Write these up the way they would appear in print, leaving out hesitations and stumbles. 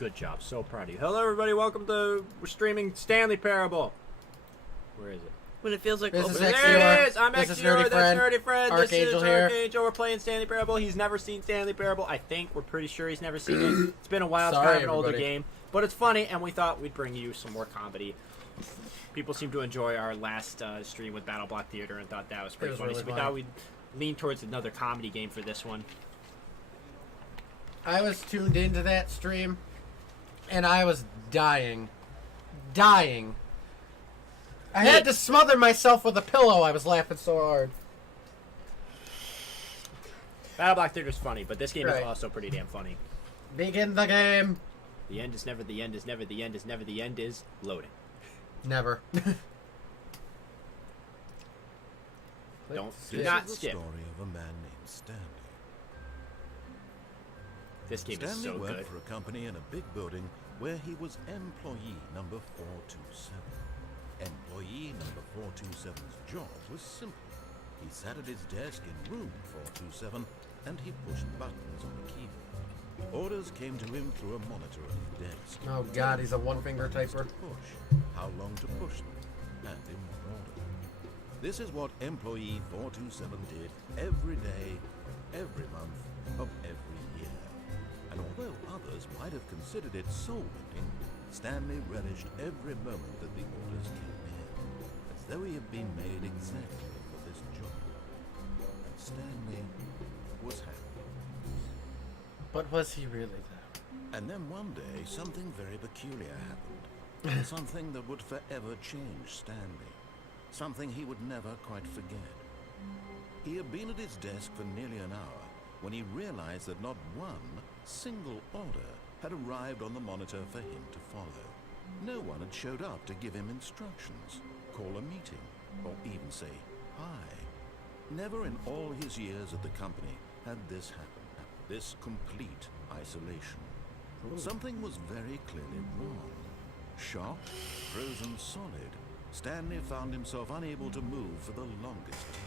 Good job. So proud of you. Hello, everybody. Welcome to... We're streaming Stanley Parable. Where is it? When it feels like... This is There XCR. it is! I'm This is XCR. Nerdy That's Friend. Nerdy Friend. Archangel this is here. Archangel. We're playing Stanley Parable. He's never seen Stanley Parable. I think. We're pretty sure he's never seen it. It's been a while. It's Sorry, kind of an older everybody. game. But it's funny, and we thought we'd bring you some more comedy. People seem to enjoy our last stream with Battle Block Theater and thought that was pretty funny. Really So we funny. thought we'd lean towards another comedy game for this one. I was tuned into that stream, and I was dying. Dying. I had to smother myself with a pillow. I was laughing so hard. Battle Block Theater is funny, but this game is Right. also pretty damn funny. Begin the game. The end is never the end is never the end is never the end is loading. Never. Do skip. not This is skip. the story of a man named Stanley. This game is Stanley so worked good. for a company in a big building where he was employee number 427. Employee number 427's job was simple. He sat at his desk in room 427 and he pushed buttons on the keyboard. Orders came to him through a monitor on his desk. Oh god, he's a one-finger Buttons typer. to push, how long to push them, and in what order. This is what employee 427 did every day, every month of every year. And although others might have considered it soul-winning, Stanley relished every moment that the orders came in, as though he had been made exactly for this job. And Stanley was happy. But was he really though? And then one day, something very peculiar happened. Something that would forever change Stanley. Something he would never quite forget. He had been at his desk for nearly an hour when he realized that not one single order had arrived on the monitor for him to follow. No one had showed up to give him instructions, call a meeting, or even say hi. Never in all his years at the company had this happened. This complete isolation. Something was very clearly wrong. Shocked, frozen solid, Stanley found himself unable to move for the longest time.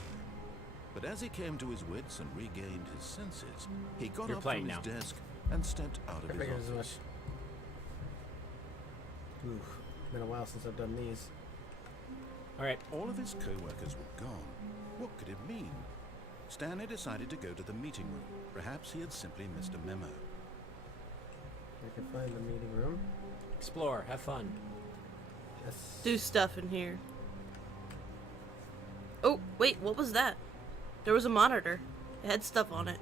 But as he came to his wits and regained his senses, he got You're up playing from his now. desk and stepped out of I his figured as office. much. Oof. Been a while since I've done these. All right. All of his co-workers were gone. What could it mean? Stanley decided to go to the meeting room. Perhaps he had simply missed a memo. I can find the meeting room. Explore. Have fun. Yes. Do stuff in here. Oh, wait, what was that? There was a monitor. It had stuff on it.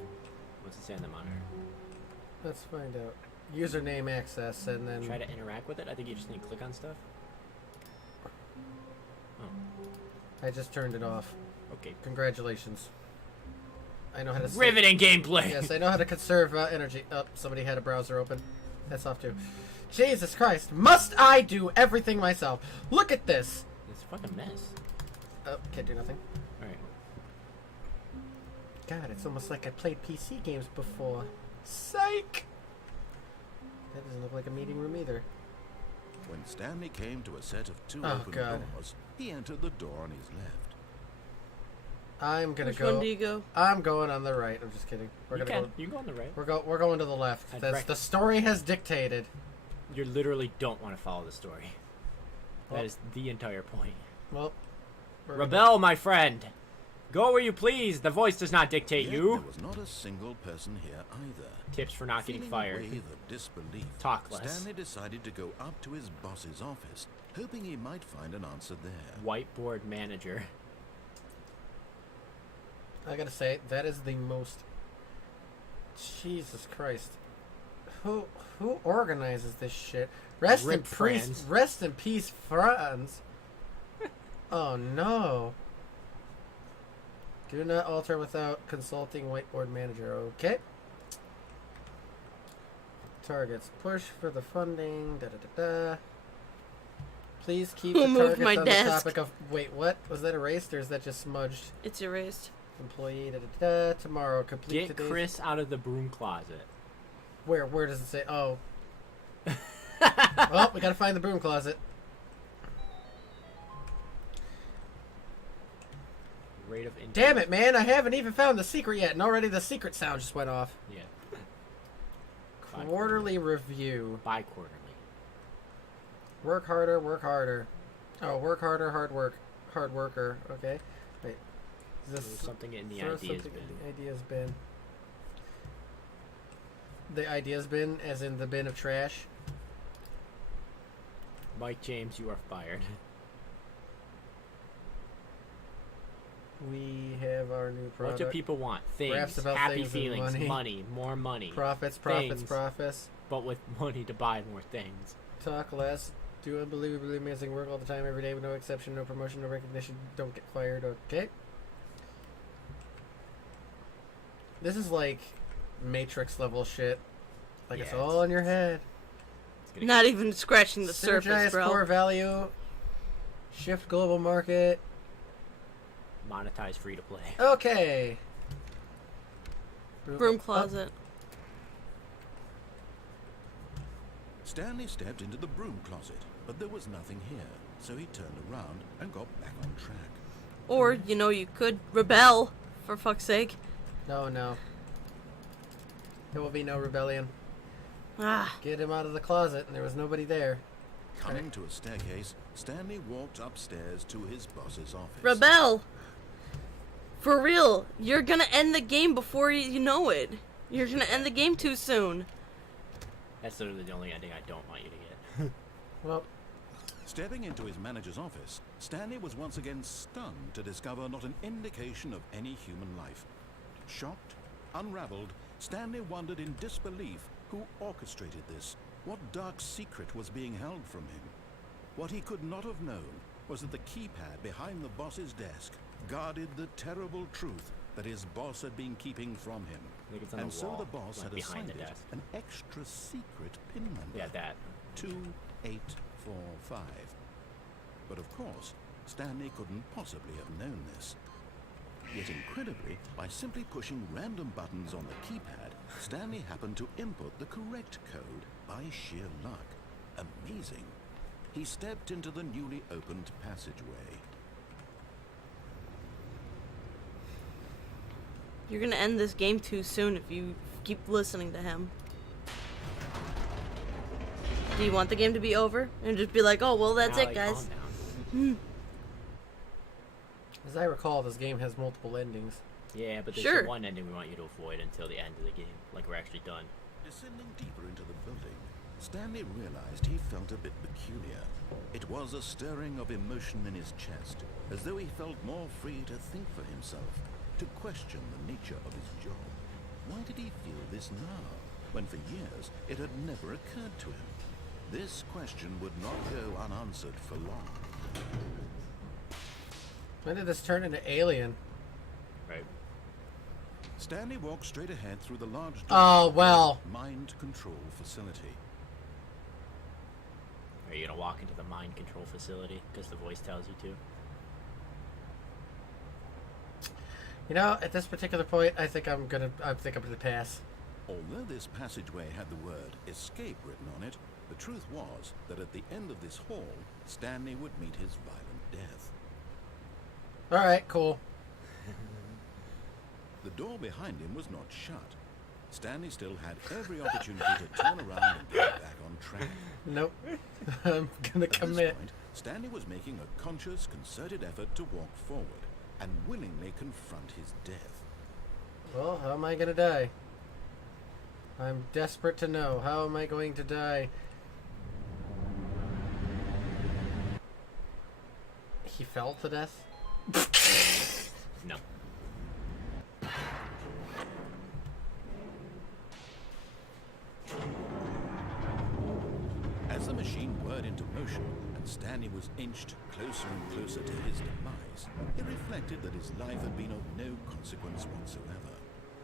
What's it say on the monitor? Let's find out. Username access and then... Try to interact with it? I think you just need to click on stuff. Oh, I just turned it off. okay. Congratulations. I know how to... Riveting gameplay! Yes, I know how to conserve energy. Oh, somebody had a browser open. That's off too. Jesus Christ. Must I do everything myself? Look at this. It's a fucking mess. Oh, can't do nothing. Alright. God, it's almost like I played PC games before. Psych! That doesn't look like a meeting room either. When Stanley came to a set of two Oh, open God. doors, he entered the door on his left. I'm gonna Which go. one do you go? I'm going on the right. I'm just kidding. We're You gonna can. You can go on the right. go. We're going to the left. I'd That's rec- the story has dictated. You literally don't want to follow the story. Well- That is the entire point. Well, we're gonna- Rebel, my friend! Go where you please! The voice does not dictate Yet you! there was not a single person here either. Tips for not getting Feeling fired. a wave of disbelief, Talk less. Stanley decided to go up to his boss's office, hoping he might find an answer there. Whiteboard manager. I gotta say that is the most. Jesus Christ, who organizes this shit? Rest Rip in peace. Franz. Rest in peace, Franz. Oh no. Do not alter without consulting whiteboard manager. Okay. Targets. Push for the funding. Da da da da. Please keep Who the moved targets my on desk? the topic of. Wait, what? Was that erased or is that just smudged? It's erased. Employee. Da da da. Tomorrow. Complete Get today's. Chris out of the broom closet. Where does it say? Oh. Well, we gotta find the broom closet. Rate of increase. Damn it, man! I haven't even found the secret yet, and already the secret sound just went off. Yeah. Quarterly review. Bi-quarterly. Work harder, work harder. Oh, work harder, hard work. Hard worker. Okay. Wait. Is Throw this something in the throw ideas something bin. in the ideas bin? The ideas bin, as in the bin of trash. Mike James, you are fired. We have our new What product. do people want? Raps Things, about happy things and feelings, money. money, more money. Profits. Things. But with money to buy more things. Talk less. Do unbelievably amazing work all the time, every day, with no exception, no promotion, no recognition. Don't get fired. Okay. This is like Matrix level shit. Like Yeah, it's all in your head. It's gonna Not even scratching the Synergize surface, bro. core value. Shift global market. monetize free to play. Okay. Broom closet. Stanley stepped into the broom closet, but there was nothing here, so he turned around and got back on track. Or, you know, you could rebel, for fuck's sake. No, no. There will be no rebellion. Ah. Get him out of the closet, and there was nobody there. Coming to a staircase, Stanley walked upstairs to his boss's office. Rebel! For real, you're gonna end the game before you know it. You're gonna end the game too soon. That's literally the only ending I don't want you to get. Well, Stepping into his manager's office, Stanley was once again stunned to discover not an indication of any human life. Shocked, unraveled, Stanley wondered in disbelief who orchestrated this, what dark secret was being held from him. What he could not have known was that the keypad behind the boss's desk guarded the terrible truth that his boss had been keeping from him. I think it's on And the so wall, the boss like had behind assigned the it desk. an extra secret pin number. Yeah, that. 2845. But of course, Stanley couldn't possibly have known this. Yet incredibly, by simply pushing random buttons on the keypad, Stanley happened to input the correct code by sheer luck. Amazing. He stepped into the newly opened passageway. You're gonna end this game too soon if you keep listening to him. Do you want the game to be over? And just be like, oh, well, that's Now, it, like, guys. calm down. as I recall, this game has multiple endings. Yeah, but there's Sure. the one ending we want you to avoid until the end of the game. Like we're actually done. Descending deeper into the building, Stanley realized he felt a bit peculiar. It was a stirring of emotion in his chest, as though he felt more free to think for himself, to question the nature of his job. Why did he feel this now, when for years it had never occurred to him? This question would not go unanswered for long. When did this turn into Alien? Right. Stanley walked straight ahead through the large door Oh, well. of the mind control facility. Are you gonna walk into the mind control facility because the voice tells you to? You know, at this particular point, I think I'm gonna pass. Although this passageway had the word escape written on it, the truth was that at the end of this hall, Stanley would meet his violent death. Alright, cool. The door behind him was not shut. Stanley still had every opportunity to turn around and get back on track. Nope. I'm gonna At this commit. point, Stanley was making a conscious, concerted effort to walk forward and willingly confront his death. Well, how am I gonna die? I'm desperate to know. How am I going to die? He fell to death? No. As the machine whirred into motion and Stanley was inched closer and closer to his demise, he reflected that his life had been of no consequence whatsoever.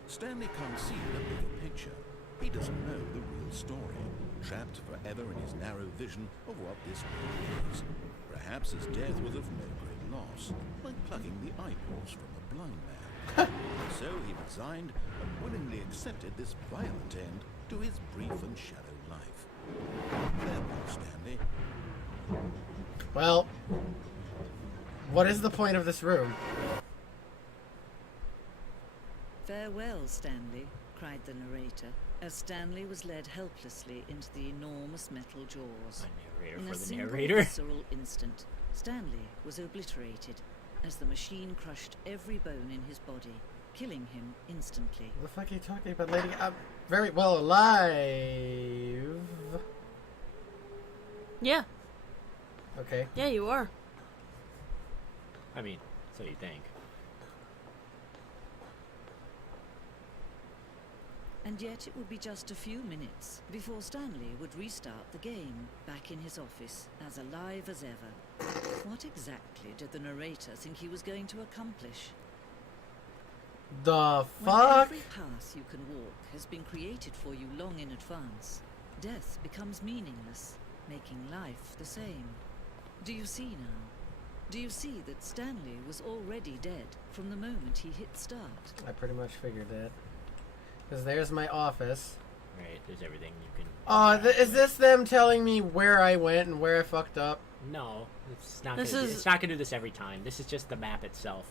Stanley can't see the bigger picture. He doesn't know the real story, trapped forever in his narrow vision of what this world is. Perhaps his death was of no great loss, like plucking the eyeballs from a blind man. So he resigned and willingly accepted this violent end to his brief and shallow life. Farewell, Stanley. Well, what is the point of this room? Farewell, Stanley, cried the narrator, as Stanley was led helplessly into the enormous metal jaws. A narrator In a for the single narrator. visceral instant, Stanley was obliterated as the machine crushed every bone in his body, killing him instantly. What the fuck are you talking about, lady? I'm very well alive. Yeah. Okay. Yeah, you are. I mean, so you think. And yet it would be just a few minutes before Stanley would restart the game back in his office, as alive as ever. What exactly did the narrator think he was going to accomplish? The When fuck? every path you can walk has been created for you long in advance, death becomes meaningless, making life the same. Do you see now? Do you see that Stanley was already dead from the moment he hit start? I pretty much figured that. Because there's my office. Right, there's everything you can... Is this them telling me where I went and where I fucked up? No, it's not This gonna, is- it's not gonna do this every time. This is just the map itself.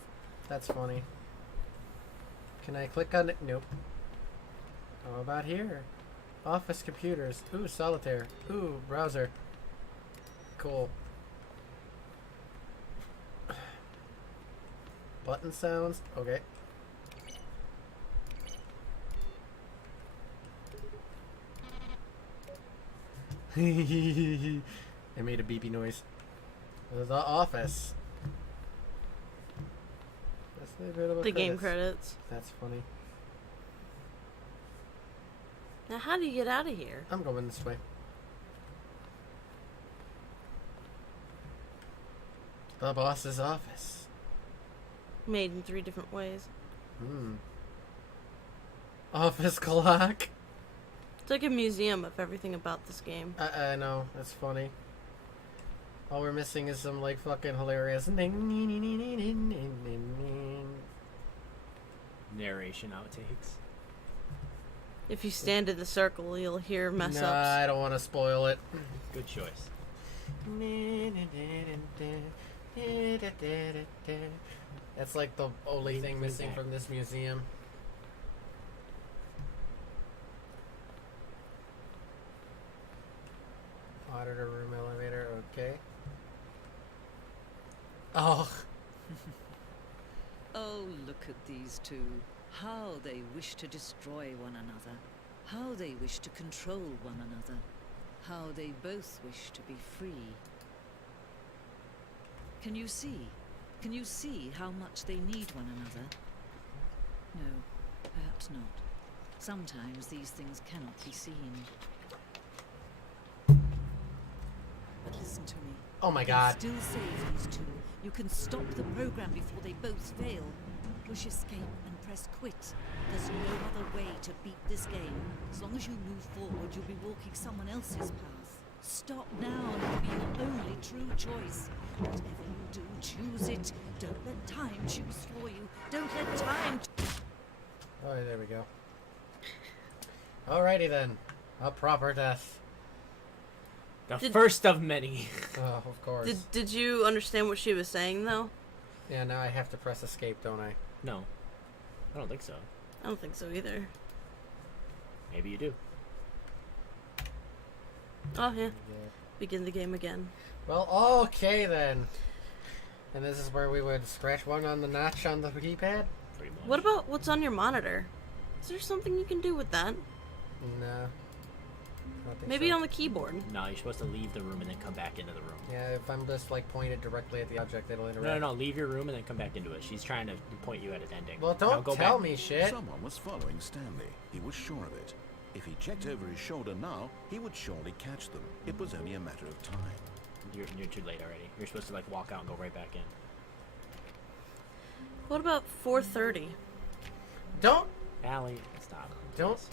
That's funny. Can I click on it? Nope. How about here? Office computers. Ooh, solitaire. Ooh, browser. Cool. Button sounds. Okay. I made a beepy noise. The office. That's a bit of a The game credits. credits. That's funny. Now, how do you get out of here? I'm going this way. The boss's office. Made in 3 different ways. Office clock. It's like a museum of everything about this game. I know, that's funny. All we're missing is some like fucking hilarious Narration outtakes. If you stand in the circle, you'll hear mess Nah, ups. I don't want to spoil it. Good choice. That's like the only thing missing from this museum. Auditor room elevator, okay. Oh, Oh, look at these two. How they wish to destroy one another. How they wish to control one another. How they both wish to be free. Can you see? Can you see how much they need one another? No, perhaps not. Sometimes these things cannot be seen. But listen to me. oh my You god. can still save these two. You can stop the program before they both fail. Push escape and press quit. There's no other way to beat this game. As long as you move forward, you'll be walking someone else's path. Stop now and it'll be your only true choice. Whatever you do, choose it. Don't let time choose for you. Don't let time. Oh, there we go. Alrighty then. A proper death. The first of many. Oh, of course. Did you understand what she was saying, though? Yeah, now I have to press escape, don't I? No, I don't think so. I don't think so either. Maybe you do. Oh, yeah. Begin the game again. Well, okay then. And this is where we would scratch one on the notch on the keypad? Pretty much. What about what's on your monitor? Is there something you can do with that? No. I don't think Maybe so. on the keyboard. No, you're supposed to leave the room and then come back into the room. Yeah, if I'm just like pointed directly at the object, it'll interact. No, leave your room and then come back into it. She's trying to point you at an ending. Well, Now don't go tell back. me shit. Someone was following Stanley. He was sure of it. If he checked over his shoulder now, he would surely catch them. It was only a matter of time. You're too late already. You're supposed to like walk out and go right back in. What about 4:30? Don't Allie, stop.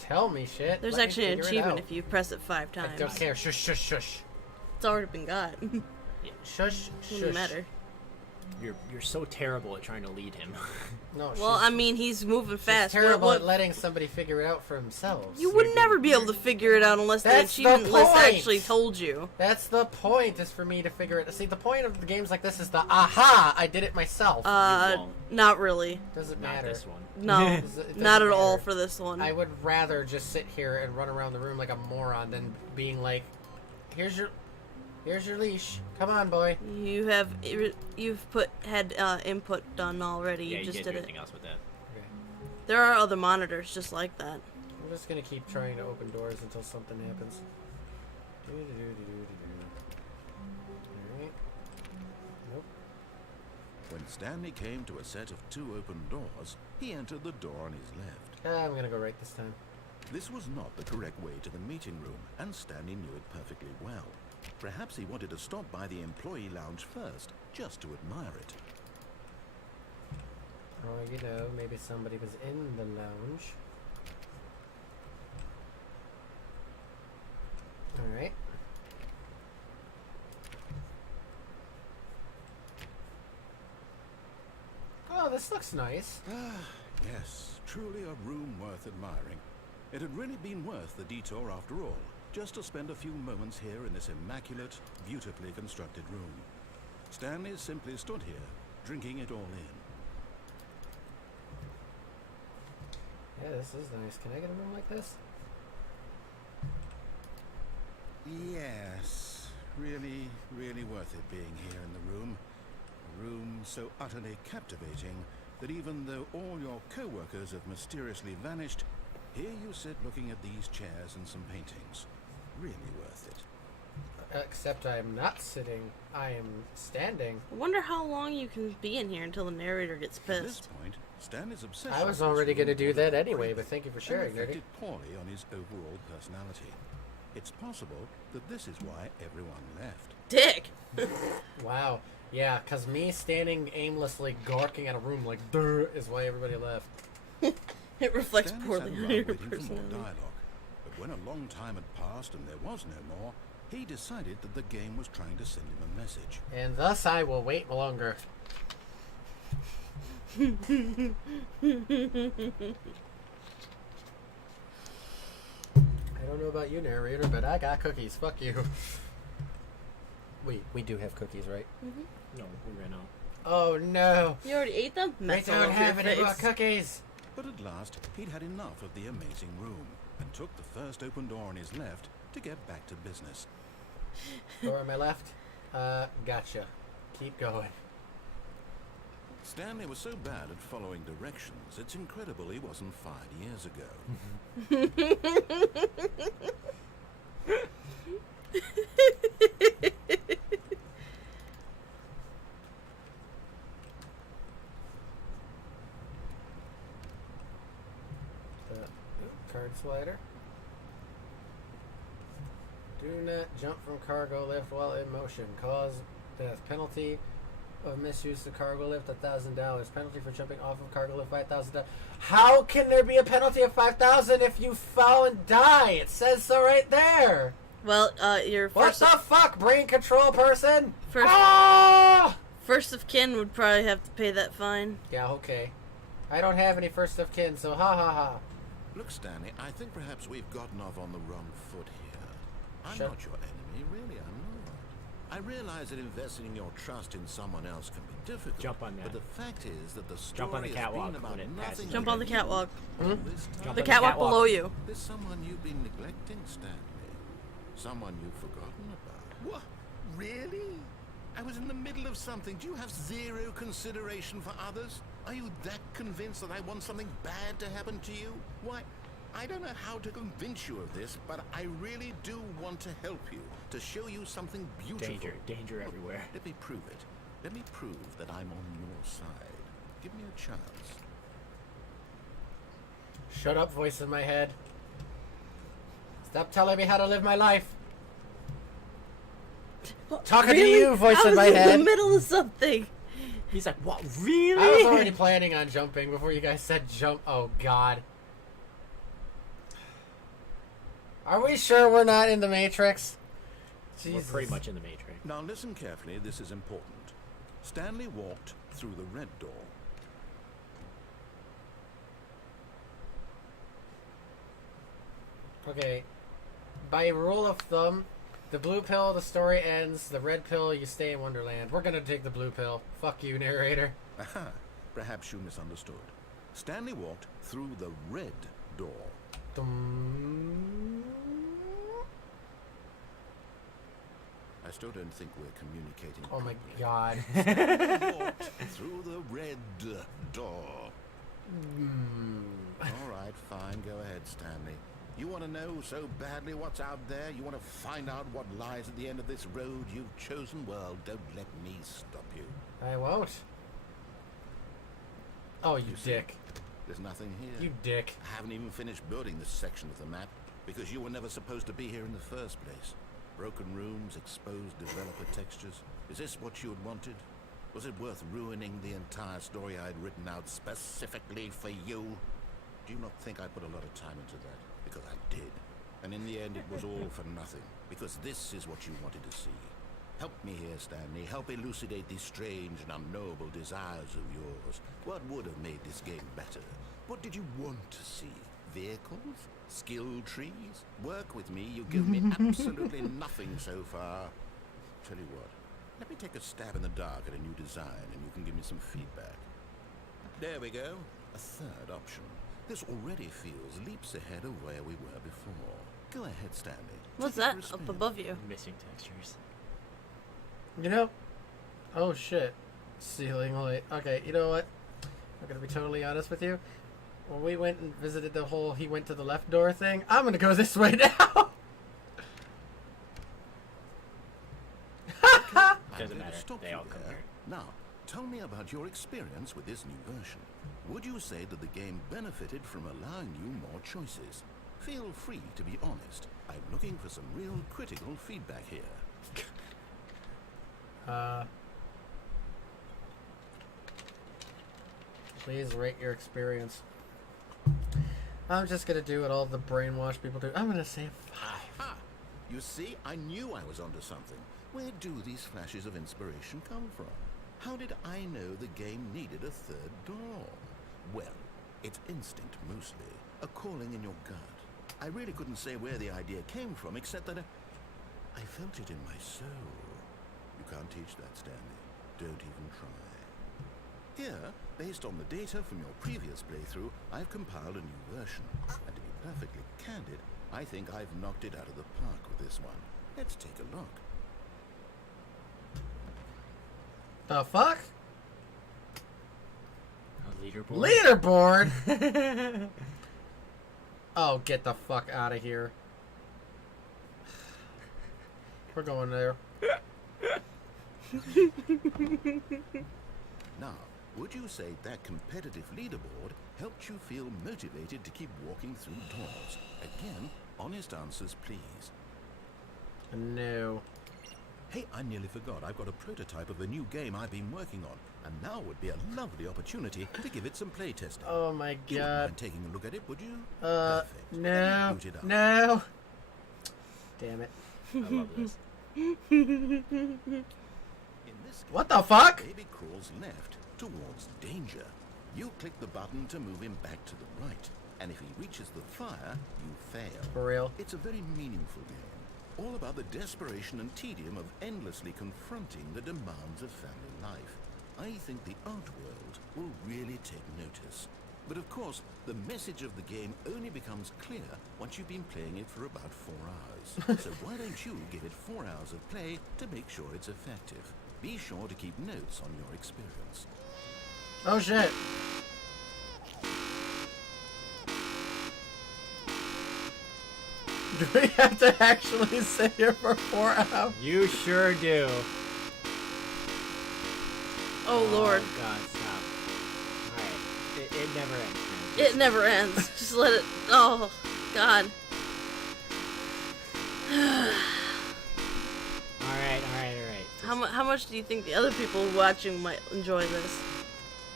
tell me shit. There's Let me actually an figure it achievement out. if you press it 5 I times. don't care. Shush, shush, shush. It's already been got. Shush, Doesn't shush. matter. You're so terrible at trying to lead him. No, Well, I mean, he's moving she's fast. terrible What- at letting somebody figure it out for themselves. You would never be able to figure it out unless the That's the achievement list point! actually told you. That's the point, is for me to figure it. See, the point of the games like this is the aha! I did it myself. won't. Not really. Doesn't Not matter. this one. No, It doesn't not at all matter. for this one. I would rather just sit here and run around the room like a moron than being like, here's your leash. Come on, boy. You've had input done already. Yeah, You you just can't did do it. anything else with that. Okay. There are other monitors just like that. I'm just gonna keep trying to open doors until something happens. Alright. Nope. When Stanley came to a set of 2 open doors, he entered the door on his left. I'm gonna go right this time. This was not the correct way to the meeting room, and Stanley knew it perfectly well. Perhaps he wanted to stop by the employee lounge first, just to admire it. Or, you know, maybe somebody was in the lounge. Alright. Oh, this looks nice. Yes, truly a room worth admiring. It had really been worth the detour after all, just to spend a few moments here in this immaculate, beautifully constructed room. Stanley simply stood here, drinking it all in. Yeah, this is nice. Can I get a room like this? Yes, really, really worth it being here in the room. A room so utterly captivating that even though all your co-workers have mysteriously vanished, here you sit looking at these chairs and some paintings. Really worth it. Except I'm not sitting. I am standing. I wonder how long you can be in here until the narrator gets At this pissed. point, Stanley's obsession I was with this already going to room do was that anyway, great but thank you for and sharing, Nerdy. reflected poorly on his overall personality. It's possible that this is why everyone left. Dick! Wow. Yeah, because me standing aimlessly gawking at a room like, "Durr," is why everybody left. It reflects Stanley poorly sat on around your waiting for more personality. dialogue, but when a long time had passed and there was no more, he decided that the game was trying to send him a message. And thus I will wait longer. I don't know about you, narrator, but I got cookies. Fuck you. We do have cookies, right? No, we ran out. Oh no. You already ate them? We Mess all don't over have your any more face. cookies. But at last, he'd had enough of the amazing room and took the first open door on his left to get back to business. Door on my left. Gotcha. Keep going. Stanley was so bad at following directions, it's incredible he wasn't fired years ago. The card slider. Do not jump from cargo lift while in motion. Cause death. Penalty of misuse of cargo lift $1,000. Penalty for jumping off of cargo lift $5,000. How can there be a penalty of $5,000 if you fall and die? It says so right there. Well, your What first the fuck, brain control person? First- Ah! first of kin would probably have to pay that fine. Yeah, okay. I don't have any first of kin, so ha ha ha. Look, Stanley, I think perhaps we've gotten off on the wrong foot here. I'm Shut- not your enemy, really, I'm not. I realize that investing your trust in someone else can be difficult. Jump on that. But the fact is that the story Jump on the has catwalk been about when it nothing passes. Jump but on the you catwalk. all this time. Jump The on the catwalk catwalk. below you. There's someone you've been neglecting, Stanley. Someone you've forgotten about. What? Really? I was in the middle of something. Do you have zero consideration for others? Are you that convinced that I want something bad to happen to you? Why, I don't know how to convince you of this, but I really do want to help you, to show you something beautiful. Danger Look, everywhere. Let me prove it. Let me prove that I'm on your side. Give me a chance. Shut up, voice in my head. Stop telling me how to live my life. Talking to Really? you, voice I in my was in head. the middle of something. He's like, what? Really? I was already planning on jumping before you guys said jump. Oh, God. Are we sure we're not in the Matrix? We're Jesus. pretty much in the Matrix. Now listen carefully, this is important. Stanley walked through the red door. Okay. By rule of thumb, the blue pill, the story ends. The red pill, you stay in Wonderland. We're gonna take the blue pill. Fuck you, narrator. Aha, perhaps you misunderstood. Stanley walked through the red door. Dum. I still don't think we're communicating Oh my properly. god. Stanley walked through the red door. All right, fine. Go ahead, Stanley. You want to know so badly what's out there? You want to find out what lies at the end of this road you've chosen? Well, don't let me stop you. I won't. Oh, you see, dick. There's nothing here. You dick. I haven't even finished building this section of the map because you were never supposed to be here in the first place. Broken rooms, exposed developer textures. Is this what you had wanted? Was it worth ruining the entire story I'd written out specifically for you? Do you not think I put a lot of time into that? Because I did. And in the end, it was all for nothing. Because this is what you wanted to see. Help me here, Stanley. Help elucidate these strange and unknowable desires of yours. What would have made this game better? What did you want to see? Vehicles? Skill trees? Work with me. You give me absolutely nothing so far. Tell you what. Let me take a stab in the dark at a new design and you can give me some feedback. There we go. A third option. This already feels leaps ahead of where we were before. Go ahead, Stanley. What's Take it that for a up spin. above you? Missing textures. You know? Oh shit. Ceiling light. Okay, you know what? I'm gonna be totally honest with you. When we went and visited the whole he went to the left door thing, I'm gonna go this way now. I'm Doesn't going to matter. stop They you all come there. here. Now, tell me about your experience with this new version. Would you say that the game benefited from allowing you more choices? Feel free to be honest. I'm looking for some real critical feedback here. Please rate your experience. I'm just gonna do what all the brainwashed people do. I'm gonna say 5. Aha! You see, I knew I was onto something. Where do these flashes of inspiration come from? How did I know the game needed a third door? Well, it's instinct mostly, a calling in your gut. I really couldn't say where the idea came from, except that I felt it in my soul. You can't teach that, Stanley. Don't even try. Here, based on the data from your previous playthrough, I've compiled a new version. And to be perfectly candid, I think I've knocked it out of the park with this one. Let's take a look. The fuck? A leaderboard. Leaderboard? Oh, get the fuck out of here. We're going there. Now, would you say that competitive leaderboard helped you feel motivated to keep walking through doors? Again, honest answers, please. No. Hey, I nearly forgot. I've got a prototype of a new game I've been working on, and now would be a lovely opportunity to give it some playtesting. Oh my You wouldn't god. mind taking a look at it, would you? Perfect. Let me No. boot it up. No. Damn it. I love this. In this game, What the fuck? baby crawls left towards danger. You click the button to move him back to the right, and if he reaches the fire, you fail. For real. It's a very meaningful game, all about the desperation and tedium of endlessly confronting the demands of family life. I think the art world will really take notice. But of course, the message of the game only becomes clear once you've been playing it for about 4 hours. So why don't you give it 4 hours of play to make sure it's effective? Be sure to keep notes on your experience. Oh shit. Do we have to actually sit here for 4 hours? You sure do. Oh lord. God, stop. Alright. It never ends, man. It never ends. Just let it. Oh, God. Alright. How much do you think the other people watching might enjoy this?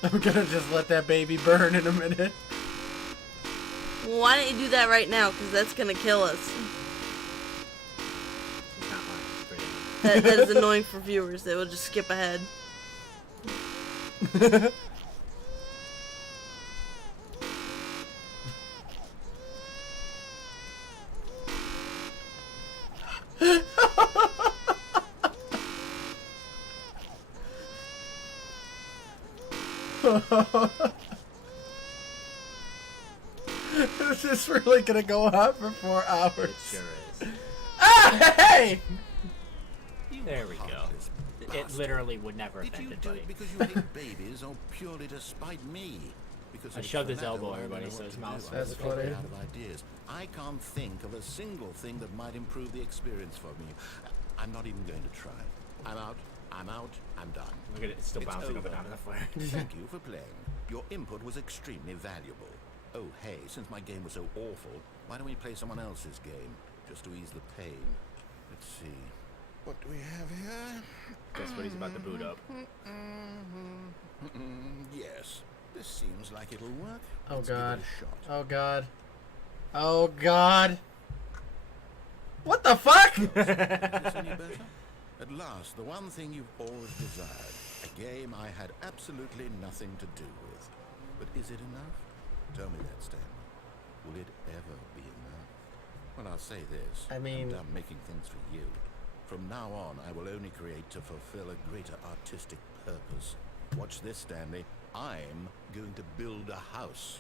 I'm gonna just let that baby burn in a minute. Well, why don't you do that right now? Because that's gonna kill us. It's not mine. It's pretty. That is annoying for viewers. They will just skip ahead. This is really gonna go on for 4 hours. It sure is. Ah, hey! There we go. Heartless It bastard. literally would never Did offend you do anybody. it because you hate babies or purely to spite me? Because I if shoved it's his the latter, elbow, I don't everybody, know so what his to mouth's do. That's I'm completely funny. out of ideas. I can't think of a single thing that might improve the experience for me. I'm not even going to try. I'm out. I'm out. I'm done. Look at it, it's still It's bouncing up over. and down in the flare. Thank you for playing. Your input was extremely valuable. Oh, hey, since my game was so awful, why don't we play someone else's game, just to ease the pain? Let's see. What do we have here? That's what he's about to boot up. Yes, this seems like it'll work. Oh, Let's give it God. a shot. Oh god. Oh god. What the fuck? Is this any better? At last, the one thing you've always desired. A game I had absolutely nothing to do with. But is it enough? Tell me that, Stanley. Will it ever be enough? Well, I'll say this. I mean- I'm done making things for you. From now on, I will only create to fulfill a greater artistic purpose. Watch this, Stanley. I'm going to build a house.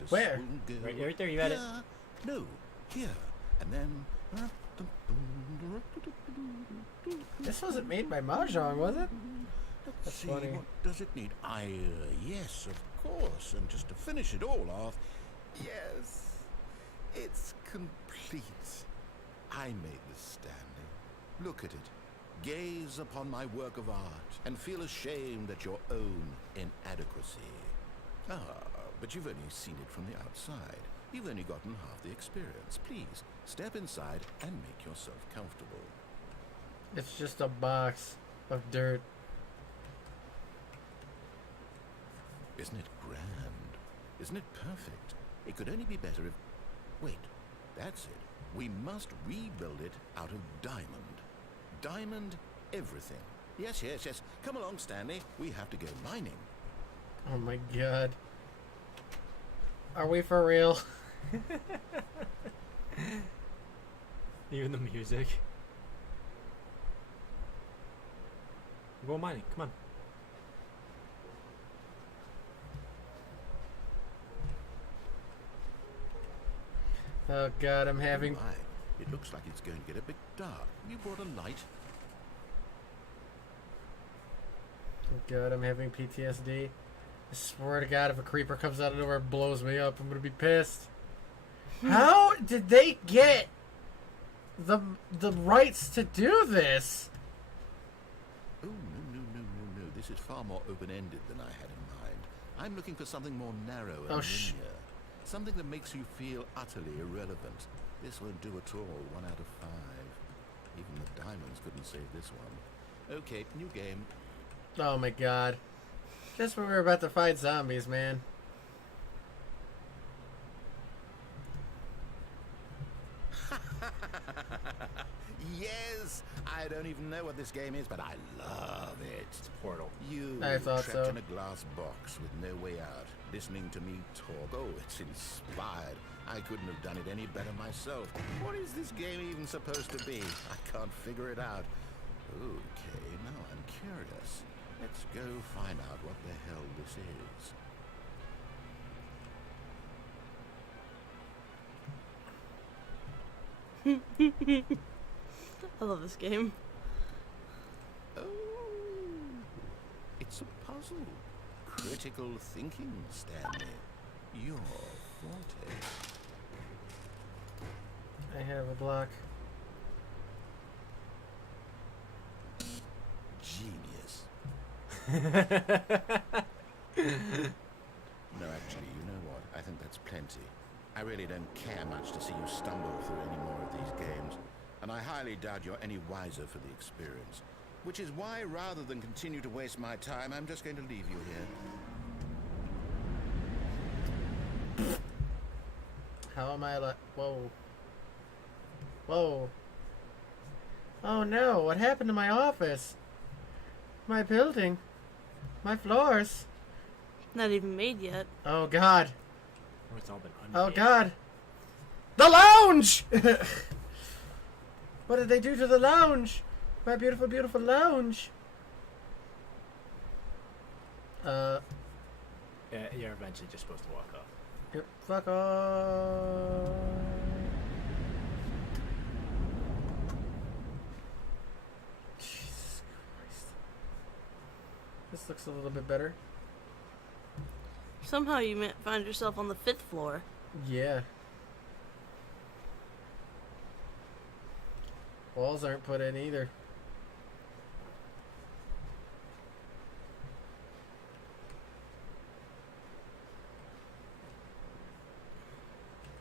This Where? will go Right there, you had it. here. No, here. And then... This wasn't made by Mahjong, was it? Let's That's see, funny. what does it need? Yes, of course. And just to finish it all off, yes, it's complete. I made this, Stanley. Look at it. Gaze upon my work of art and feel ashamed at your own inadequacy. Ah, but you've only seen it from the outside. You've only gotten half the experience. Please, step inside and make yourself comfortable. It's just a box of dirt. Isn't it grand? Isn't it perfect? It could only be better if... Wait, that's it. We must rebuild it out of diamond. Diamond everything. Yes, yes, yes. Come along, Stanley. We have to go mining. Oh my god. Are we for real? Even the music. Go mining, come on. Oh god, I'm having... My, it looks like it's going to get a bit dark. You brought a light? Oh god, I'm having PTSD. I swear to god, if a creeper comes out of nowhere and blows me up, I'm gonna be pissed. How did they get the rights to do this? Oh, no. This is far more open-ended than I had in mind. I'm looking for something more narrow and Oh, linear. Something that makes you feel utterly irrelevant. This won't do at all. 1 out of 5. Even the diamonds couldn't save this one. Okay, new game. Oh my god. Just when we were about to fight zombies, man. Yes! I don't even know what this game is, but I love it. It's Portal. You I thought trapped so. in a glass box with no way out, listening to me talk. Oh, it's inspired. I couldn't have done it any better myself. What is this game even supposed to be? I can't figure it out. Okay, now I'm curious. Let's go find out what the hell this is. I love this game. Oh, it's a puzzle. Critical thinking, Stanley. Your forte. I have a block. Genius. No, actually, you know what? I think that's plenty. I really don't care much to see you stumble through any more of these games, and I highly doubt you're any wiser for the experience. Which is why, rather than continue to waste my time, I'm just going to leave you here. How am I like... Whoa. Whoa. Oh no, what happened to my office? My building? My floors? Not even made yet. Oh god. Oh, it's all been Oh unpaid. god. The lounge! What did they do to the lounge? My beautiful, beautiful lounge. Yeah, you're eventually just supposed to walk off. Yep, fuck off. Jesus Christ. This looks a little bit better. Somehow you find yourself on the 5th floor. Yeah. Walls aren't put in either.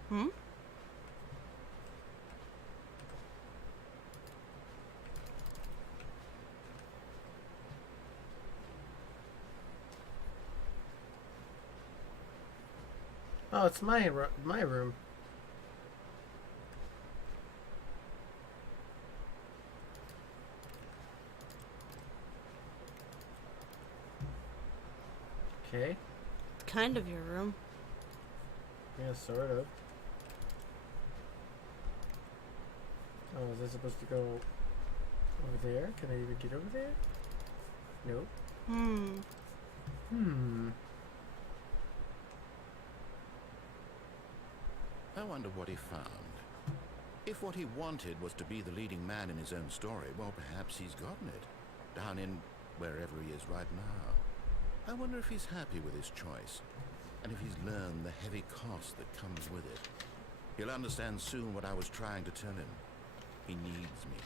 Hmm? Oh, it's my room. Okay. Kind of your room. Yeah, sort of. Oh, is this supposed to go over there? Can I even get over there? Nope. I wonder what he found. If what he wanted was to be the leading man in his own story, well, perhaps he's gotten it. Down in wherever he is right now. I wonder if he's happy with his choice. And if he's learned the heavy cost that comes with it. He'll understand soon what I was trying to tell him. He needs me.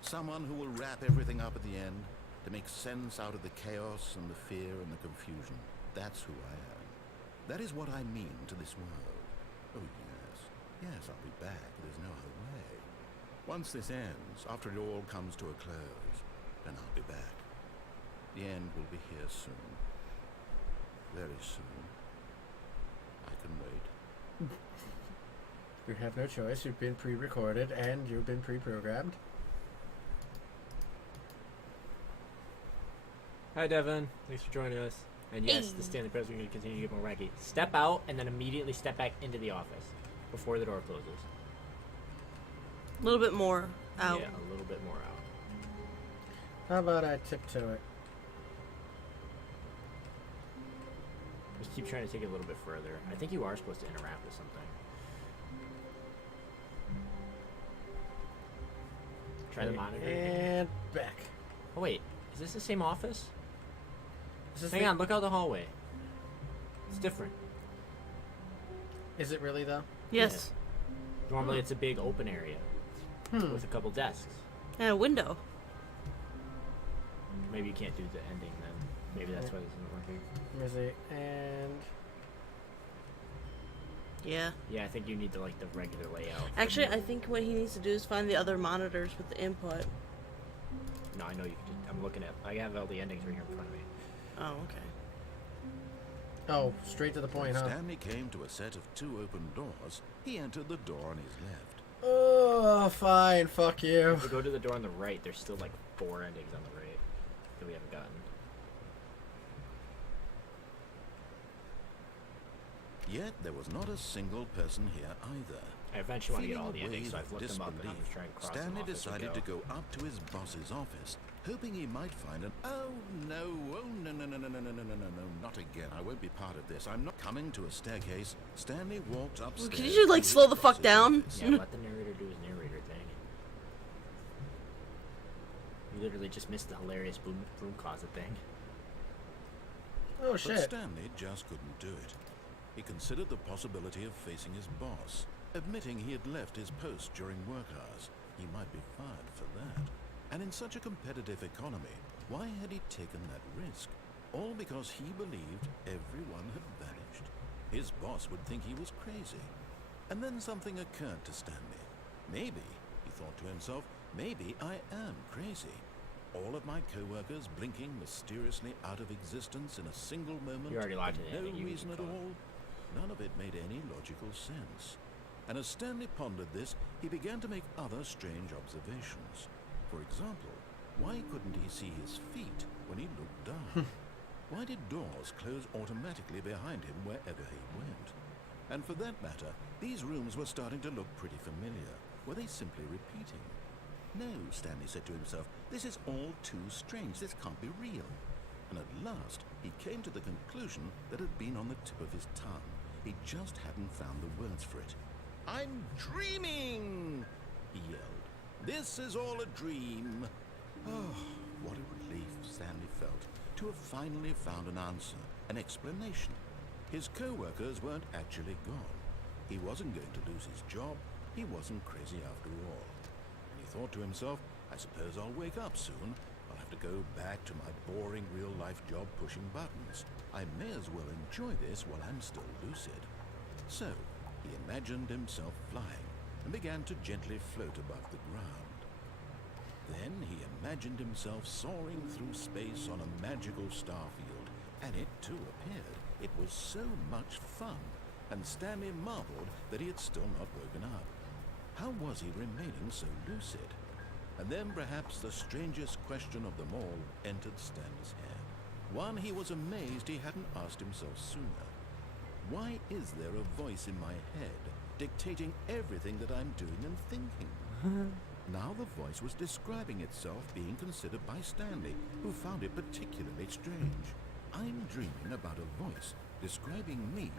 Someone who will wrap everything up at the end to make sense out of the chaos and the fear and the confusion. That's who I am. That is what I mean to this world. Oh, yes. Yes, I'll be back. There's no other way. Once this ends, after it all comes to a close, then I'll be back. The end will be here soon. Very soon. I can wait. You have no choice. You've been pre-recorded and you've been pre-programmed. Hi, Devin. Thanks for joining us. And yes, the Stanley Press, we're going to continue to get more wacky. Step out and then immediately step back into the office before the door closes. A little bit more out. Yeah, a little bit more out. How about I tiptoe it? Just keep trying to take it a little bit further. I think you are supposed to interact with something. Try the monitor. And back. Oh, wait. Is this the same office? Is this Hang on, look out the hallway. It's different. Is it really though? Yes. Normally it's a big open area with a couple desks. And a window. Maybe you can't do the ending then. Maybe that's why this isn't working. Let me see. And Yeah. Yeah, I think you need the regular layout. Actually, I think what he needs to do is find the other monitors with the input. No, I know you can. I'm looking at. I have all the endings right here in front of me. Oh, okay. oh, straight to the point, When huh? Stanley came to a set of 2 open doors, he entered the door on his left. Oh, fine. Fuck you. If we go to the door on the right, there's still 4 endings on the right that we haven't gotten. Yet there was not a single person here either. I eventually want to get all the Feeling a endings, so wave I've looked of them up and I'm disbelief, just trying to cross them Stanley off as we decided go. to go up to his boss's office, hoping he might find an oh no, not again. I won't be part of this. I'm not coming to a staircase. Stanley walked upstairs. Could you, to his slow the fuck boss's down? office. Yeah, let the narrator do his narrator thing. You literally just missed the hilarious broom closet thing. Oh But shit. Stanley just couldn't do it. He considered the possibility of facing his boss, admitting he had left his post during work hours. He might be fired for that. And in such a competitive economy, why had he taken that risk? All because he believed everyone had vanished. His boss would think he was crazy. And then something occurred to Stanley. Maybe, he thought to himself, maybe I am crazy. All of my co-workers blinking mysteriously out of existence in a single moment You're already locked in for the no ending, you reason can at call it. all. None of it made any logical sense. And as Stanley pondered this, he began to make other strange observations. For example, why couldn't he see his feet when he looked down? Why did doors close automatically behind him wherever he went? And for that matter, these rooms were starting to look pretty familiar. Were they simply repeating? No, Stanley said to himself, this is all too strange. This can't be real. And at last, he came to the conclusion that had been on the tip of his tongue. He just hadn't found the words for it. I'm dreaming, he yelled. This is all a dream. Oh, what a relief Stanley felt to have finally found an answer, an explanation. His co-workers weren't actually gone. He wasn't going to lose his job. He wasn't crazy after all. And he thought to himself, I suppose I'll wake up soon. I'll have to go back to my boring real-life job pushing buttons. I may as well enjoy this while I'm still lucid. So, he imagined himself flying and began to gently float above the ground. Then he imagined himself soaring through space on a magical star field, and it too appeared. It was so much fun, and Stanley marveled that he had still not woken up. How was he remaining so lucid? And then perhaps the strangest question of them all entered Stanley's head. One he was amazed he hadn't asked himself sooner. Why is there a voice in my head dictating everything that I'm doing and thinking? Now the voice was describing itself being considered by Stanley, who found it particularly strange. I'm dreaming about a voice describing me,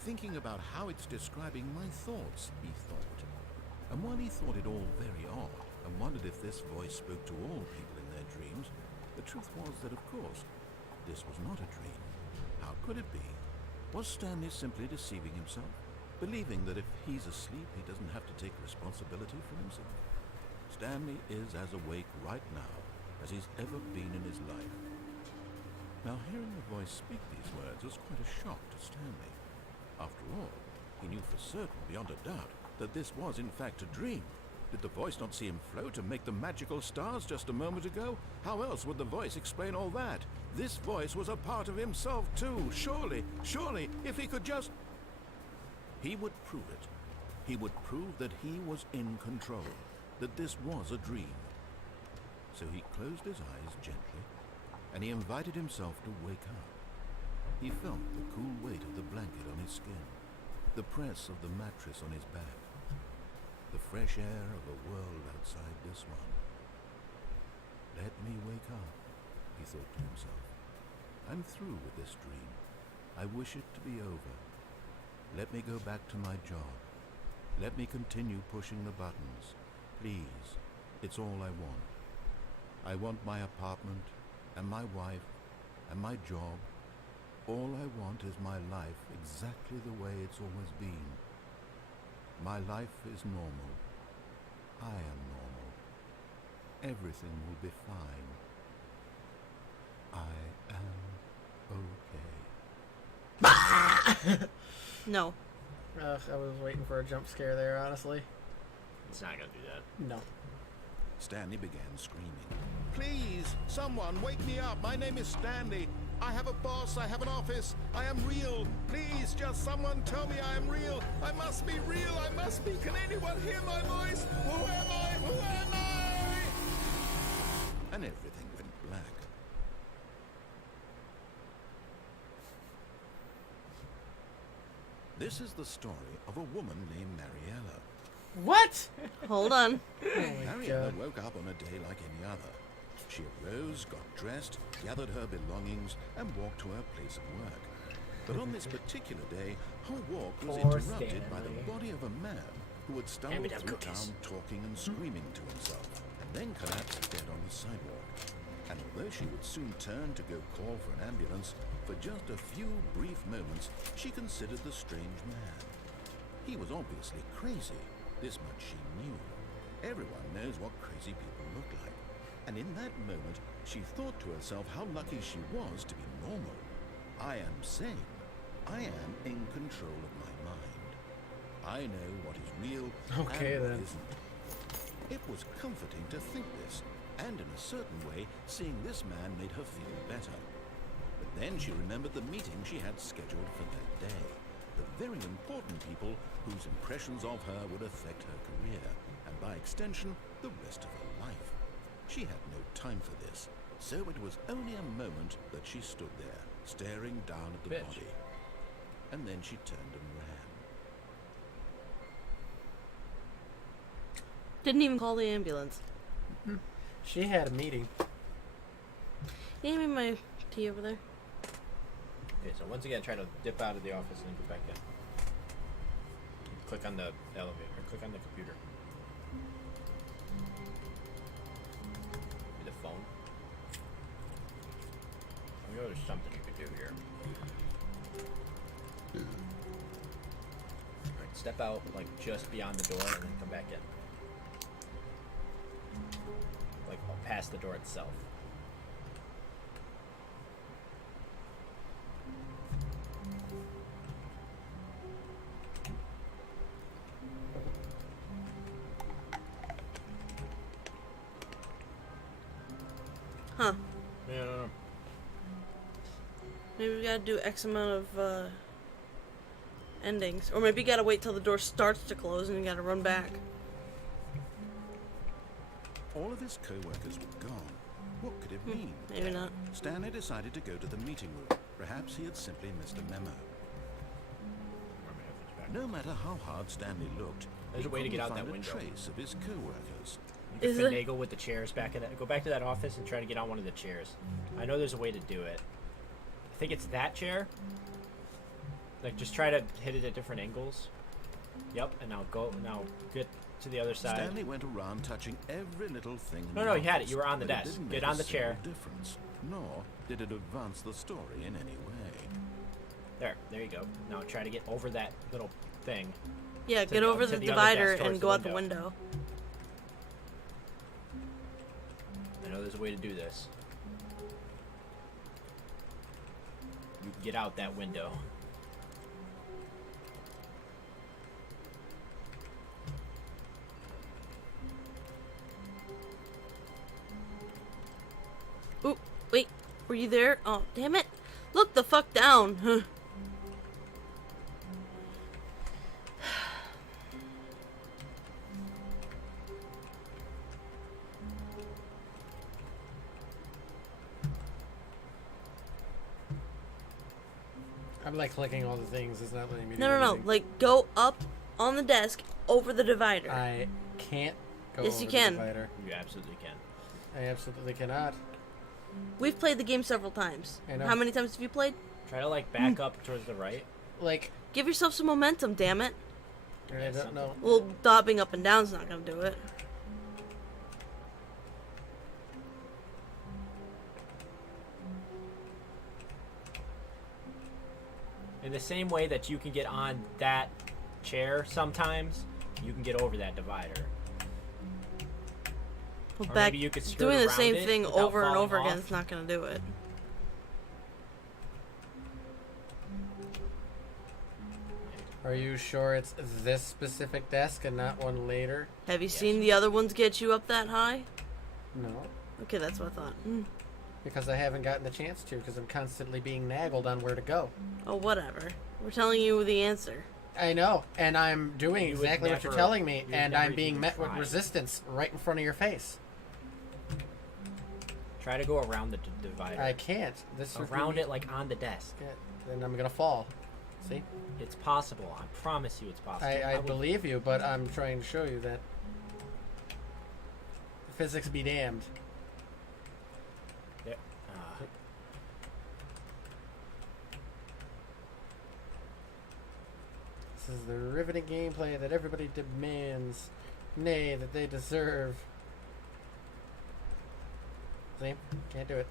thinking about how it's describing my thoughts, he thought. And while he thought it all very odd, and wondered if this voice spoke to all people in their dreams, the truth was that, of course, this was not a dream. How could it be? Was Stanley simply deceiving himself, believing that if he's asleep, he doesn't have to take responsibility for himself? Stanley is as awake right now as he's ever been in his life. Now, hearing the voice speak these words was quite a shock to Stanley. After all, he knew for certain, beyond a doubt, that this was in fact a dream. Did the voice not see him float and make the magical stars just a moment ago? How else would the voice explain all that? This voice was a part of himself too. Surely, if he could just... He would prove it. He would prove that he was in control, that this was a dream. So he closed his eyes gently, and he invited himself to wake up. He felt the cool weight of the blanket on his skin, the press of the mattress on his back, the fresh air of a world outside this one. Let me wake up, he thought to himself. I'm through with this dream. I wish it to be over. Let me go back to my job. Let me continue pushing the buttons. Please, it's all I want. I want my apartment, and my wife, and my job. All I want is my life exactly the way it's always been. My life is normal. I am normal. Everything will be fine. I am okay. No. I was waiting for a jump scare there, honestly. It's not gonna do that. No. Stanley began screaming. Please, someone wake me up. My name is Stanley. I have a boss. I have an office. I am real. Please, just someone tell me I am real. I must be real. I must be. Can anyone hear my voice? Who am I? Who am I? And everything went black. This is the story of a woman named Mariella. What? Hold on. Mariella woke up on a day like any other. She arose, got dressed, gathered her belongings, and walked to her place of work. But on this particular day, her walk was Poor interrupted by the Stanley. body of a man who had stumbled through town talking and screaming to himself, and then collapsed dead on the sidewalk. And although she would soon turn to go call for an ambulance, for just a few brief moments, she considered the strange man. He was obviously crazy. This much she knew. Everyone knows what crazy people look like. And in that moment, she thought to herself how lucky she was to be normal. I am sane. I am in control of my mind. I know what is real Okay, and what then. isn't. It was comforting to think this, and in a certain way, seeing this man made her feel better. But then she remembered the meeting she had scheduled for that day. The very important people whose impressions of her would affect her career, and by extension, the rest of her life. She had no time for this, so it was only a moment that she stood there, staring down at the Bitch. body. And then she turned and ran. Didn't even call the ambulance. She had a meeting. Hand me my tea over there. Okay, so once again, try to dip out of the office and then go back in. Click on the elevator, or click on the computer. Maybe the phone. I know there's something you could do here. Alright, step out, like, just beyond the door and then come back in. Like, past the door itself. Huh. Yeah, no. Maybe we gotta do X amount of endings. Or maybe you gotta wait till the door starts to close and you gotta run back. All of his co-workers were gone. What could it mean? Maybe not. Stanley decided to go to the meeting room. Perhaps he had simply missed a memo. No matter how hard Stanley looked, There's he a way to get couldn't out that find window. a trace of his co-workers. You can Is it- finagle with the chairs back in that. Go back to that office and try to get on one of the chairs. I know there's a way to do it. I think it's that chair. Like, just try to hit it at different angles. Yep, and now get to the other side. Stanley went around touching every little thing. In No, the no, you had it. office, You were on the but it desk. didn't Get make on a the chair. single difference, nor did it advance the story in any way. There you go. Now try to get over that little thing. Yeah, To get the- over to the the other divider desk towards and the go out the window. I know there's a way to do this. You can get out that window. Ooh, wait. Were you there? Oh, damn it. Look the fuck down. Huh. I'm like clicking all the things. It's not letting me do No. anything. Like, go up on the desk over the divider. I can't go Yes, over you the can. divider. You absolutely can. I absolutely cannot. We've played the game several times. I know. How many times have you played? Try to like back up towards the right. Like, Give yourself some momentum, damn it. I don't know. Well, dobbing up and down's not gonna do it. In the same way that you can get on that chair sometimes, you can get over that divider. Well, Or back maybe you could skirt doing the around same it thing without over and falling over again off. is not gonna do it. Are you sure it's this specific desk and not one later? Have you seen the other ones get you up that high? No. Okay, that's what I thought. Because I haven't gotten the chance to, because I'm constantly being naggled on where to go. Oh, whatever. We're telling you the answer. I know, and I'm doing You would exactly what you're never- telling me, you would and never I'm being even met with try. resistance right in front of your face. Try to go around the divider. I can't. This would Around be- it, like on the desk. Yeah, then I'm gonna fall. See? It's possible. I promise you, it's possible. I would- believe you, but I'm trying to show you that physics be damned. Yeah. This is the riveting gameplay that everybody demands, nay, that they deserve. See? Can't do it.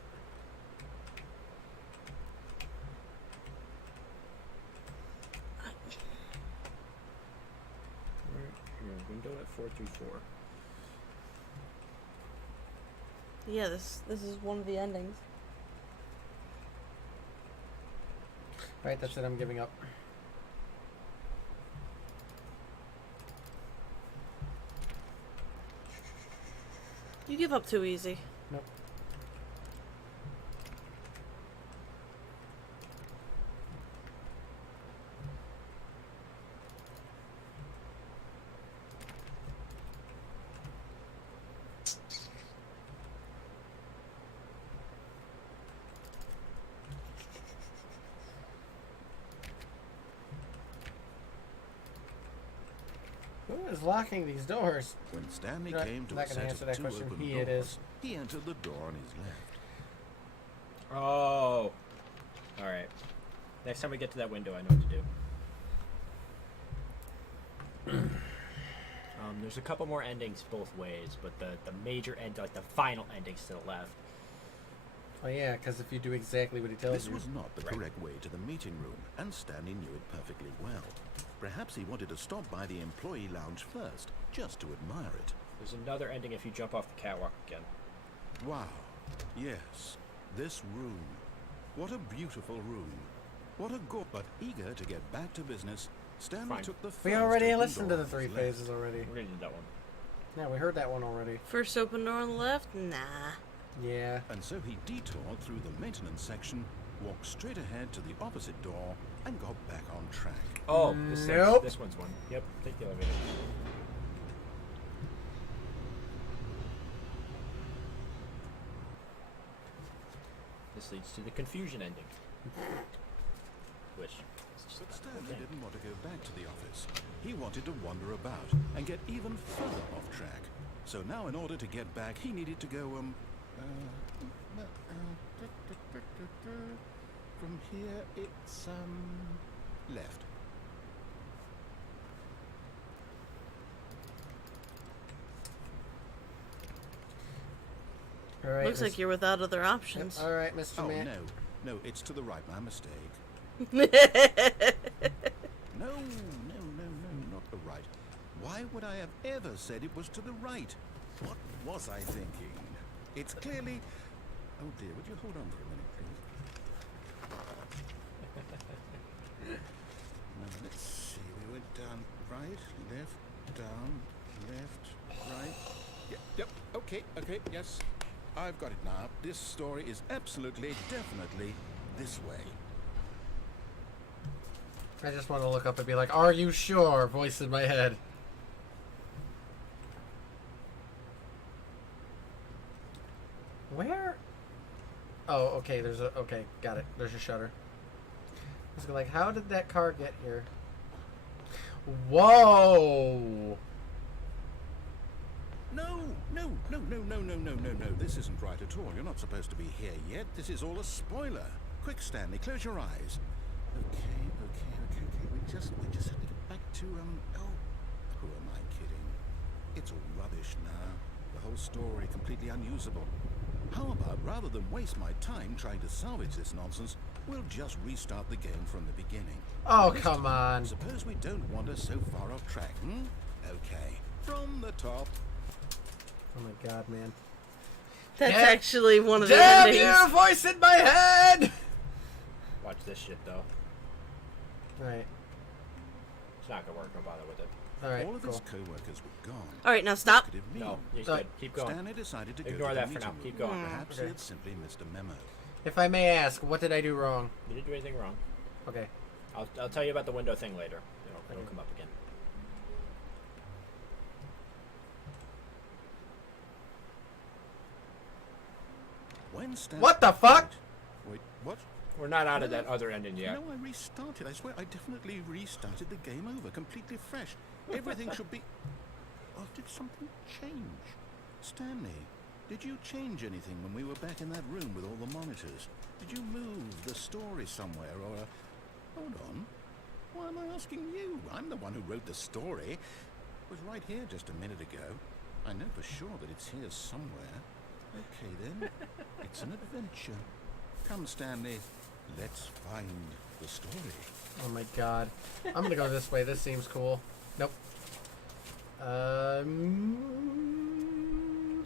Window at 434. Yeah, this is one of the endings. Right, that's it. I'm giving up. You give up too easy. Nope. Who is locking these doors? When Stanley Not- came to not a gonna set answer of that two question. open He doors, it is. he entered the door on his left. Oh. All right. Next time we get to that window, I know what to do. There's a couple more endings both ways, but the major end, like the final ending's to the left. Oh yeah, because if you do exactly what he tells This you. was not the Right. correct way to the meeting room, and Stanley knew it perfectly well. Perhaps he wanted to stop by the employee lounge first, just to admire it. There's another ending if you jump off the catwalk again. Wow. Yes. This room. What a beautiful room. What a but eager to get back to business, Stanley Fine. took the first We already open listened to door the on his 3 left. phases already. We already did that one. Yeah, we heard that one already. First open door on the left? Nah. Yeah. And so he detoured through the maintenance section, walked straight ahead to the opposite door, and got back on track. Oh, Nope. this one's one. Yep, take the elevator. This leads to the confusion ending. Which is just But about the whole Stanley thing. didn't want to go back to the office. He wanted to wander about and get even further off track. So now, in order to get back, he needed to go, from here, it's, left. All right. Looks like you're without other options. All right, Mr. Oh, Man. no, it's to the right, my mistake. No, not the right. Why would I have ever said it was to the right? What was I thinking? It's clearly... Oh dear, would you hold on for a minute, please? Now, let's see, we went down right, left, down, left, right. Yep, okay, yes. I've got it now. This story is absolutely, definitely this way. I just want to look up and be like, "Are you sure?" Voice in my head. Where? Oh, okay. There's a. Okay, got it. There's a shutter. I was like, how did that car get here? Whoa! No. This isn't right at all. You're not supposed to be here yet. This is all a spoiler. Quick, Stanley, close your eyes. Okay. We just have to get back to, oh, who am I kidding? It's all rubbish now. The whole story completely unusable. How about, rather than waste my time trying to salvage this nonsense, we'll just restart the game from the beginning. Oh, This come time, on. Suppose we don't wander so far off track, Okay. From the top. Oh my god, man. That's Yeah. actually one of the Damn endings. you! Voice in my head! Watch this shit though. Alright. It's not gonna work. Don't bother with it. Alright, All of cool. his co-workers were gone. Alright, now stop. What could it mean? No, he's Uh, good. Keep going. Stanley decided to go Ignore to the that for now. meeting Keep room. going. Perhaps Okay. he had simply missed a memo. If I may ask, what did I do wrong? You didn't do anything wrong. Okay. I'll tell you about the window thing later. It'll Okay. come up again. When Stanley... What the fuck? Wait, what? We're not out of that other ending yet. No, I restarted. I swear, I definitely restarted the game over, completely fresh. Everything should be... Oh, did something change? Stanley, did you change anything when we were back in that room with all the monitors? Did you move the story somewhere, or... Hold on. Why am I asking you? I'm the one who wrote the story. It was right here just a minute ago. I know for sure that it's here somewhere. Okay, then. It's an adventure. Come, Stanley. Let's find the story. Oh my god. I'm gonna go this way. This seems cool. Nope.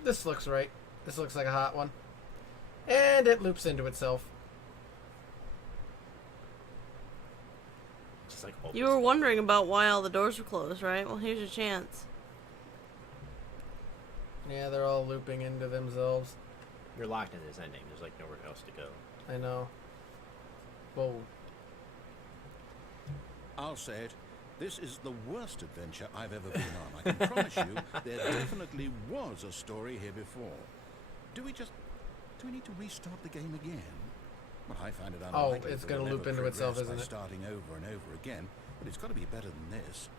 This looks right. This looks like a hot one. And it loops into itself. Just like You were wondering about why all the doors were closed, right? Well, here's your chance. Yeah, they're all looping into themselves. You're locked in this ending. There's like nowhere else to go. I know. Whoa. I'll say it. This is the worst adventure I've ever been on. I can promise you there definitely was a story here before. Do we need to restart the game again? Well, I find it unlikely it's that gonna we'll loop ever into itself, progress by isn't it? starting over and over again, but it's got to be better than this.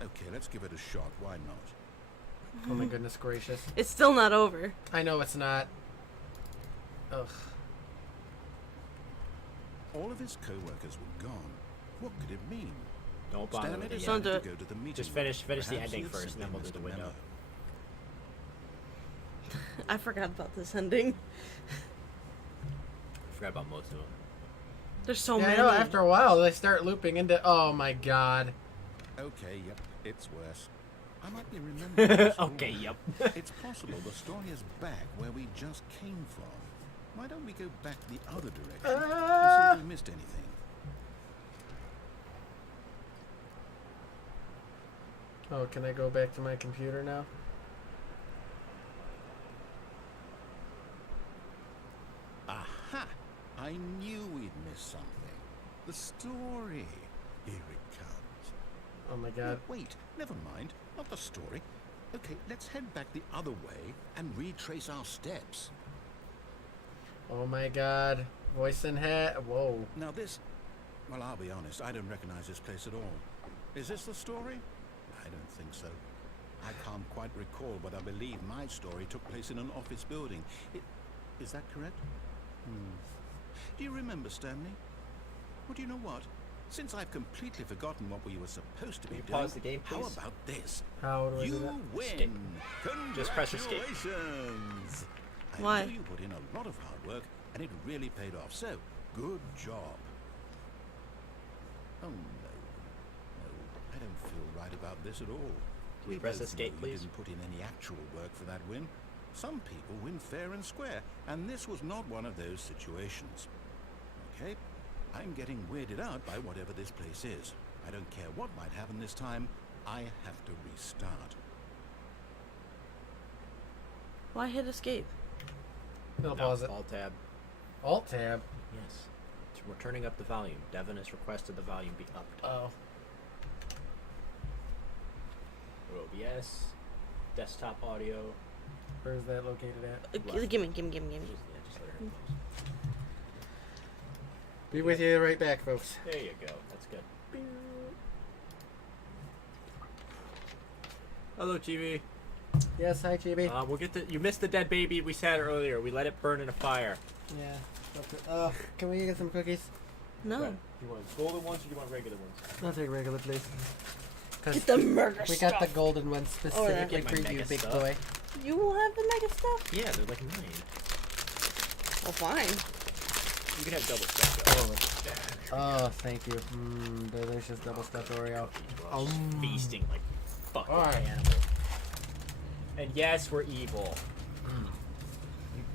Okay, let's give it a shot. Why not? Oh my goodness gracious. It's still not over. I know it's not. Ugh. All of his co-workers were gone. What could it mean? Don't bother Stanley with it Don't yet. do decided to it. go to the meeting. Just finish the Perhaps ending he had first, and then we'll do simply the missed window. memo. I forgot about this ending. I forgot about most of them. There's so Yeah, I many. know, after a while they start looping into. Oh my god. Okay, yep, it's worse. I might be remembering this Okay, wrong. yep. It's possible the story is back where we just came from. Why don't we go back the other direction and see if we missed anything? Oh, can I go back to my computer now? Aha! I knew we'd missed something. The story. Here it comes. Oh my No, god. wait, never mind. Not the story. Okay, let's head back the other way and retrace our steps. Oh my god. Voice in head. Whoa. Now this... Well, I'll be honest, I don't recognize this place at all. Is this the story? I don't think so. I can't quite recall, but I believe my story took place in an office building. Is that correct? Do you remember, Stanley? Well, do you know what? Since I've completely forgotten what we were supposed to be you doing, pause the game, how please? about this? How do I do You that? win! Escape. Just press escape. Congratulations! I Why? know you put in a lot of hard work, and it really paid off. So, good job. Oh no, I don't feel right about this at all. We press both escape, know you please? didn't put in any actual work for that win. Some people win fair and square, and this was not one of those situations. Okay, I'm getting weirded out by whatever this place is. I don't care what might happen this time. I have to restart. Why hit escape? I'll No, pause it. Alt tab. Alt tab. Yes. We're turning up the volume. Devin has requested the volume be upped. Oh. OBS, desktop audio. Where's that located at? Left. Gimme. Just let her know. Be with you right back, folks. There you go. That's good. Hello, TV. Yes, hi, Chibi. We'll get the. You missed the dead baby we said earlier. We let it burn in a fire. Yeah. Okay. Can we get some cookies? No. What? You want golden ones or do you want regular ones? I'll take regular, please. Get the murder We stuff. got the golden one specifically Get my for you, mega big stuff. boy. You will have the mega stuff? Yeah, they're like 9. Well, fine. You can have double stuff. Oh, thank you. Delicious double stuffed Oreo. We're just feasting like fucking Alright. animals. And yes, we're evil.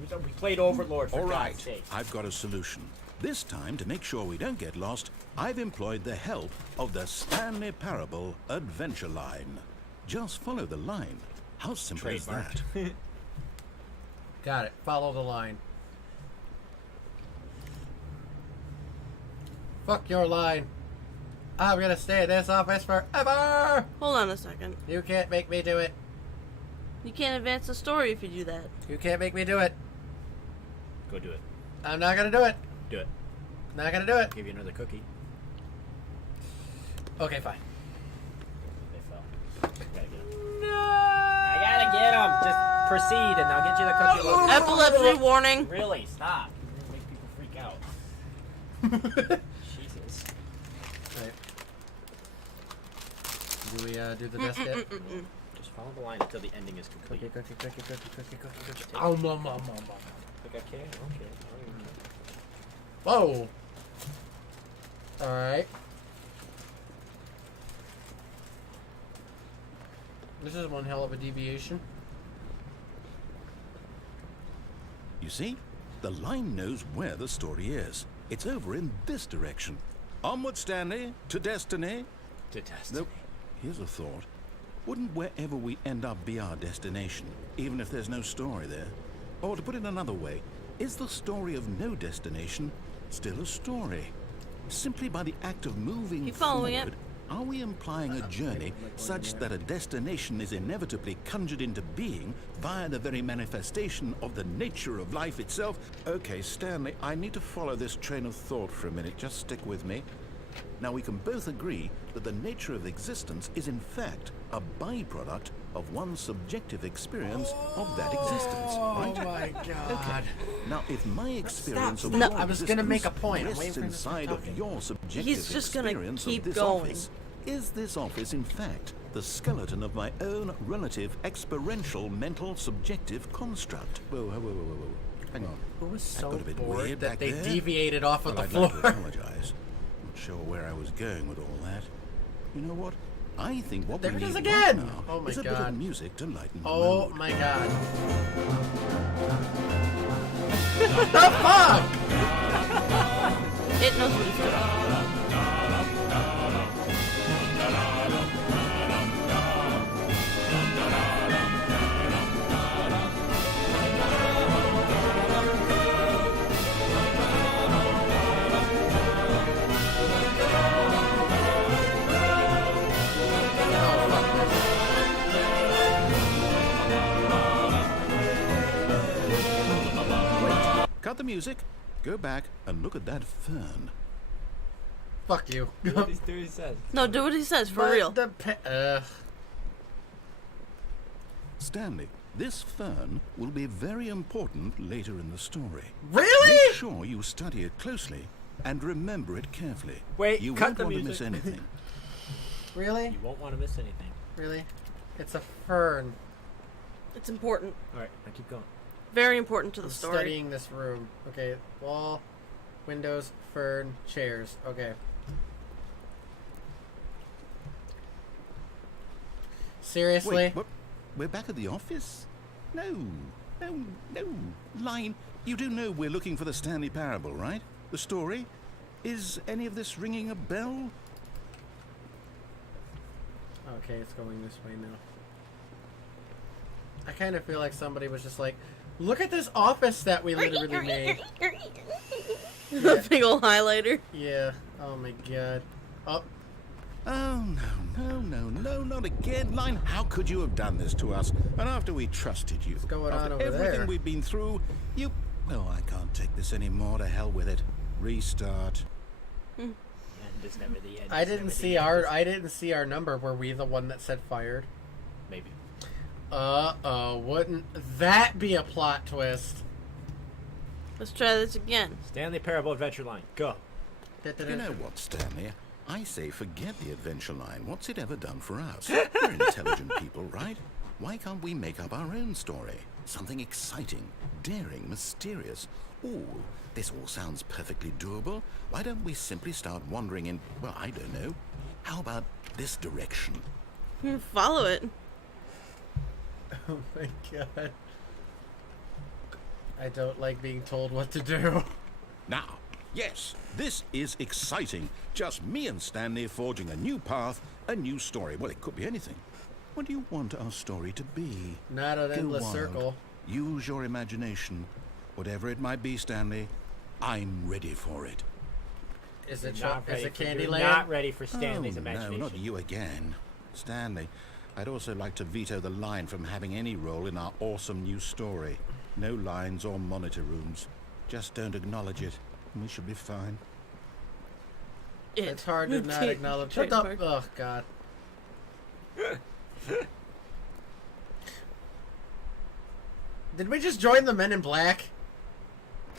We played Overlord for All right, God's sake. I've got a solution. This time, to make sure we don't get lost, I've employed the help of the Stanley Parable Adventure Line. Just follow the line. How simple is that? Trademarked. Got it. Follow the line. Fuck your line. I'm gonna stay at this office forever! Hold on a second. You can't make me do it. You can't advance the story if you do that. You can't make me do it. Go do it. I'm not gonna do it. Do it. Not gonna do it. Give you another cookie. Okay, fine. They fell. Gotta get 'em. I gotta get them. Just proceed, and I'll get you the cookie. Logan. Epilepsy warning. Really, stop. You're gonna make people freak out. Jesus. Right. Do we do the desk yet? Just follow the line until the ending is complete. Cookie. Oh, mom. Like I care? Okay. I don't even care. Whoa. Alright. This is one hell of a deviation. You see? The line knows where the story is. It's over in this direction. Onward, Stanley, to destiny. To test. Nope. Here's a thought. Wouldn't wherever we end up be our destination, even if there's no story there? Or to put it another way, is the story of no destination still a story? Simply by the act of moving You following it? forward, are we implying a journey such that a destination is inevitably conjured into being via the very manifestation of the nature of life itself? Okay, Stanley, I need to follow this train of thought for a minute. Just stick with me. Now we can both agree that the nature of existence is in fact a byproduct of one's subjective experience of that existence, right? Oh my god. Now, if my experience of No. your I was gonna make a existence point. I'm waiting rests for him to stop inside of talking. your subjective He's just gonna experience keep of this going. office, is this office in fact the skeleton of my own relative experiential mental subjective construct? Whoa. Hang on. Who was That so got a bit bored weird that back they there. deviated off of Well, the I'd floor? like to apologize. Not sure where I was going with all that. You know what? I think what There we it is need again! right now Oh my is a bit God. of music to lighten the Oh mood. my god. The fuck? It knows what it's doing. Cut the music, go back and look at that fern. Fuck you. Do what he says. No, do what he says, for But real. Stanley, this fern will be very important later in the story. Really? Make sure you study it closely and remember it carefully. Wait, you cut won't the want music. to miss anything. Really? You won't want to miss anything. Really? It's a fern. It's important. All right, I keep going. Very important to the I'm story. studying this room. Okay, wall, windows, fern, chairs. Okay. Seriously? Wait, what? We're back at the office? No. Line, you do know we're looking for the Stanley Parable, right? The story? Is any of this ringing a bell? Okay, it's going this way now. I kind of feel like somebody was just like, look at this office that we literally made. The big ol' highlighter. Yeah. Oh my god. Oh, Oh, no, not again. Line, how could you have done this to us? And after we trusted you. What's going on after over everything there? we've been through, you... Oh, I can't take this anymore. To hell with it. Restart. End is never the end. I is didn't never see the end. our our number. Were we the one that said fired? Maybe. Wouldn't that be a plot twist? Let's try this again. Stanley Parable Adventure Line. Go. You know what, Stanley? I say forget the adventure line. What's it ever done for us? We're intelligent people, right? Why can't we make up our own story? Something exciting, daring, mysterious. Ooh, this all sounds perfectly doable. Why don't we simply start wandering in, well, I don't know. How about this direction? Follow it. Oh my god. I don't like being told what to do. Now, yes, this is exciting. Just me and Stanley forging a new path, a new story. Well, it could be anything. What do you want our story to be? Not an Go endless wild. circle. Use your imagination. Whatever it might be, Stanley, I'm ready for it. Is it You're not ready is it for- you're Candyland? not ready for Stanley's Oh, imagination. no, not you again. Stanley, I'd also like to veto the line from having any role in our awesome new story. No lines or monitor rooms. Just don't acknowledge it, and we should be fine. It's hard to not acknowledge. Shut up. Oh god. Did we just join the Men in Black?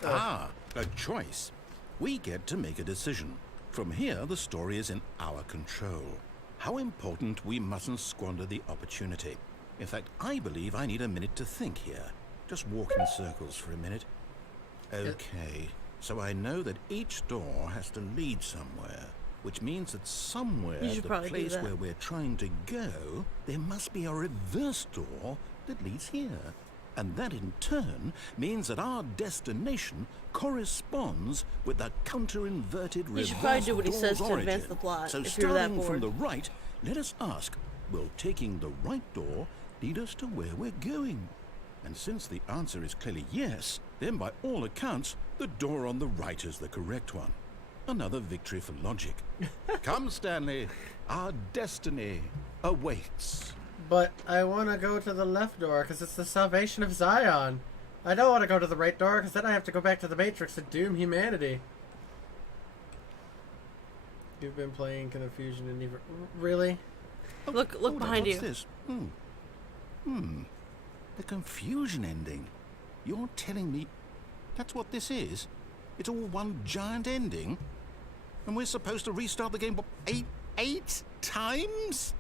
Ah, a choice. We get to make a decision. From here, the story is in our control. How important we mustn't squander the opportunity. In fact, I believe I need a minute to think here. Just walk in circles for a minute. Okay, so I know that each door has to lead somewhere, which means that somewhere You at should the probably do place that. where we're trying to go, there must be a reverse door that leads here. And that in turn means that our destination corresponds with the counter-inverted reverse You should probably do what he door's says to origin. advance the plot, So if you're that starting from bored. the right, let us ask, will taking the right door lead us to where we're going? And since the answer is clearly yes, then by all accounts, the door on the right is the correct one. Another victory for logic. Come, Stanley, our destiny awaits. But I want to go to the left door because it's the salvation of Zion. I don't want to go to the right door because then I have to go back to the Matrix and doom humanity. You've been playing Confusion and never... Really? Look Hold on, behind what's you. This? The Confusion ending. You're telling me that's what this is? It's all one giant ending? And we're supposed to restart the game, what, eight times?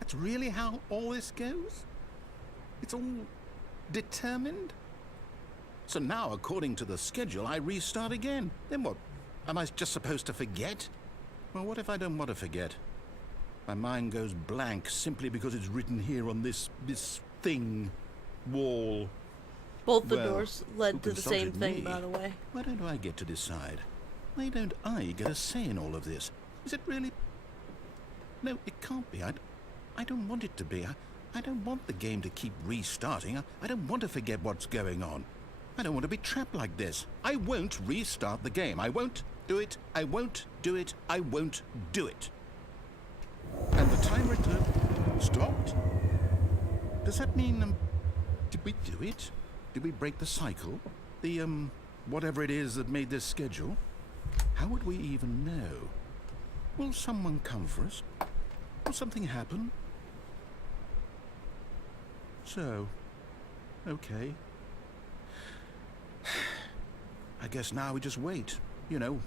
That's really how all this goes? It's all determined? So now, according to the schedule, I restart again. Then what? Am I just supposed to forget? Well, what if I don't want to forget? My mind goes blank simply because it's written here on this thing, wall. Both the Well, doors who led to the same consulted thing, me? by the way. Why don't I get to decide? Why don't I get a say in all of this? Is it really... No, it can't be. I don't want it to be. I don't want the game to keep restarting. I don't want to forget what's going on. I don't want to be trapped like this. I won't restart the game. I won't do it. I won't do it. I won't do it. And the timer stopped? Does that mean, did we do it? Did we break the cycle? The, whatever it is that made this schedule? How would we even know? Will someone come for us? Will something happen? So, okay. I guess now we just wait. You know,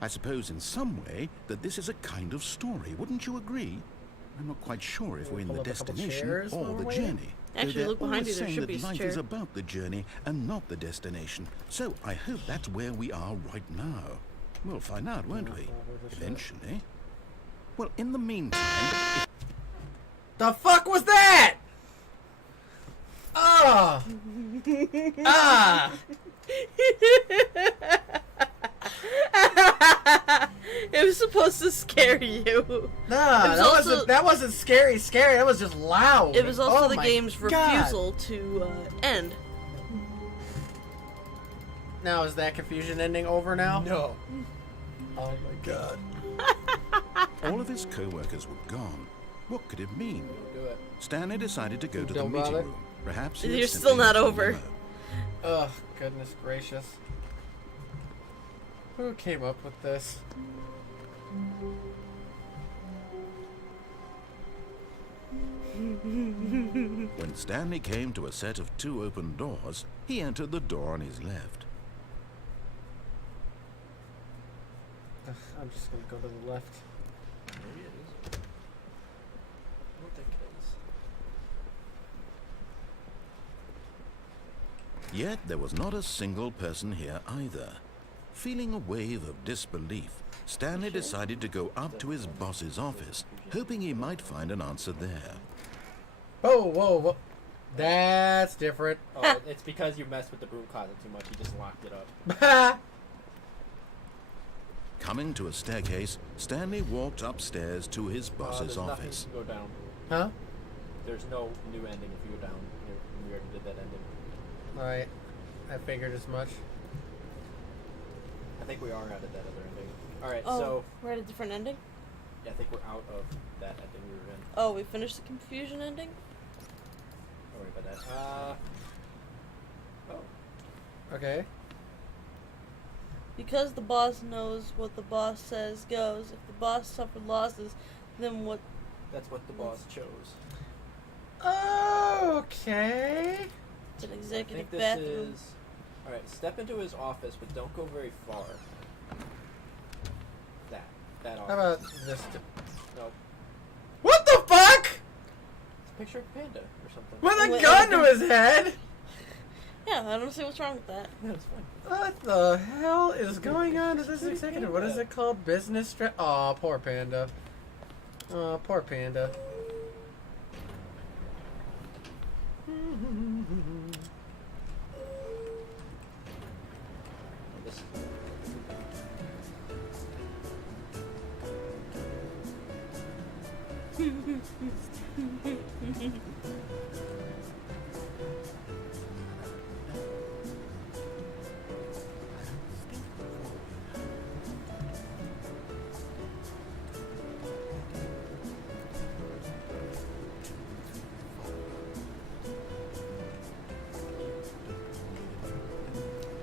I suppose in some way that this is a kind of story. Wouldn't you agree? I'm not quite sure if we're in Pull the up a couple destination chairs or while the we're waiting? journey. Though Actually, they're look behind always you, there saying should that be a life chair. is about the journey and not the destination. So I hope that's where we are right now. We'll find out, won't we? Eventually. Well, in the meantime... The fuck was that? Ah! Ah! It was supposed to scare you. Nah, It was that also- wasn't scary. That was just loud. It was also Oh the my game's God. refusal to end. Now is that Confusion ending over now? No. Oh my God. All of his co-workers were gone. What could it mean? Do it. Stanley decided to go to the Don't meeting bother? room. Perhaps he had You're simply still not missed a over. memo. Ugh, goodness gracious. Who came up with this? When Stanley came to a set of 2 open doors, he entered the door on his left. Ugh, I'm just gonna go to the left. Maybe it is. I don't think it is. Yet there was not a single person here either. Feeling a wave of disbelief, Stanley decided to go up to his boss's office, hoping he might find an answer there. Whoa, whoa, whoa. That's different. Oh, it's because you messed with the broom closet too much. You just locked it up. Coming to a staircase, Stanley walked upstairs to his boss's There's nothing office. to go down. Huh? There's no new ending if you go down. We already did that ending. Alright. I figured as much. I think we are out of that other ending. Alright, Oh, so we're at a different ending? yeah, I think we're out of that ending we were in. Oh, we finished the Confusion ending? Don't worry about that. Oh. Okay. Because the boss knows what the boss says goes. If the boss suffered losses, then what? That's what the boss chose. Okay. It's an I executive think this bathroom. is... Alright, step into his office, but don't go very far. That office. How about this? No, What the fuck? it's a picture of a panda or something. With a Wait, gun to his head? Yeah, I don't see what's wrong with that. Yeah, it's fine. What the hell is going on to this executive? What is it called? Business stra- Aw, poor panda. Aw, poor panda. This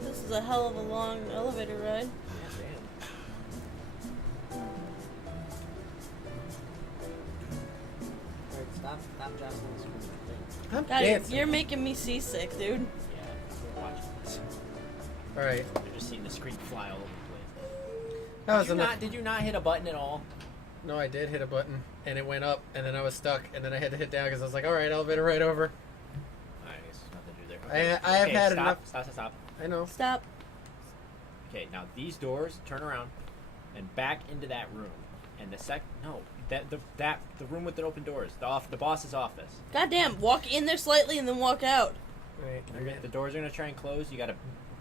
This is a hell of a long elevator ride. damn. I'm God, dancing. you're making me seasick, dude. Yeah, we're watching this. All right. You're just seeing the screen fly all over the place. That was Did you, enough. not, did you not hit a button at all? No, I did hit a button, and it went up, and then I was stuck, and then I had to hit down because I was like, all right, elevator right over. Alright, nothing to do there. I have had stop, enough. Stop. I know. Stop. Okay, now these doors turn around and back into that room. And the room with the open doors, the boss's office. Goddamn, walk in there slightly and then walk out. Right. The doors are gonna try and close. You gotta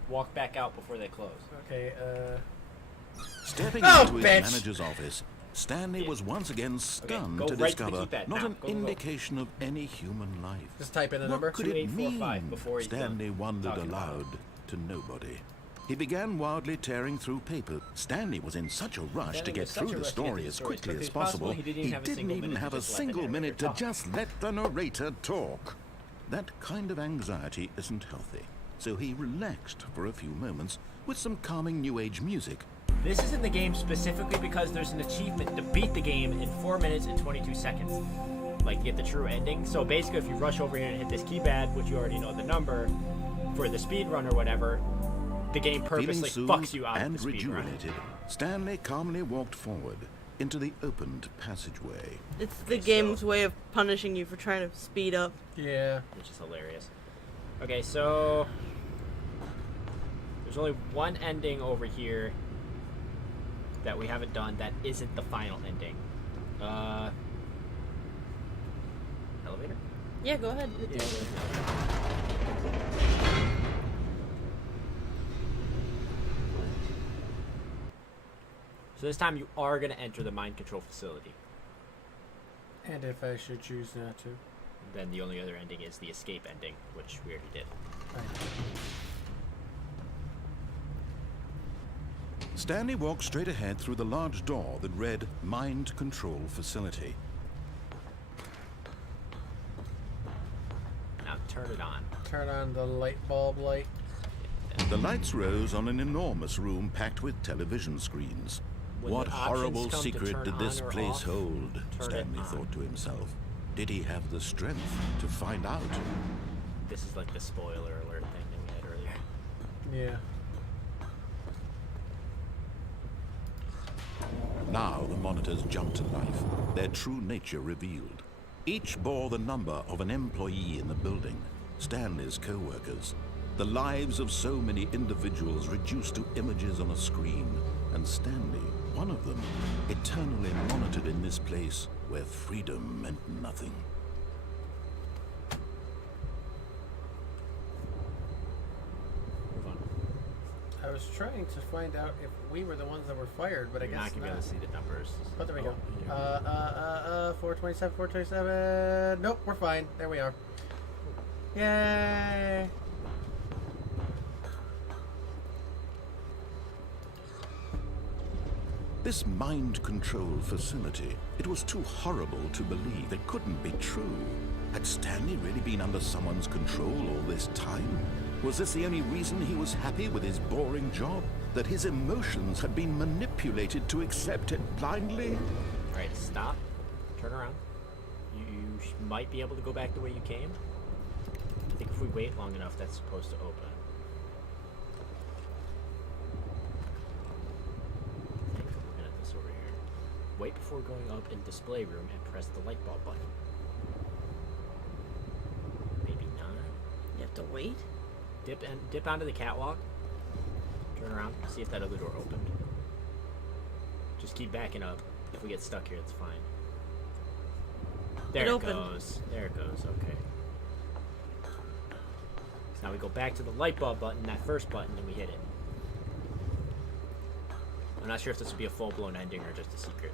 walk back out before they close. Okay. Stepping Oh, into his bitch. manager's office, Stanley was once again stunned go to right to the discover keypad not now. an Go. indication of any human life. Just type in the What number. could it 2845 mean? before he's Stanley done wondered talking about aloud to nobody. He began wildly tearing through paper. Stanley was in such a rush Stanley to get was such through a the rush to get story through as the story quickly as possible. possible. He didn't even have a single minute to have a just let the single narrator minute to talk. just let the narrator talk. That kind of anxiety isn't healthy, so he relaxed for a few moments with some calming new age music. This is in the game specifically because there's an achievement to beat the game in 4 minutes and 22 seconds. Like, get the true ending. So basically, if you rush over here and hit this keypad, which you already know the number, for the speed run or whatever, the game purposely Feeling fucks soothed you out of and the speed run. rejuvenated, Stanley calmly walked forward into the opened passageway. It's the Okay, game's so- way of punishing you for trying to speed up. Yeah. Which is hilarious. Okay, so there's only one ending over here that we haven't done that isn't the final ending. Elevator? Yeah, go ahead. So this time you are going to enter the mind control facility. And if I should choose not to. Then the only other ending is the escape ending, which we already did. Right. Stanley walked straight ahead through the large door that read Mind Control Facility. Now turn it on. Turn on the light bulb light. The lights rose on an enormous room packed with television screens. When What the options horrible come to secret turn did this on or place off, hold? turn it Stanley on. thought to himself. Did he have the strength to find out? This is like the spoiler alert thing that we had earlier. Yeah. Now the monitors jumped to life, their true nature revealed. Each bore the number of an employee in the building, Stanley's co-workers. The lives of so many individuals reduced to images on a screen, and Stanley, one of them, eternally monitored in this place where freedom meant nothing. Move on. I was trying to find out if we were the ones that were fired, but I You're guess not going to be able not. to see the numbers. Oh, there we go. yeah. 427, 427. Nope, we're fine. There we are. Yay! This mind control facility, it was too horrible to believe. It couldn't be true. Had Stanley really been under someone's control all this time? Was this the only reason he was happy with his boring job? That his emotions had been manipulated to accept it blindly? Alright, stop. Turn around. You might be able to go back the way you came. I think if we wait long enough, that's supposed to open. I think I'm looking at this over here. Wait before going up in display room and press the light bulb button. Maybe not. You have to wait? Dip onto the catwalk. Turn around. See if that other door opened. Just keep backing up. If we get stuck here, it's fine. There It it opened. goes. There it goes. Okay. So now we go back to the light bulb button, that first button, and we hit it. I'm not sure if this would be a full-blown ending or just a secret.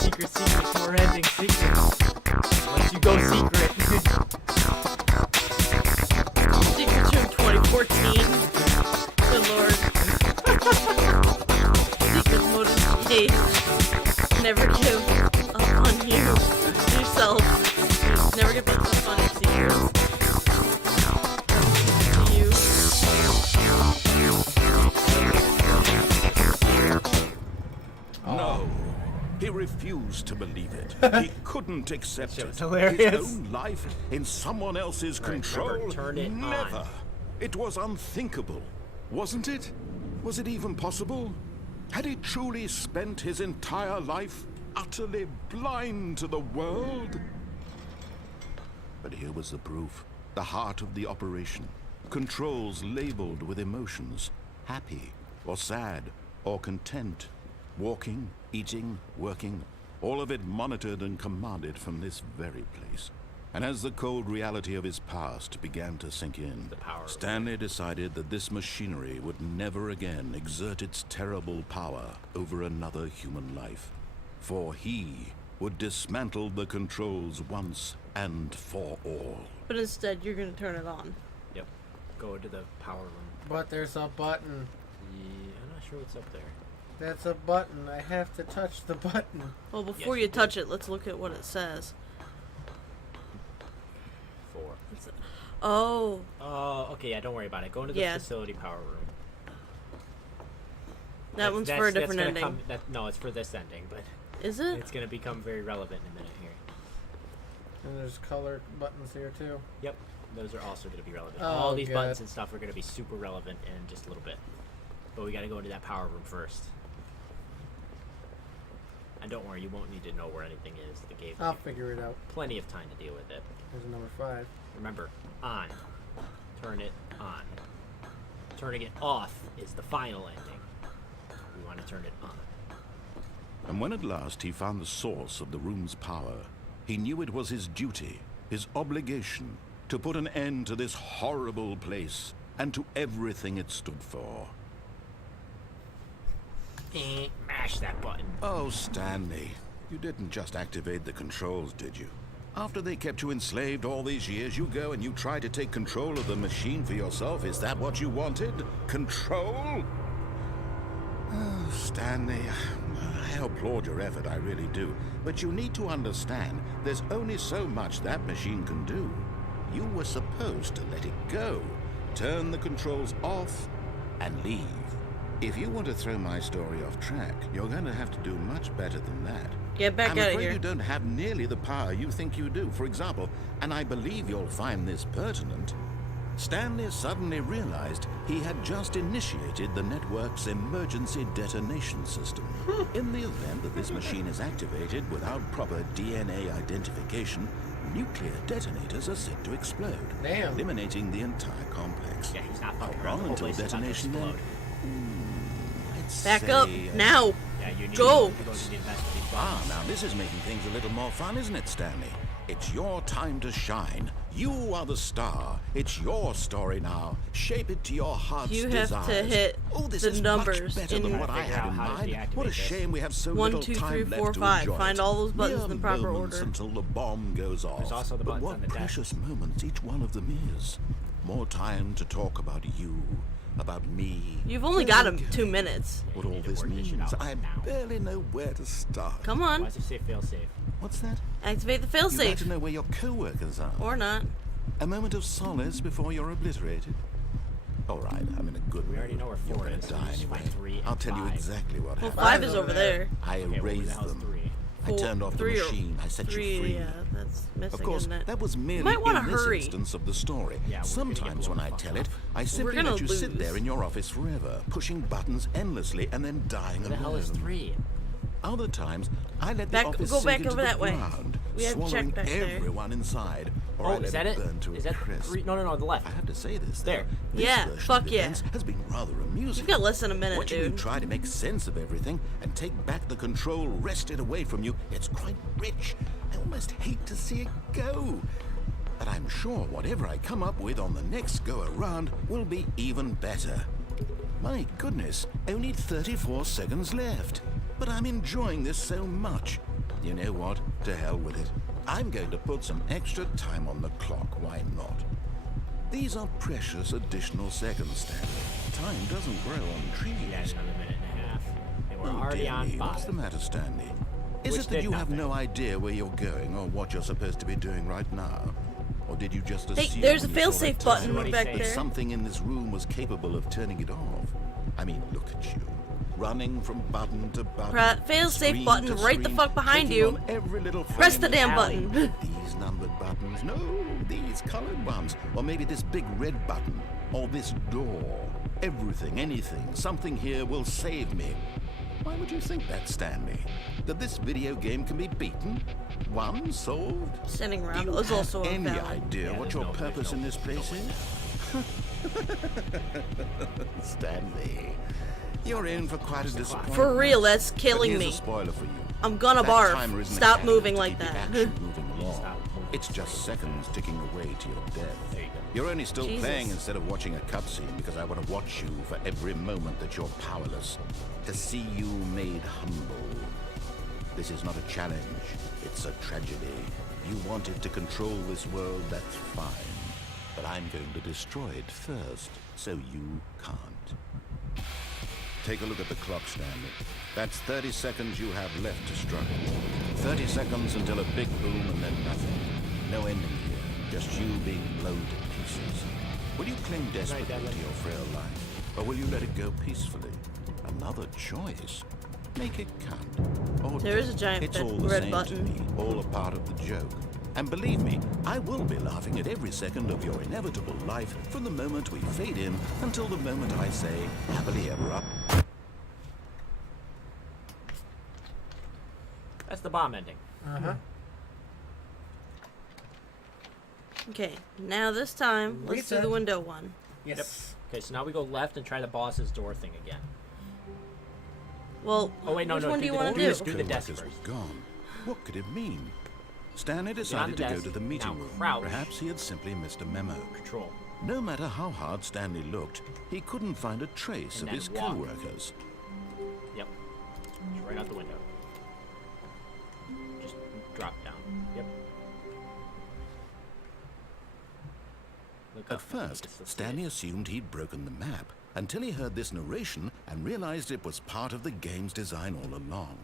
Secret, more ending, secret. Once you go secret. Secret Room 2014. Good lord. Secret mode engaged. Never give up on you. never get past the funny secrets. No. He refused to believe it. He couldn't accept That it. was hilarious. His own life in someone else's Right, control. remember, turn it Never. on. It was unthinkable, wasn't it? Was it even possible? Had he truly spent his entire life utterly blind to the world? But here was the proof. The heart of the operation. Controls labeled with emotions. Happy, or sad, or content. Walking, eating, working, all of it monitored and commanded from this very place. And as the cold reality of his past began to sink in, Stanley decided that this machinery would never again exert its terrible power over another human life. For he would dismantle the controls once and for all. But instead, you're gonna turn it on. Yep. Go into the power room. But there's a button. Yeah, I'm not sure what's up there. That's a button. I have to touch the button. Well, before Yes, you you touch it, let's look at what it says. 4. Oh, Oh, okay, yeah, don't worry about it. Go into the Yeah. facility power room. that one's for a different gonna ending. no, it's for this ending, but Is it? it's going to become very relevant in a minute here. And there's color buttons here too. Yep, those are also going to be relevant. Oh, All these good. buttons and stuff are going to be super relevant in just a little bit. But we got to go into that power room first. And don't worry, you won't need to know where anything is. The game I'll figure it out. plenty of time to deal with it. There's a number 5. Remember, on. Turn it on. Turning it off is the final ending. We want to turn it on. And when at last he found the source of the room's power, he knew it was his duty, his obligation, to put an end to this horrible place and to everything it stood for. Mash that button. Oh, Stanley, you didn't just activate the controls, did you? After they kept you enslaved all these years, you go and you try to take control of the machine for yourself. Is that what you wanted? Control? Oh, Stanley, I applaud your effort, I really do. But you need to understand, there's only so much that machine can do. You were supposed to let it go, turn the controls off, and leave. If you want to throw my story off track, you're going to have to do much better than that. Get back I'm out of afraid here. you don't have nearly the power you think you do. For example, and I believe you'll find this pertinent, Stanley suddenly realized he had just initiated the network's emergency detonation system. In the event that this machine is activated without proper DNA identification, nuclear detonators are set to explode, Damn. eliminating the entire complex. Yeah, he's not How fucking around. long The whole until place is about to detonation then? explode. Let's Back up say, now. Yeah, you need Go. to go to the investigate Ah, now this is making things a little more fun, isn't it, Stanley? It's your time to shine. You are the star. It's your story now. Shape it to your heart's You have desires. to hit oh, this the is numbers much better in- than what I Figure had out in how to mind. deactivate What a this. shame we have so 1, little 2, time 3, left 4, to 5. enjoy Find it. all those buttons Mere in the proper moments order. until the bomb goes off. There's also the but buttons what on the desk. precious moments each one of them is. More time to talk about you, about me. You've only got him 2 minutes. What You all need to this work this shit means, out I now. barely know where to start. Come Why on. does it say fail safe? What's that? Activate the You'd like failsafe. to know where your co-workers are. Or not. A moment of solace before you're obliterated. All right, I'm in a good mood. We already know where You're 4 gonna is, so die just anyway. find 3 and I'll tell you 5. exactly what Well, happened. 5 is over there. I Okay, well, where the erased hell's them. 3? I turned off the 3 or- machine. I set 3, you free. yeah, that's missing, Of course, isn't it? that was merely might wanna in this hurry. instance of the story. Yeah, we're gonna get Sometimes when blown I the fuck tell it, off. I simply gonna let you sit lose. there in your office forever, pushing buttons endlessly and then dying Where the hell is alone. 3? Other times, I let the Back- office go sink back into over the that way. ground, We have to check swallowing back there. everyone inside, or I Oh, let is that it? burn to Is a that crisp. 3? No, on the left. I have to say this. There. Though. This Yeah, version fuck of yeah. events has been rather amusing. You got less than a minute, Watching you dude. try to make sense of everything and take back the control wrested away from you, it's quite rich. I almost hate to see it go. But I'm sure whatever I come up with on the next go around will be even better. My goodness, only 34 seconds left. But I'm enjoying this so much. You know what? To hell with it. I'm going to put some extra time on the clock. Why not? These are precious additional seconds, Stanley. Time doesn't grow on trees. Yeah, it's another minute and a half. And we're Oh, already dear on me, 5. what's the matter, Stanley? Is Which it that did you have nothing. no idea where you're going or what you're supposed to be doing right now? Or did you just assume Hey, there's a you saw failsafe that button what he's back saying. there. something in this room was capable of turning it off? I mean, look at you. Running from button to button. Fail-safe screen button to right the screen, fuck behind clicking you. on every little Press frame the in damn alley. button. These numbered buttons. No, these colored ones. Or maybe this big red button. Or this door. Everything, anything, something here will save me. Why would you think that, Stanley? That this video game can be beaten? Won? Solved? Standing Do around you is have also any invalid. idea Yeah, what there's your no- there's purpose no- in this place no is? Stanley, you're in for quite a disappointment. For real, that's But killing here's me. a spoiler for you. I'm gonna That barf. timer isn't a Stop catalyst moving to like keep the that. action moving along. Stop moving. It's just seconds ticking away to your death. There you go. You're only still Jesus. playing instead of watching a cutscene because I want to watch you for every moment that you're powerless. To see you made humble. This is not a challenge. It's a tragedy. You wanted to control this world, that's fine. But I'm going to destroy it first, so you can't. Take a look at the clock, Stanley. That's 30 seconds you have left to struggle. 30 seconds until a big boom and then nothing. No ending here, just you being blown to pieces. Will you cling desperately Devlin. to your frail life, or will you let it go peacefully? Another choice. Make it count. Or There is a don't. giant It's all the red same button. to me, all a part of the joke. And believe me, I will be laughing at every second of your inevitable life from the moment we fade in until the moment I say, happily ever up. That's the bomb ending. Uh-huh. Okay, now this time, let's do the Reset. window one. Yes. Okay, so now we go left and try the boss's door thing again. Well, Oh, wait, no, which no, one do do you the- want to do do? the desk Co-workers first. were gone. What could it mean? Stanley on the decided to go desk. to the meeting Now room. crouch. Perhaps he had simply missed a memo. Control. No matter how hard Stanley looked, he couldn't find a trace And of his then walk. co-workers. Yep. Just right out the window. Just drop down. Yep. Look At up. first, Just let's see Stanley it. assumed he'd broken the map until he heard this narration and realized it was part of the game's design all along.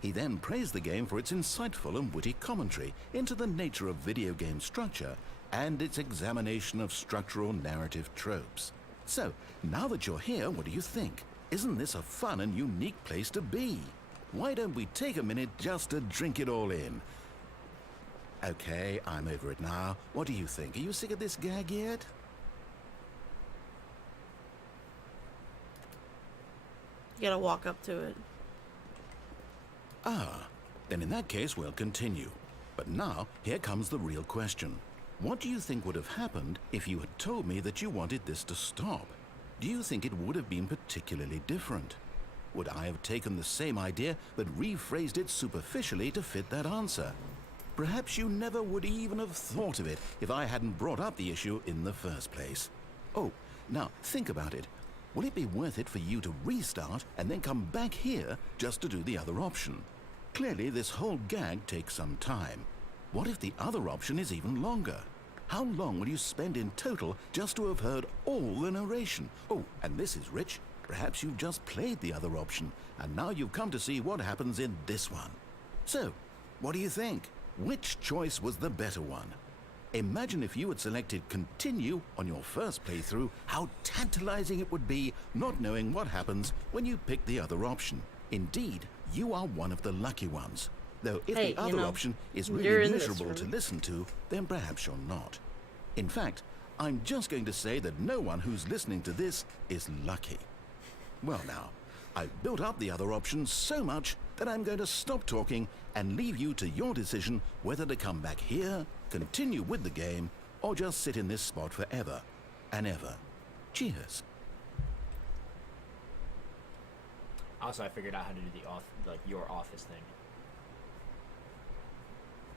He then praised the game for its insightful and witty commentary into the nature of video game structure and its examination of structural narrative tropes. So, now that you're here, what do you think? Isn't this a fun and unique place to be? Why don't we take a minute just to drink it all in? Okay, I'm over it now. What do you think? Are you sick of this gag yet? You gotta walk up to it. Ah, then in that case we'll continue. But now, here comes the real question. What do you think would have happened if you had told me that you wanted this to stop? Do you think it would have been particularly different? Would I have taken the same idea but rephrased it superficially to fit that answer? Perhaps you never would even have thought of it if I hadn't brought up the issue in the first place. Oh, now think about it. Will it be worth it for you to restart and then come back here just to do the other option? Clearly, this whole gag takes some time. What if the other option is even longer? How long will you spend in total just to have heard all the narration? Oh, and this is rich. Perhaps you've just played the other option, and now you've come to see what happens in this one. So, what do you think? Which choice was the better one? Imagine if you had selected continue on your first playthrough, how tantalizing it would be not knowing what happens when you pick the other option. Indeed, you are one of the lucky ones. Though if Hey, the you other know, option is you're really in this miserable to room. listen to, then perhaps you're not. In fact, I'm just going to say that no one who's listening to this is lucky. Well now, I've built up the other option so much that I'm going to stop talking and leave you to your decision whether to come back here, continue with the game, or just sit in this spot forever and ever. Cheers. Also, I figured out how to do your office thing.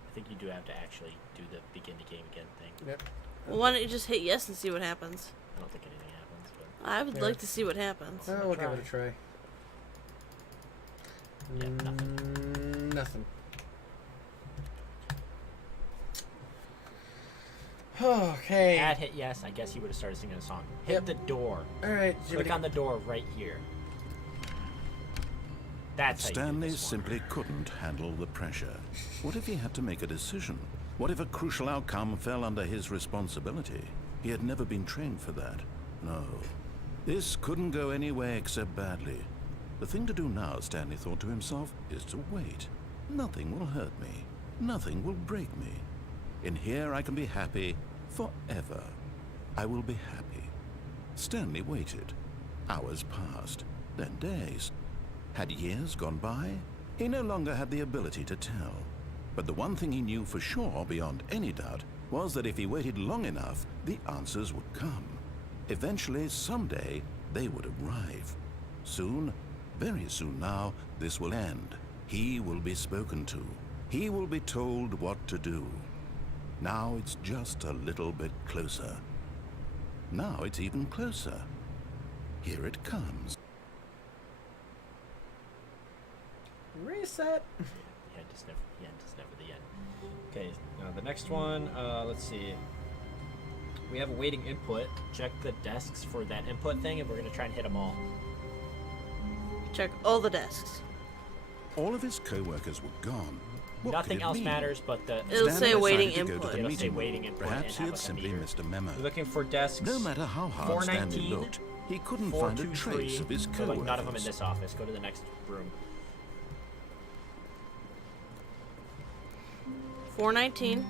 I think you do have to actually do the begin the game again thing. Yep. Well, why don't you just hit yes and see what happens? I don't think anything happens, but I would Yeah. like to see what happens. Oh, we'll give it a try. Yeah, nothing. Nothing. Okay. Had hit yes, I guess he would have started singing a song. Hit Yep. the door. All right. Click on the door right here. That's how you do Stanley this one. simply couldn't handle the pressure. What if he had to make a decision? What if a crucial outcome fell under his responsibility? He had never been trained for that. No. This couldn't go any way except badly. The thing to do now, Stanley thought to himself, is to wait. Nothing will hurt me. Nothing will break me. In here I can be happy forever. I will be happy. Stanley waited. Hours passed, then days. Had years gone by? He no longer had the ability to tell. But the one thing he knew for sure, beyond any doubt, was that if he waited long enough, the answers would come. Eventually, someday, they would arrive. Soon, very soon now, this will end. He will be spoken to. He will be told what to do. Now it's just a little bit closer. Now it's even closer. Here it comes. Reset. Yeah, just never the end. It's never the end. Okay, now the next one, let's see. We have a waiting input. Check the desks for that input thing, and we're going to try and hit them all. Check all the desks. All of his co-workers were gone. What Nothing could it else mean? matters but the... It'll Stanley say waiting decided to go to input. the It'll say meeting waiting room. input Perhaps and he have, had like, a simply meter. missed a memo. We're looking for desks. No matter how hard Stanley 419, looked, he couldn't find a 423. trace of his So, co-workers. like, none of them in this office. Go to the next room. 419.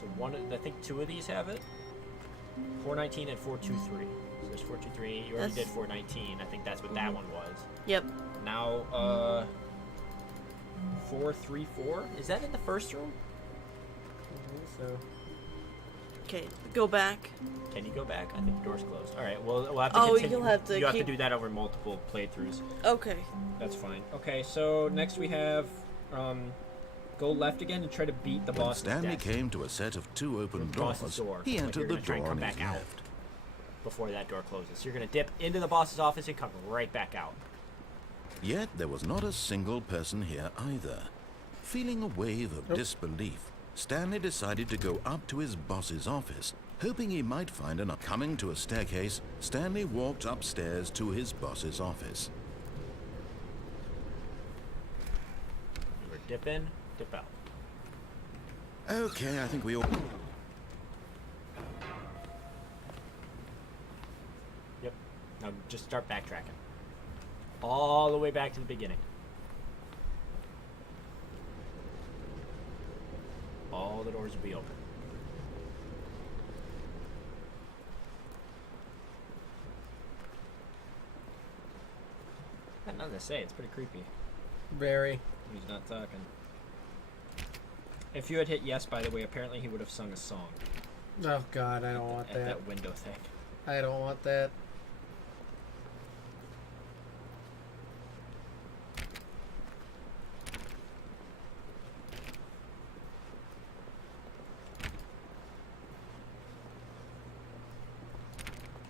So one, I think two of these have it. 419 and 423. So there's 423. You already That's- did 419. I think that's what that one was. Yep. Now, 434. Is that in the first room? So Okay, go back. Can you go back? I think the door's closed. All right. Well, we'll have to Oh, continue. you'll have to You have to keep- do that over multiple playthroughs. Okay. That's fine. Okay. So next we have go left again and try to beat the When boss's Stanley desk. came to a set of two open The boss's doors, door. he Like, entered you're the gonna try and door come on his back out. left. Before that door closes. You're gonna dip into the boss's office and come right back out. Yet there was not a single person here either. Feeling a wave of disbelief, Stanley decided to go up to his boss's office, hoping he might find an... Coming to a staircase, Stanley walked upstairs to his boss's office. We're dip in, dip out. Okay, I think we all... Yep. Now just start backtracking. All the way back to the beginning. All the doors will be open. Got nothing to say. It's pretty creepy. very. He's not talking. If you had hit yes, by the way, apparently he would have sung a song Oh God, I don't want at that. that window thing. I don't want that.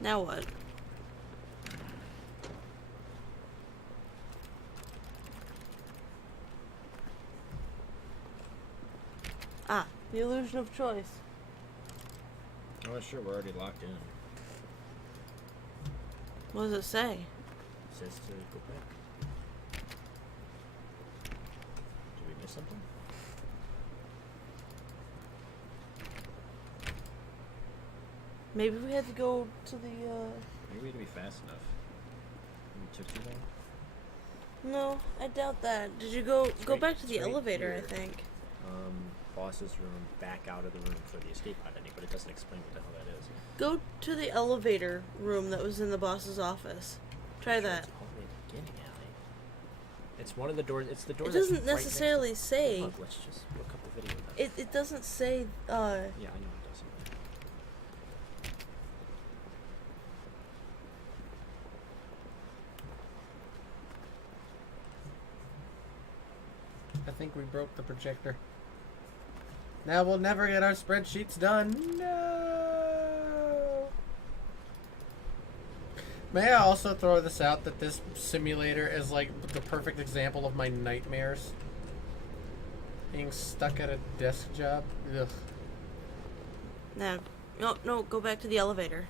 Now what? Ah, the illusion of choice. Oh, sure, we're already locked in. What does it say? It says to go back. Did we miss something? Maybe we had to go to the, Maybe we had to be fast enough. We took too long. No, I doubt that. Did you go right- back to the it's right elevator, here. I think. Boss's room, back out of the room for the escape pod ending, but it doesn't explain what the hell that is. Go to the elevator room that was in the boss's office. Try Sure, that. It's all the way at the beginning, Allie. It's one of the doors. It's the door. It that's doesn't right next to- necessarily say. Look, let's just look up the video. Then. It doesn't say, Yeah, I know it doesn't. I think we broke the projector. Now we'll never get our spreadsheets done. No. May I also throw this out that this simulator is like the perfect example of my nightmares? Being stuck at a desk job. Ugh. now, no, go back to the elevator.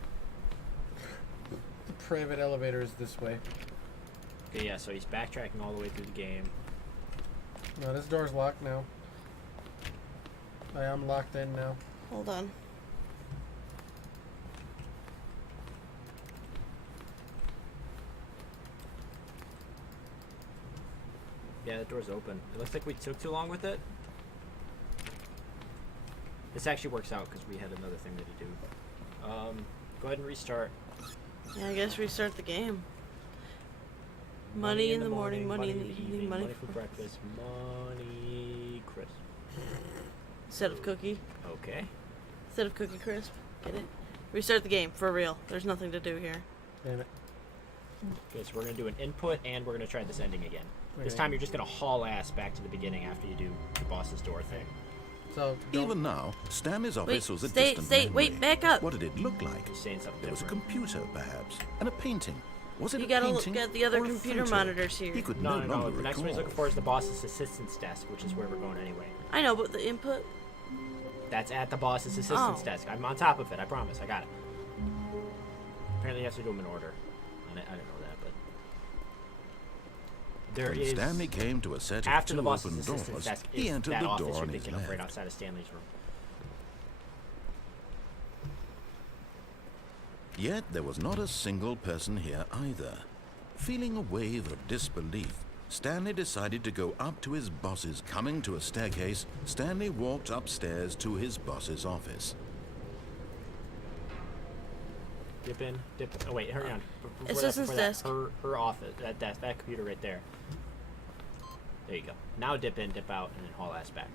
The private elevator is this way. Okay, yeah, so he's backtracking all the way through the game. No, this door's locked now. I am locked in now. Hold on. Yeah, the door's open. It looks like we took too long with it. This actually works out because we had another thing to do. Go ahead and restart. Yeah, I guess restart the game. Money in the morning, money in the evening, money for breakfast, money crisp. Instead of cookie. Okay. Instead of cookie crisp. Get it? Restart the game, for real. There's nothing to do here. Damn it. Okay, so we're going to do an input and we're going to try this ending again. This Okay. time you're just going to haul ass back to the beginning after you do the boss's door thing. So, Even now, Stanley's office was a stay, distant stay, memory. wait, back up. What did it look like? You're saying something There was a different. computer, perhaps, and a painting. Was it You a gotta painting look at the other or a computer photo? monitors here. He could No, no, no, longer no. The next one he's recall. looking for is the boss's assistant's desk, which is where we're going anyway. I know, but the input. That's at the boss's assistant's Oh. desk. I'm on top of it. I promise. I got it. Apparently, you have to do them in order. I didn't know that, but there When is. Stanley came to a set of After the two boss's open assistant's doors, desk he is entered that the office door you're on his thinking of right left. outside of Stanley's room. Yet there was not a single person here either. Feeling a wave of disbelief, Stanley decided to go up to his boss's. Coming to a staircase, Stanley walked upstairs to his boss's office. Dip in, dip. Oh wait, hurry on. Assistant's desk. Her office. That desk. That computer right there. There you go. Now dip in, dip out, and then haul ass back.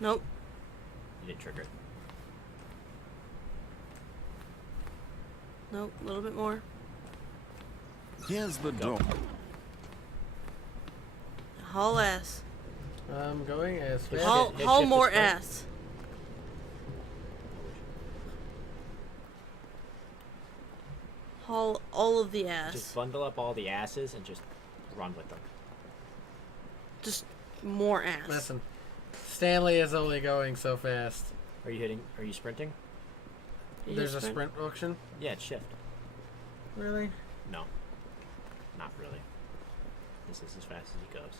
Nope. You didn't trigger it. Nope. A little bit more. Here's the Go. door. Haul ass. I'm going as Hit fast. Haul, hit haul shift more to sprint. ass. Haul all of the ass. Just bundle up all the asses and just run with them. Just more ass. Listen, Stanley is only going so fast. Are you hitting? Are you sprinting? You There's a just sprint function? Yeah, it's shift. Really? No, not really. This is as fast as he goes.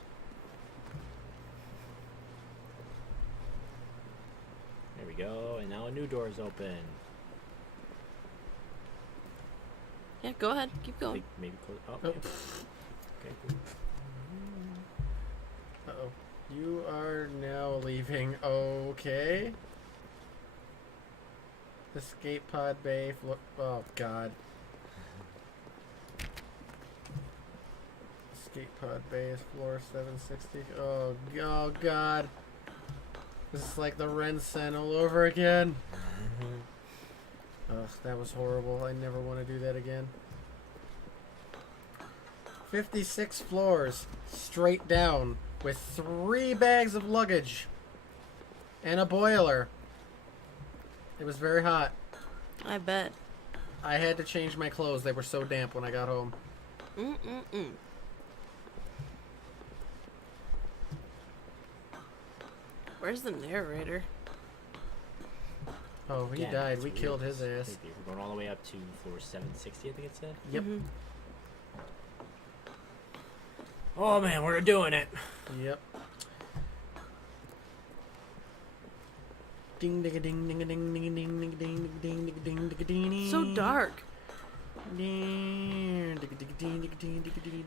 There we go, and now a new door is open. Yeah, go ahead. Keep going. Maybe close. Oh, Oh. yeah. Okay, cool. Uh-oh. You are now leaving. Okay. Escape pod bay. Oh, God. Escape pod bay is floor 760. Oh, God. This is like the Rensen all over again. Ugh, that was horrible. I never want to do that again. 56 floors, straight down, with 3 bags of luggage. And a boiler. It was very hot. I bet. I had to change my clothes. They were so damp when I got home. Mm-mm-mm. Where's the narrator? Oh, he Again, died. it's We weird. killed his ass. Creepy. We're going all the way up to floor 760, I think it said. Yep. Mhm. Oh man, we're doing it. Yep. Ding ding ding ding ding ding ding ding ding ding ding ding ding ding. So dark.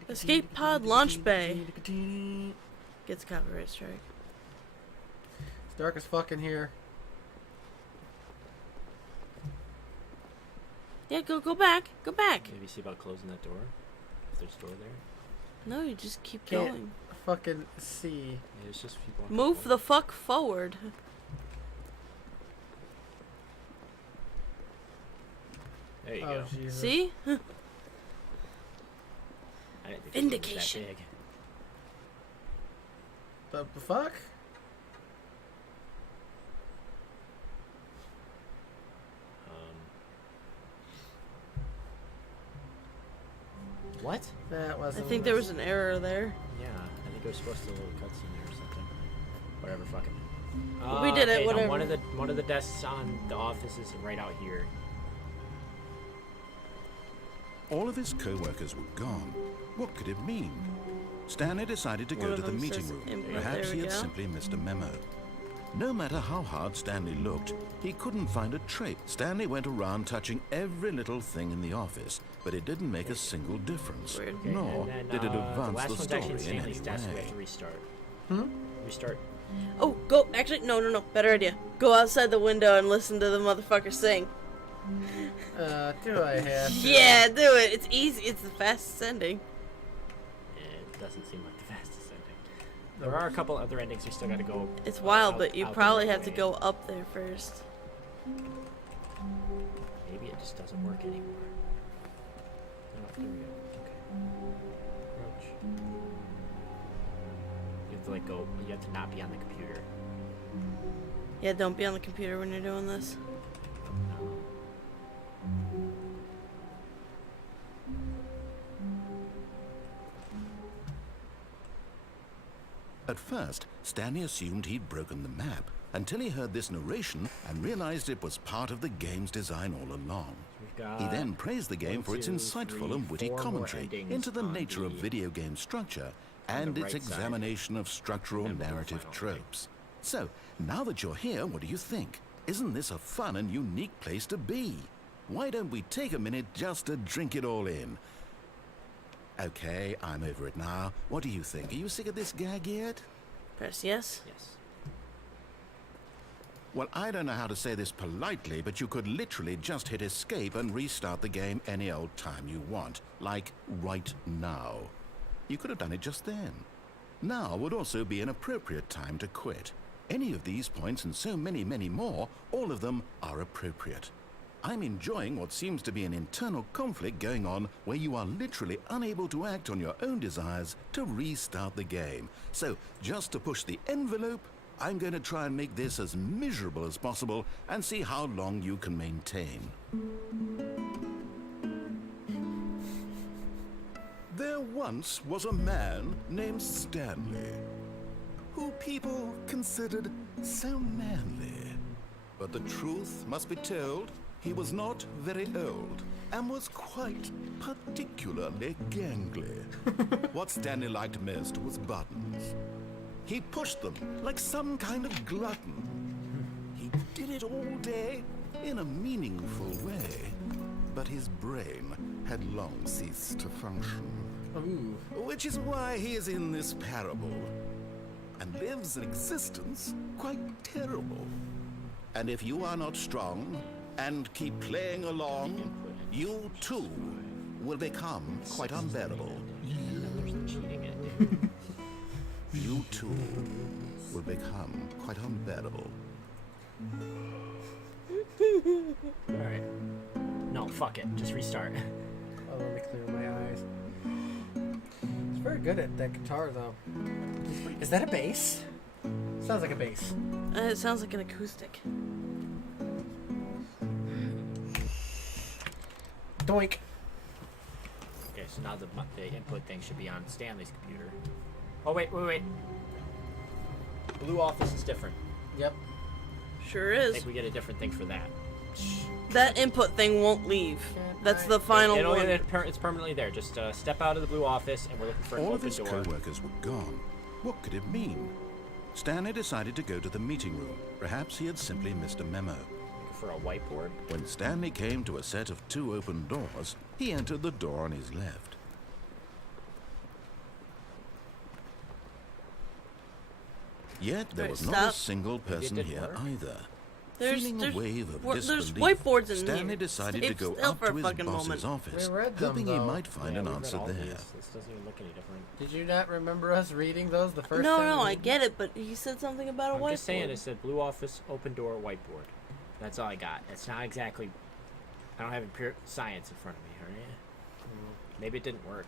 Escape pod launch bay. Gets a copyright strike. It's dark as fuck in here. Yeah, go back. Go back. Maybe see about closing that door. If there's a door there. No, you just keep Can't going. fucking see. Yeah, it's just people. Move the fuck forward. There you Oh, go. Jesus. See? I didn't think it was Vindication. that big. The fuck? What? That I wasn't. think there was an error there. Yeah, I think it was supposed to little cutscene there or something. Whatever, fuck it. We did it, okay, now whatever. one of the desks on the office is right out here. All of his co-workers were gone. What could it mean? Stanley decided to One go of to the them meeting says room. input. Perhaps There he we had go. simply missed a memo. No matter how hard Stanley looked, he couldn't find a trace. Stanley went around touching every little thing in the office, but it didn't make a single difference. Weird. Okay, Nor and then, did it the advance last the one's actually story in any Stanley's desk. We have way. to restart. Hmm? Restart. Oh, go. Actually, no. Better idea. Go outside the window and listen to the motherfucker sing. Do I have to? Yeah, do it. It's easy. It's the fastest ending. It doesn't seem like the fastest ending. There are a couple other endings we still got to go. It's wild, out- but you out the probably right have to way. go up there first. Maybe it just doesn't work anymore. Oh, there we go. Okay. Approach. You have to like go. You have to not be on the computer. Yeah, don't be on the computer when you're doing this. At first, Stanley assumed he'd broken the map until he heard this narration and realized it was part of the game's design all along. We've got. He then praised the game for its 1, 2, insightful 3, and witty 4 more commentary endings into the on nature of the- video game structure on and the its right side. examination of structural And we'll do a narrative final ending. tropes. So, now that you're here, what do you think? Isn't this a fun and unique place to be? Why don't we take a minute just to drink it all in? Okay, I'm over it now. What do you think? Are you sick of this gag yet? Press yes. Yes. Well, I don't know how to say this politely, but you could literally just hit escape and restart the game any old time you want. Like, right now. You could have done it just then. Now would also be an appropriate time to quit. Any of these points and so many, many more, all of them are appropriate. I'm enjoying what seems to be an internal conflict going on where you are literally unable to act on your own desires to restart the game. So, just to push the envelope, I'm going to try and make this as miserable as possible and see how long you can maintain. There once was a man named Stanley, who people considered so manly. But the truth must be told, he was not very old and was quite particularly gangly. What Stanley liked most was buttons. He pushed them like some kind of glutton. He did it all day in a meaningful way, but his brain had long ceased to function. Ooh. Which is why he is in this parable and lives an existence quite terrible. And if you are not strong and keep playing along, you too will become quite unbearable. There's the cheating ending. You too will become quite unbearable. Alright. No, fuck it. Just restart. Oh, let me clear my eyes. It's very good at that guitar, though. Is that a bass? Sounds like a bass. It sounds like an acoustic. Doink. Okay, so now the input thing should be on Stanley's computer. Oh, wait. Blue office is different. Yep. Sure I is. think we get a different thing for that. That input thing won't leave. That's the final one. It's permanently there. Just step out of the blue office, and we're looking for an All of open his door. co-workers were gone. What could it mean? Stanley decided to go to the meeting room. Perhaps he had simply missed a memo. Looking for a whiteboard. When Stanley came to a set of 2 open doors, he entered the door on his left. Yet there Right, was not stop. a single person didn't here work? either. There's Feeling a wave of there's disbelief, whiteboards in Stanley here. decided Stay to go still up for a to his fucking boss's moment. office, We read them, hoping he though. might find an we've read answer all there. these. This doesn't even look any different. Did you not remember us reading those the first No, time? no, we- I get it, but he said something about a I'm whiteboard. just saying it said blue office, open door, whiteboard. That's all I got. It's not exactly... I don't have empirical science in front of me, alright? Maybe it didn't work.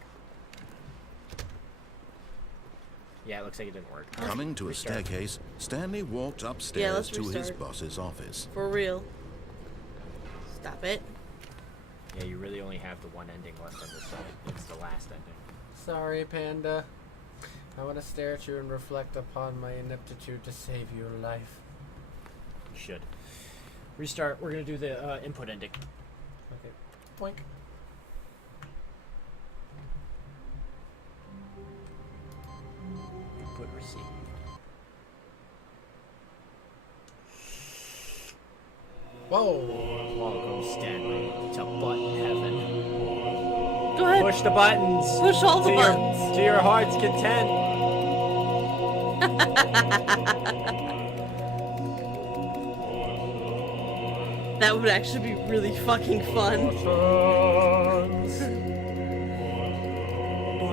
Yeah, it looks like it didn't work. Coming to a Restart. staircase, Stanley walked Yeah, upstairs let's to his restart. boss's office. For real. Stop it. Yeah, you really only have the one ending left on this side. It's the last ending. Sorry, Panda. I want to stare at you and reflect upon my ineptitude to save your life. You should. Restart. We're gonna do the input ending. Okay. Boink. Whoa. Welcome, Stanley, to button heaven. Go ahead. Push the buttons. Push all the to buttons. To your heart's content. That would actually be really fucking fun.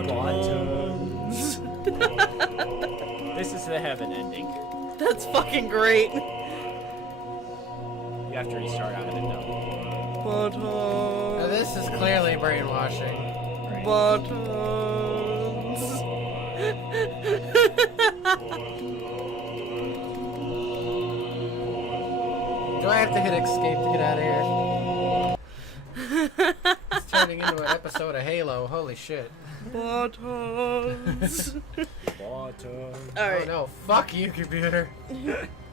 Buttons. This is the heaven ending. That's fucking great. You have to restart out of it though. Buttons. Now this is clearly brainwashing. Right. Buttons. Do I have to hit escape to get out of here? It's turning into an episode of Halo. Holy shit. Buttons. Buttons. Alright. Oh no, fuck you, computer.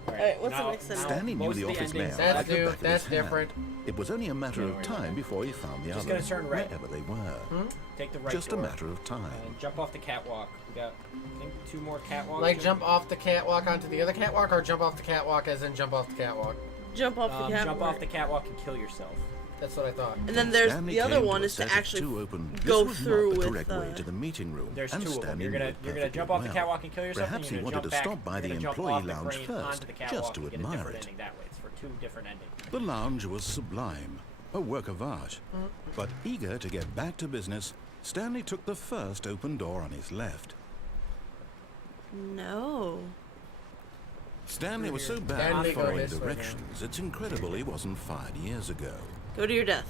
Alright, what's the next sentence? Stanley knew most the of the office endings- mail That's like the new, back of that's his hand. different. It was only a matter of time before he found the Just others, gonna turn right. wherever they were. Take the right Just a door. matter of time. And jump off the catwalk. We got, I think, 2 more catwalks. Like jump off the catwalk onto the other catwalk, or jump off the catwalk as in jump off the catwalk? Jump off the catwalk. Jump off the catwalk and kill yourself. That's what I thought. And then there's Stanley the other came one a is to set of actually two open. go This was through not the with, correct way to the meeting room. There's and 2 of them. Stanley You're knew gonna it you're gonna perfectly jump off the well. catwalk and kill yourself. Perhaps and he you're wanted gonna to jump stop by back, the you're gonna jump employee off the lounge crane first, onto the catwalk just to and get a admire different it. ending that way. It's for 2 different endings. The lounge was sublime, a work of art. But eager to get back to business, Stanley took the first open door on his left. No. Stanley was so bad Stanley, at go following this way, man. directions, it's incredible he wasn't fired years ago. Go to your death.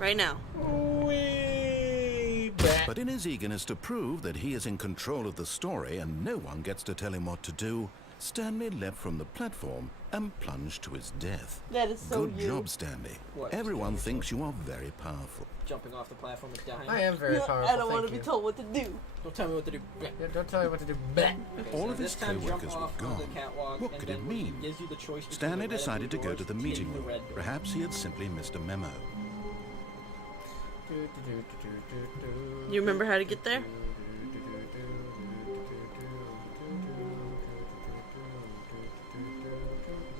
Right now. Way back. But in his eagerness to prove that he is in control of the story and no one gets to tell him what to do, Stanley leapt from the platform and plunged to his death. That is so Good you. job, Stanley. What? Everyone thinks you are very powerful. Jumping off the platform and dying. I am very powerful. I don't want to thank be you. told what to do. Don't tell me what to do. Yeah, don't tell me what to do. Bleh. All of his co-workers were gone. What could it mean? Stanley decided to go to the meeting room. Perhaps he had simply missed a memo. You remember how to get there?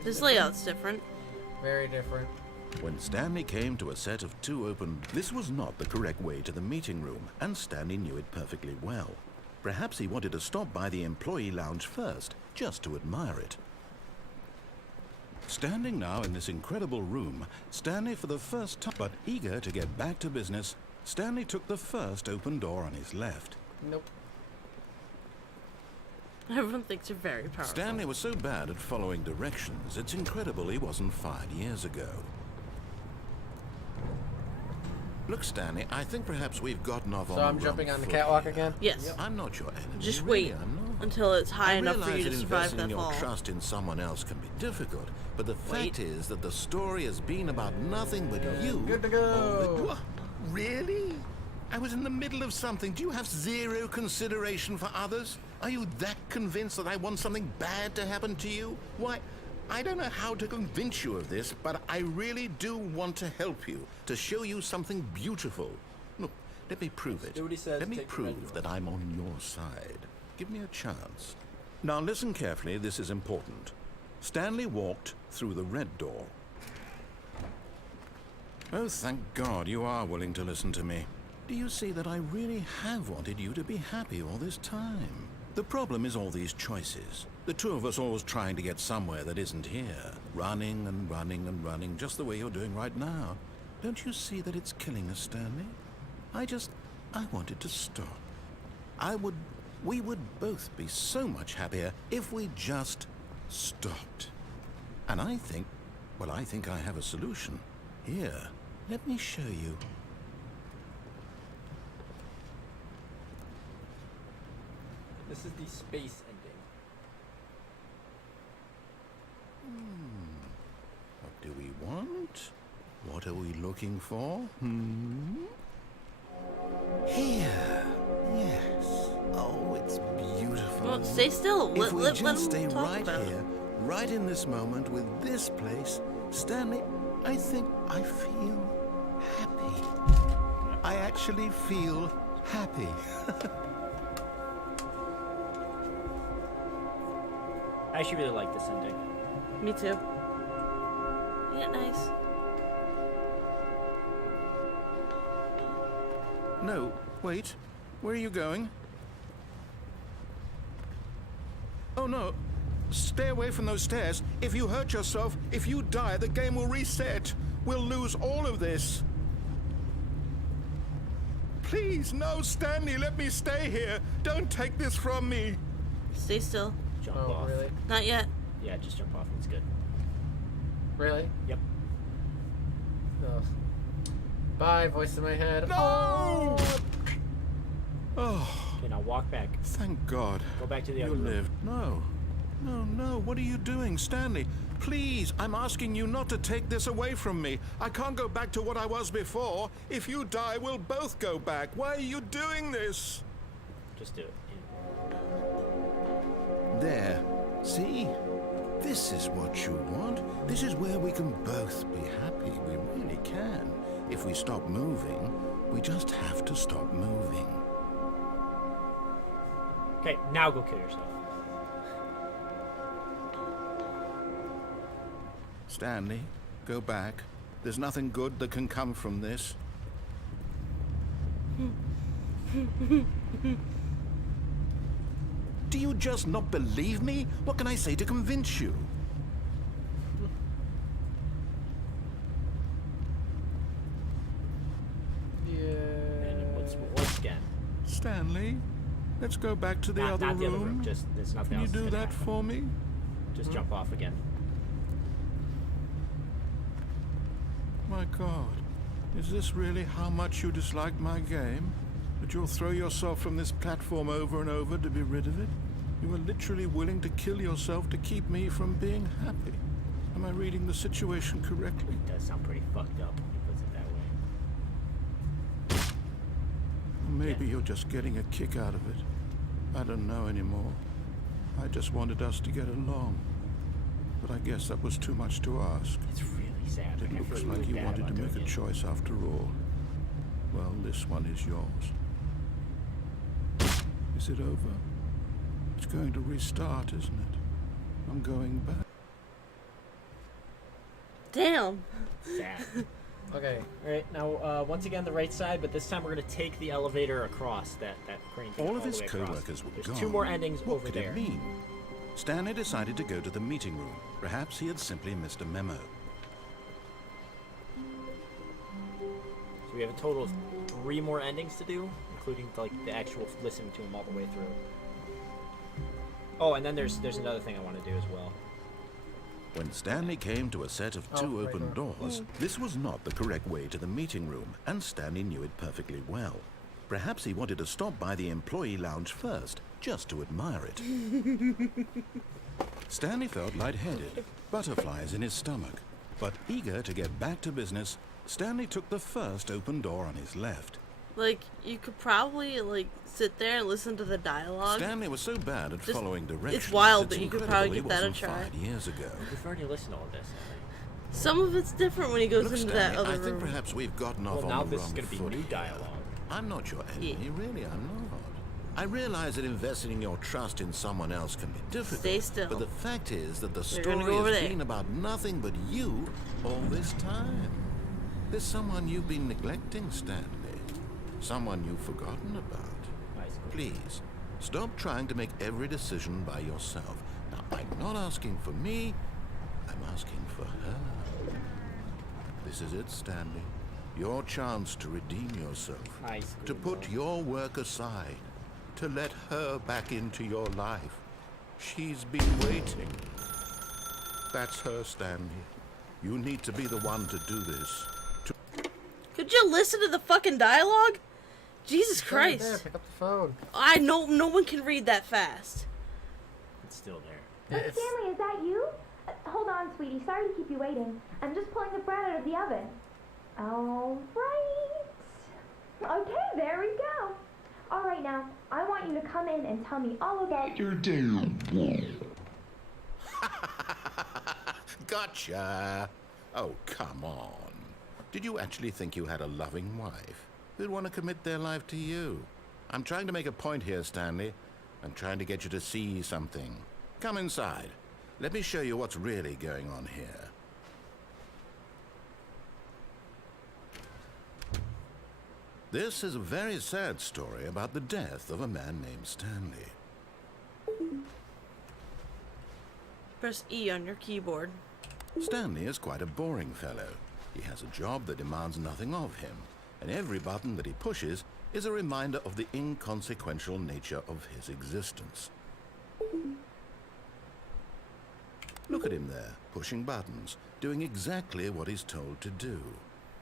This layout's different. Very different. When Stanley came to a set of 2 open, this was not the correct way to the meeting room, and Stanley knew it perfectly well. Perhaps he wanted to stop by the employee lounge first, just to admire it. Standing now in this incredible room, Stanley for the first time, but eager to get back to business, Stanley took the first open door on his left. Nope. Everyone thinks you're very powerful. Stanley was so bad at following directions, it's incredible he wasn't fired years ago. Look, Stanley, I think perhaps we've gotten off on So the I'm wrong jumping on the foot catwalk here. again? Yes. I'm not your enemy. Just really, wait I'm not. until it's high I enough for realize you to that survive investing that your fall. trust in someone else can be difficult, but the fact is that the story has been about nothing but you. Good to go. What? Really? I was in the middle of something. Do you have zero consideration for others? Are you that convinced that I want something bad to happen to you? Why, I don't know how to convince you of this, but I really do want to help you, to show you something beautiful. Look, let me prove it. Do what he says, Let me take the red prove door. that I'm on your side. Give me a chance. Now listen carefully, this is important. Stanley walked through the red door. Oh, thank God you are willing to listen to me. Do you see that I really have wanted you to be happy all this time? The problem is all these choices. The 2 of us always trying to get somewhere that isn't here. Running and running and running, just the way you're doing right now. Don't you see that it's killing us, Stanley? I wanted to stop. We would both be so much happier if we just stopped. And I think I have a solution. Here, let me show you. This is the space ending. What do we want? What are we looking for? Here. Yes. Oh, it's beautiful. Well, stay still. If we Let just him stay talk right about it. here, right in this moment with this place, Stanley, I think I feel happy. I actually feel happy. I actually really like this ending. Me too. Yeah, nice. No, wait. Where are you going? Oh no. Stay away from those stairs. If you hurt yourself, if you die, the game will reset. We'll lose all of this. Please, no, Stanley, let me stay here. Don't take this from me. Stay still. Jump Oh, off. really? Not yet. Yeah, just jump off. It's good. Really? Yep. Oh. Bye, voice in my head. No! Oh, Okay, now walk back. thank God. Go back to the You other room. lived. No. No, no. What are you doing, Stanley? Please, I'm asking you not to take this away from me. I can't go back to what I was before. If you die, we'll both go back. Why are you doing this? Just do it. There. See? This is what you want. This is where we can both be happy. We really can. If we stop moving, we just have to stop moving. Okay, now go kill yourself. Stanley, go back. There's nothing good that can come from this. Do you just not believe me? What can I say to convince you? And once again. Stanley, let's go back to the Not other the room. other room. Just there's nothing Can you else. do that's gonna that happen. for me? Just jump off again. My God, is this really how much you dislike my game? That you'll throw yourself from this platform over and over to be rid of it? You are literally willing to kill yourself to keep me from being happy. Am I reading the situation correctly? It does sound pretty fucked up when he puts it that way. Or maybe you're just getting a kick out of it. I don't know anymore. I just wanted us to get along. But I guess that was too much to ask. It's really sad. It I looks feel like really you bad wanted to about make a doing it. choice after all. Well, this one is yours. Is it over? It's going to restart, isn't it? I'm going back. Damn. Sad. Okay. All right, now once again the right side, but this time we're gonna take the elevator across that crane thing All of the his way across. co-workers were There's gone. 2 more endings What over could there. it mean? Stanley decided to go to the meeting room. Perhaps he had simply missed a memo. So we have a total of 3 more endings to do, including like the actual listening to him all the way through. Oh, and then there's another thing I want to do as well. When Stanley came to a set of 2 right open on. doors, this was not the correct way to the meeting room, and Stanley knew it perfectly well. Perhaps he wanted to stop by the employee lounge first, just to admire it. Stanley felt lightheaded, butterflies in his stomach. But eager to get back to business, Stanley took the first open door on his left. Like, you could probably, like, sit there and listen to the dialogue. Stanley was so bad at Just- following directions. it's wild, it's but you could incredible probably he give that a wasn't try. fired years ago. We've already listened to all of this. Some of it's different when he goes Look, into Stanley, that other I room. think perhaps we've gotten off Well, on now the this wrong is gonna be foot new here. dialogue. I'm not your enemy, Yeah. really, I'm not. I realize that investing your trust in someone else can be difficult. Stay still. But the fact is that the They're story gonna go over has there. been about nothing but you all this time. There's someone you've been neglecting, Stanley. Someone you've forgotten about. Nice. Please, stop trying to make every decision by yourself. Now, I'm not asking for me, I'm asking for her. This is it, Stanley. Your chance to redeem yourself. Nice. To put your work aside. To let her back into your life. She's been waiting. That's her, Stanley. You need to be the one to do this. Could you listen to the fucking dialogue? Jesus Right Christ. there, pick up the phone. I know no one can read that fast. It's still there. It's, Stanley, is that you? Hold on, sweetie. Sorry to keep you waiting. I'm just pulling the bread out of the oven. All right. Okay, there we go. All right, now, I want you to come in and tell me all about your Gotcha! Oh, come on. Did you actually think you had a loving wife who'd want to commit their life to you? I'm trying to make a point here, Stanley. I'm trying to get you to see something. Come inside. Let me show you what's really going on here. This is a very sad story about the death of a man named Stanley. Press E on your keyboard. Stanley is quite a boring fellow. He has a job that demands nothing of him, and every button that he pushes is a reminder of the inconsequential nature of his existence. Look at him there, pushing buttons, doing exactly what he's told to do.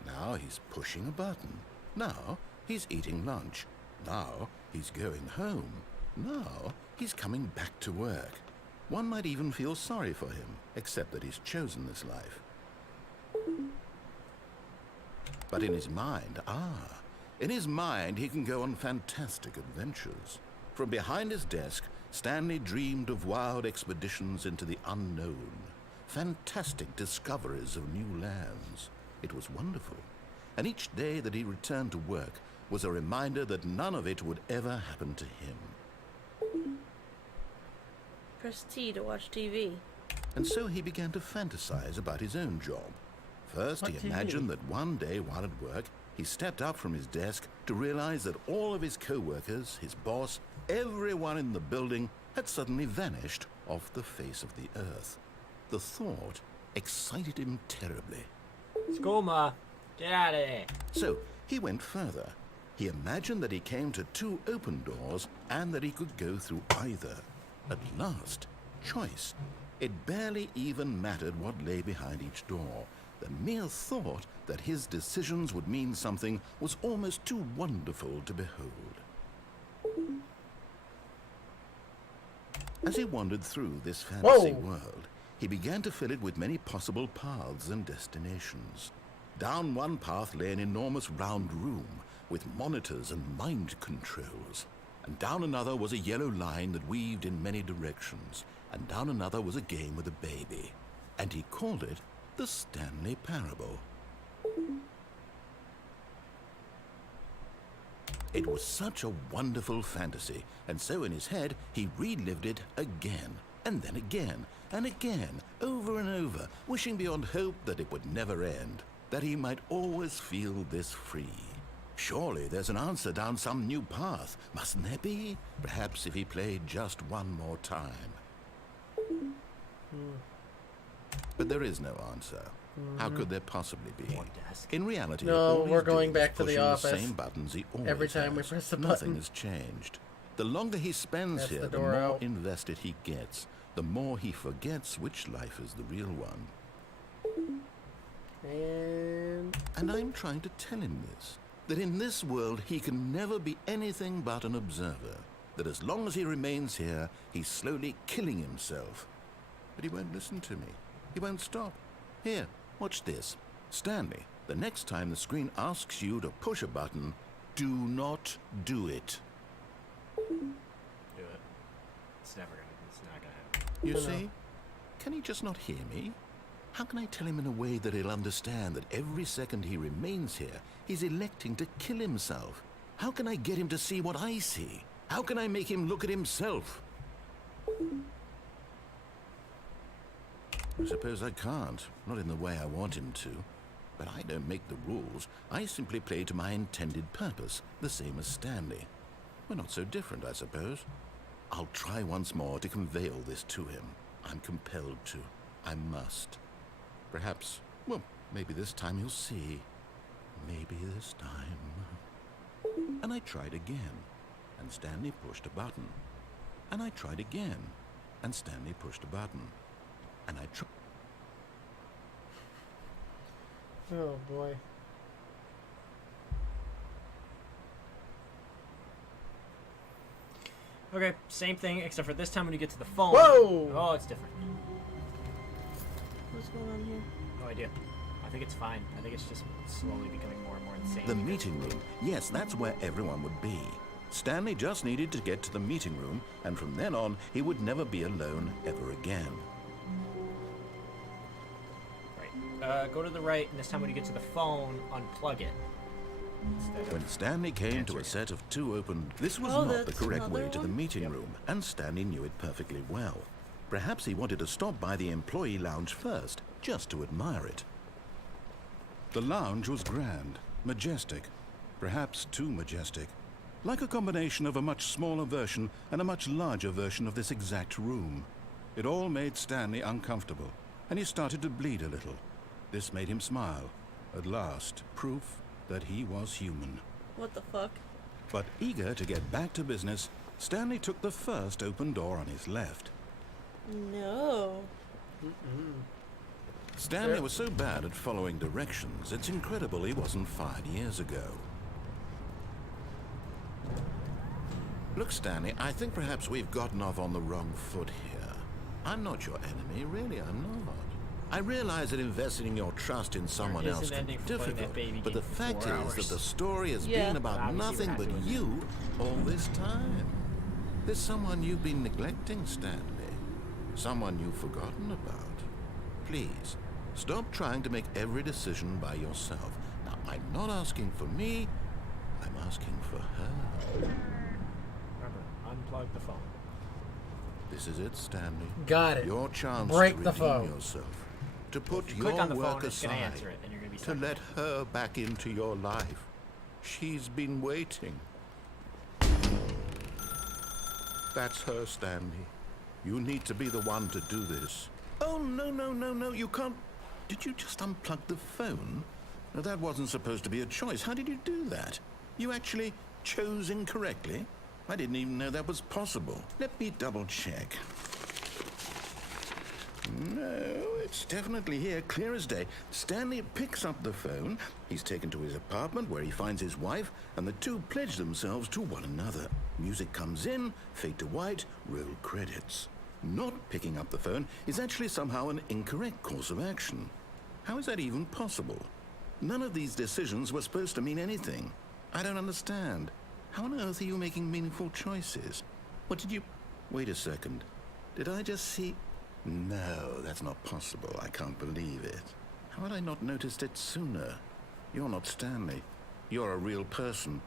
Now he's pushing a button. Now he's eating lunch. Now he's going home. Now he's coming back to work. One might even feel sorry for him, except that he's chosen this life. But in his mind, in his mind he can go on fantastic adventures. From behind his desk, Stanley dreamed of wild expeditions into the unknown, fantastic discoveries of new lands. It was wonderful, and each day that he returned to work was a reminder that none of it would ever happen to him. Press T to watch TV. And so he began to fantasize about his own job. First, What he TV? imagined that one day while at work, he stepped up from his desk to realize that all of his co-workers, his boss, everyone in the building had suddenly vanished off the face of the earth. The thought excited him terribly. School, Ma. Get out of there. So he went further. He imagined that he came to two open doors and that he could go through either. At last, choice. It barely even mattered what lay behind each door. The mere thought that his decisions would mean something was almost too wonderful to behold. As he wandered through this fantasy world, he began to fill it with many possible paths and destinations. Down one path lay an enormous round room with monitors and mind controls. And down another was a yellow line that weaved in many directions. And down another was a game with a baby. And he called it the Stanley Parable. It was such a wonderful fantasy, and so in his head he relived it again, and then again, and again, over and over, wishing beyond hope that it would never end, that he might always feel this free. Surely there's an answer down some new path, mustn't there be? Perhaps if he played just one more time. But there is no answer. How could there possibly be? More desk. In reality, No, all he's we're going doing is back to the pushing office. same buttons he always Every time we has. press the Nothing button. has changed. The longer he spends That's here, the the door more out. invested he gets. The more he forgets which life is the real one. And I'm trying to tell him this. That in this world he can never be anything but an observer. That as long as he remains here, he's slowly killing himself. But he won't listen to me. He won't stop. Here, watch this. Stanley, the next time the screen asks you to push a button, do not do it. Do it. It's not gonna happen. You see? Can he just not hear me? How can I tell him in a way that he'll understand that every second he remains here, he's electing to kill himself? How can I get him to see what I see? How can I make him look at himself? I suppose I can't, not in the way I want him to. But I don't make the rules. I simply play to my intended purpose, the same as Stanley. We're not so different, I suppose. I'll try once more to convey all this to him. I'm compelled to. I must. Perhaps, well, maybe this time he'll see. Maybe this time. And I tried again, and Stanley pushed a button. And I tried again, and Stanley pushed a button. And I tried. Oh boy. Okay, same thing, except for this time when you get to the phone. Whoa! Oh, it's different. What's going on here? No idea. I think it's fine. I think it's just slowly becoming more and more insane. The meeting room. Yes, that's where everyone would be. Stanley just needed to get to the meeting room, and from then on, he would never be alone ever again. Right. Go to the right, and this time when you get to the phone, unplug it. Instead of- When Stanley came to a set of two open, this was Oh, not the that's correct way another to the one? meeting room, and Stanley knew it perfectly well. Perhaps he wanted to stop by the employee lounge first, just to admire it. The lounge was grand, majestic. Perhaps too majestic. Like a combination of a much smaller version and a much larger version of this exact room. It all made Stanley uncomfortable, and he started to bleed a little. This made him smile. At last, proof that he was human. What the fuck? But eager to get back to business, Stanley took the first open door on his left. No. Stanley was so bad at following directions, it's incredible he wasn't fired years ago. Look, Stanley, I think perhaps we've gotten off on the wrong foot here. I'm not your enemy, really, I'm not. I realize that investing your trust in someone There is else an can be ending for playing difficult, that baby but the game for fact 4 is hours. that the story has Yeah. been about Obviously, nothing we're but happy with it. you all this time. There's someone you've been neglecting, Stanley. Someone you've forgotten about. Please, stop trying to make every decision by yourself. Now, I'm not asking for me, I'm asking for her. Remember, unplug the phone. This is it, Stanley. Got it. Your chance Break to the redeem phone. yourself. To put If you your click on the work phone, it's going to aside. answer it, and you're going to be To stuck. let her back into your life. She's been waiting. That's her, Stanley. You need to be the one to do this. Oh, no, you can't. Did you just unplug the phone? No, that wasn't supposed to be a choice. How did you do that? You actually chose incorrectly? I didn't even know that was possible. Let me double check. No, it's definitely here, clear as day. Stanley picks up the phone. He's taken to his apartment where he finds his wife, and the two pledge themselves to one another. Music comes in, fade to white, roll credits. Not picking up the phone is actually somehow an incorrect course of action. How is that even possible? None of these decisions were supposed to mean anything. I don't understand. How on earth are you making meaningful choices? What did you... Wait a second. Did I just see... No, that's not possible. I can't believe it. How had I not noticed it sooner? You're not Stanley. You're a real person.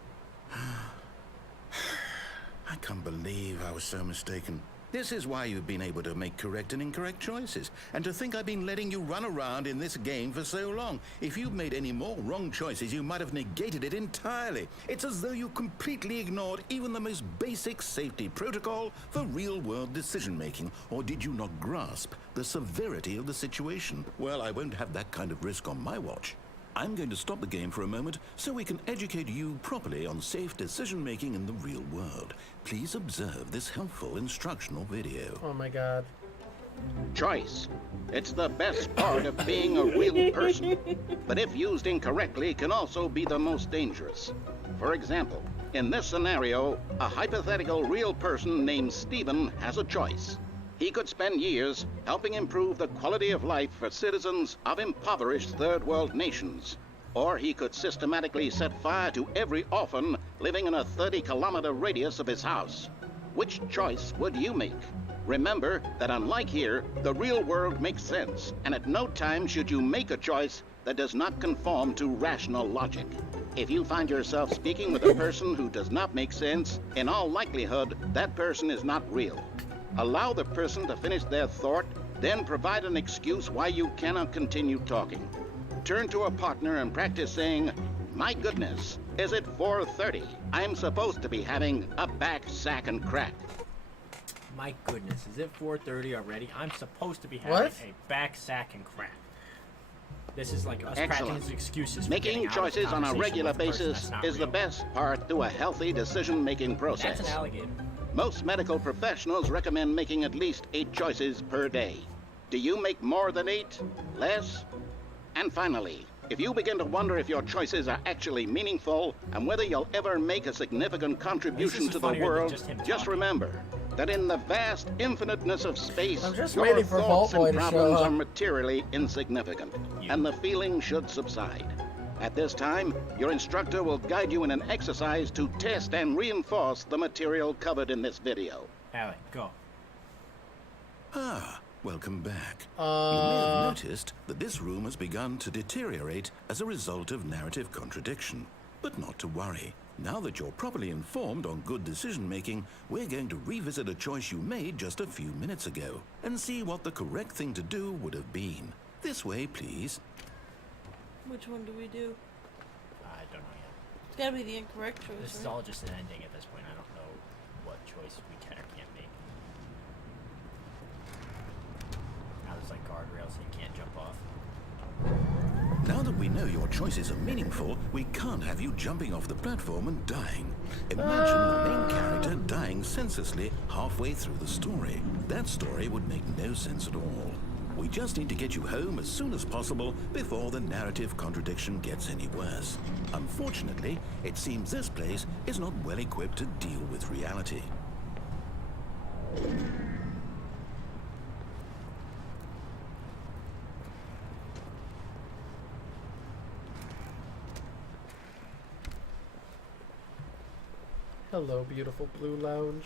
I can't believe I was so mistaken. This is why you've been able to make correct and incorrect choices. And to think I've been letting you run around in this game for so long. If you'd made any more wrong choices, you might have negated it entirely. It's as though you completely ignored even the most basic safety protocol for real-world decision-making. Or did you not grasp the severity of the situation? Well, I won't have that kind of risk on my watch. I'm going to stop the game for a moment so we can educate you properly on safe decision-making in the real world. Please observe this helpful instructional video. Oh my god. Choice. It's the best part of being a real person, but if used incorrectly can also be the most dangerous. For example, in this scenario, a hypothetical real person named Stephen has a choice. He could spend years helping improve the quality of life for citizens of impoverished third world nations. Or he could systematically set fire to every orphan living in a 30-kilometer radius of his house. Which choice would you make? Remember that unlike here, the real world makes sense, and at no time should you make a choice that does not conform to rational logic. If you find yourself speaking with a person who does not make sense, in all likelihood, that person is not real. Allow the person to finish their thought, then provide an excuse why you cannot continue talking. Turn to a partner and practice saying, "My goodness, is it 4:30? I'm supposed to be having a back, sack, and crack." My goodness, is it 4:30 already? I'm supposed to be having What? a back, sack, and crack. This is like us Excellent. practicing excuses for Making getting out of the choices on a conversation regular with a person basis that's not is the real. best part to a healthy decision-making process. That's an alligator. Most medical professionals recommend making at least 8 choices per day. Do you make more than 8? Less? And finally, if you begin to wonder if your choices are actually meaningful and whether you'll ever make a significant contribution is to the funnier than world, just him just talking. remember that in the vast infiniteness of space, I'm just your waiting for thoughts Vault Boy and to show problems up. are materially insignificant, and the feeling should subside. At this time, your instructor will guide you in an exercise to test and reinforce the material covered in this video. Allie, go. Ah, welcome back. You may have noticed that this room has begun to deteriorate as a result of narrative contradiction. But not to worry. Now that you're properly informed on good decision-making, we're going to revisit a choice you made just a few minutes ago and see what the correct thing to do would have been. This way, please. Which one do we do? I don't know It's gotta be the incorrect choice. This is right? all just an ending at this point. I don't know what choice we can or can't make. Now there's like guardrails so you can't jump off. Now that we know your choices are meaningful, we can't have you jumping off the platform and dying. Imagine the main character dying senselessly halfway through the story. That story would make no sense at all. We just need to get you home as soon as possible before the narrative contradiction gets any worse. Unfortunately, it seems this place is not well equipped to deal with reality. Hello, beautiful blue lounge.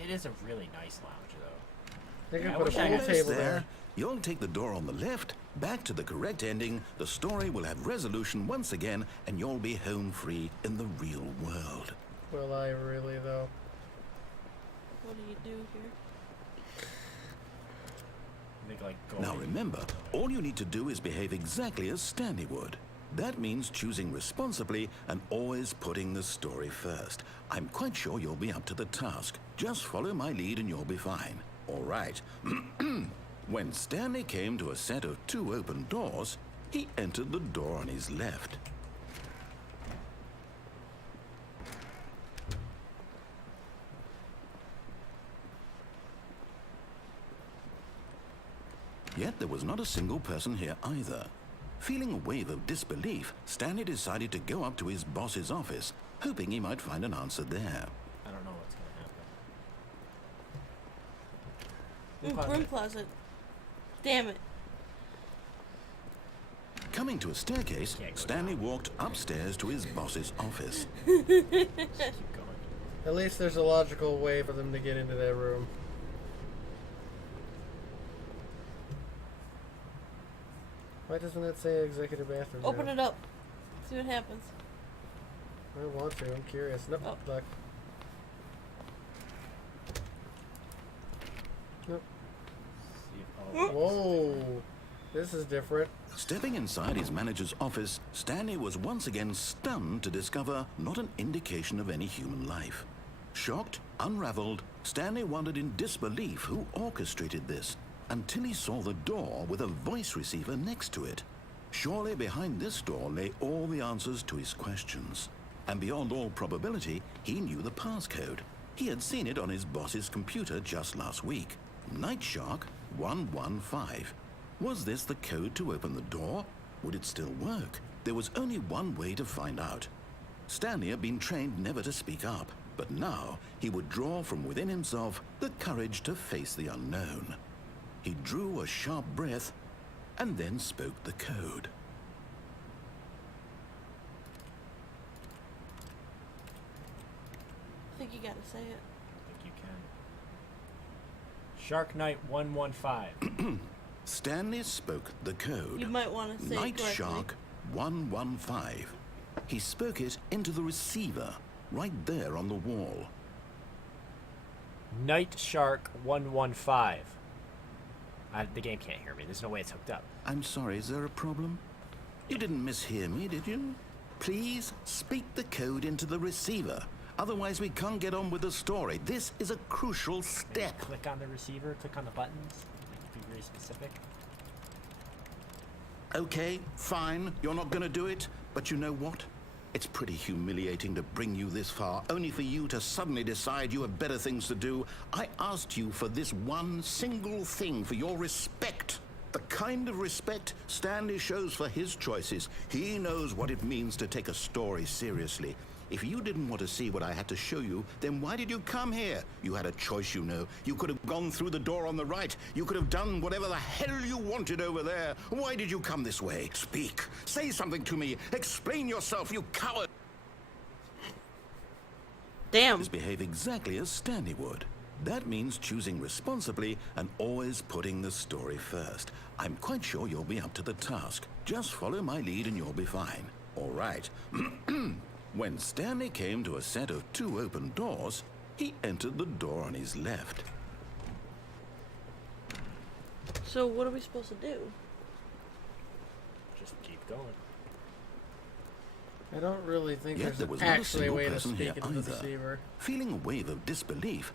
It is a really nice lounge though. They can Yeah, I put a wish I pool had- table There, there. you'll take the door on the left, back to the correct ending, the story will have resolution once again, and you'll be home free in the real world. Will I really, though? What do you do here? I think like go Now in- remember, all you need to do is behave exactly as Stanley would. That means choosing responsibly and always putting the story first. I'm quite sure you'll be up to the task. Just follow my lead and you'll be fine. All right. When Stanley came to a set of 2 open doors, he entered the door on his left. Yet there was not a single person here either. Feeling a wave of disbelief, Stanley decided to go up to his boss's office, hoping he might find an answer there. I don't know what's gonna happen. Broom closet. Damn it. Coming to a staircase, Can't go Stanley walked upstairs to his boss's office. Keep going. At least there's a logical way for them to get into that room. Why doesn't it say executive bathroom? Open it up. See what happens. I want to. I'm curious. Nope. Oh. Look. Nope. See if, oh, Whoa. This is different. Stepping inside his manager's office, Stanley was once again stunned to discover not an indication of any human life. Shocked, unraveled, Stanley wondered in disbelief who orchestrated this, until he saw the door with a voice receiver next to it. Surely behind this door lay all the answers to his questions. And beyond all probability, he knew the passcode. He had seen it on his boss's computer just last week. Night Shark 115. Was this the code to open the door? Would it still work? There was only one way to find out. Stanley had been trained never to speak up, but now he would draw from within himself the courage to face the unknown. He drew a sharp breath and then spoke the code. I think you gotta say it. I think you can. Shark Knight 115. Stanley spoke the code. You might want to say Night it correctly. Shark 115. He spoke it into the receiver, right there on the wall. Night Shark 115. The game can't hear me. There's no way it's hooked up. I'm sorry, is there a problem? You didn't mishear me, did you? Please speak the code into the receiver. Otherwise, we can't get on with the story. This is a crucial step. Click on the receiver, click on the buttons. Be very specific. Okay, fine, you're not gonna do it, but you know what? It's pretty humiliating to bring you this far, only for you to suddenly decide you have better things to do. I asked you for this one single thing, for your respect. The kind of respect Stanley shows for his choices. He knows what it means to take a story seriously. If you didn't want to see what I had to show you, then why did you come here? You had a choice, you know. You could have gone through the door on the right. You could have done whatever the hell you wanted over there. Why did you come this way? Speak. Say something to me. Explain yourself, you coward. Damn. Just behave exactly as Stanley would. That means choosing responsibly and always putting the story first. I'm quite sure you'll be up to the task. Just follow my lead and you'll be fine. All right. When Stanley came to a set of 2 open doors, he entered the door on his left. So what are we supposed to do? Just keep going. I don't really think Yet there there's was not a actually a single way to person speak here into the either. receiver. Feeling a wave of disbelief,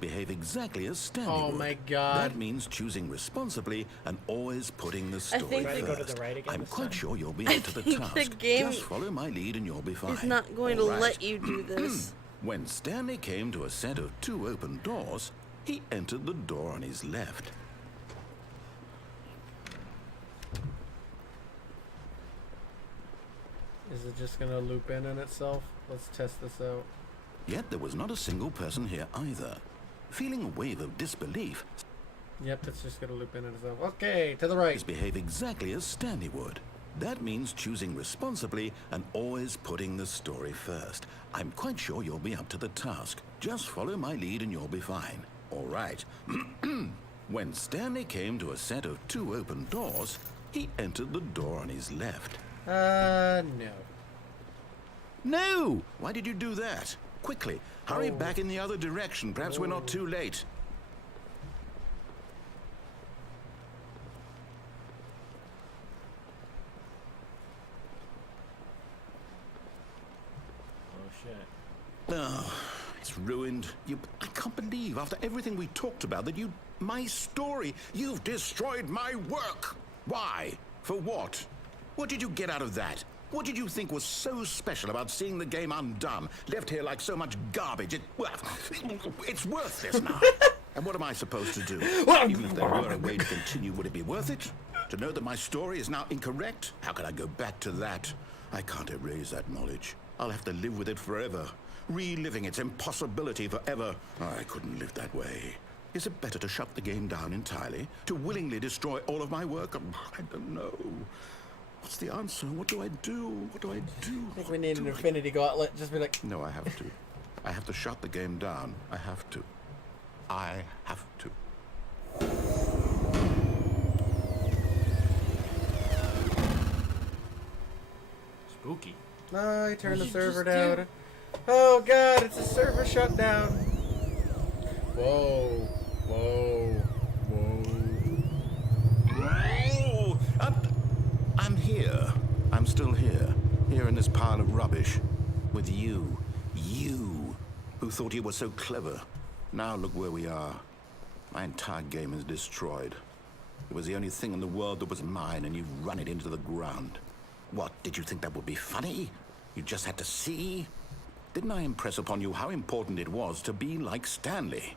behave exactly as Stanley Oh would. my God. That means choosing responsibly and always putting the story think- Try to go to first. the right again I'm this quite time. sure you'll be I up to the think task. the game Just follow my lead and you'll be fine. He's not going to All right. let you do this. When Stanley came to a set of 2 open doors, he entered the door on his left. Is it just gonna loop in on itself? Let's test this out. Yet there was not a single person here either. Feeling a wave of disbelief, Yep, it's just gonna loop in on itself. Okay, to the right. behave exactly as Stanley would. That means choosing responsibly and always putting the story first. I'm quite sure you'll be up to the task. Just follow my lead and you'll be fine. All right. When Stanley came to a set of 2 open doors, he entered the door on his left. No. No! Why did you do that? Quickly, hurry Oh. back in the other direction. Perhaps we're not too late. Oh shit. Oh, it's ruined. I can't believe, after everything we talked about, that my story, you've destroyed my work. Why? For what? What did you get out of that? What did you think was so special about seeing the game undone, left here like so much garbage? It's worthless now. And what am I supposed to do? Even if there were a way to continue, would it be worth it? To know that my story is now incorrect? How can I go back to that? I can't erase that knowledge. I'll have to live with it forever, reliving its impossibility forever. I couldn't live that way. Is it better to shut the game down entirely? To willingly destroy all of my work? I don't know. What's the answer? What do I do? What do I do? I think we need an infinity gauntlet. Just be like, No, I have to. I have to shut the game down. I have to. I have to. Spooky. no, I turned the you server just down. do? Oh God, it's a server shutdown. Whoa, whoa, whoa. Oh, I'm here. I'm still here. Here in this pile of rubbish. With you. You. Who thought you were so clever. Now look where we are. My entire game is destroyed. It was the only thing in the world that was mine, and you've run it into the ground. What, did you think that would be funny? You just had to see? Didn't I impress upon you how important it was to be like Stanley?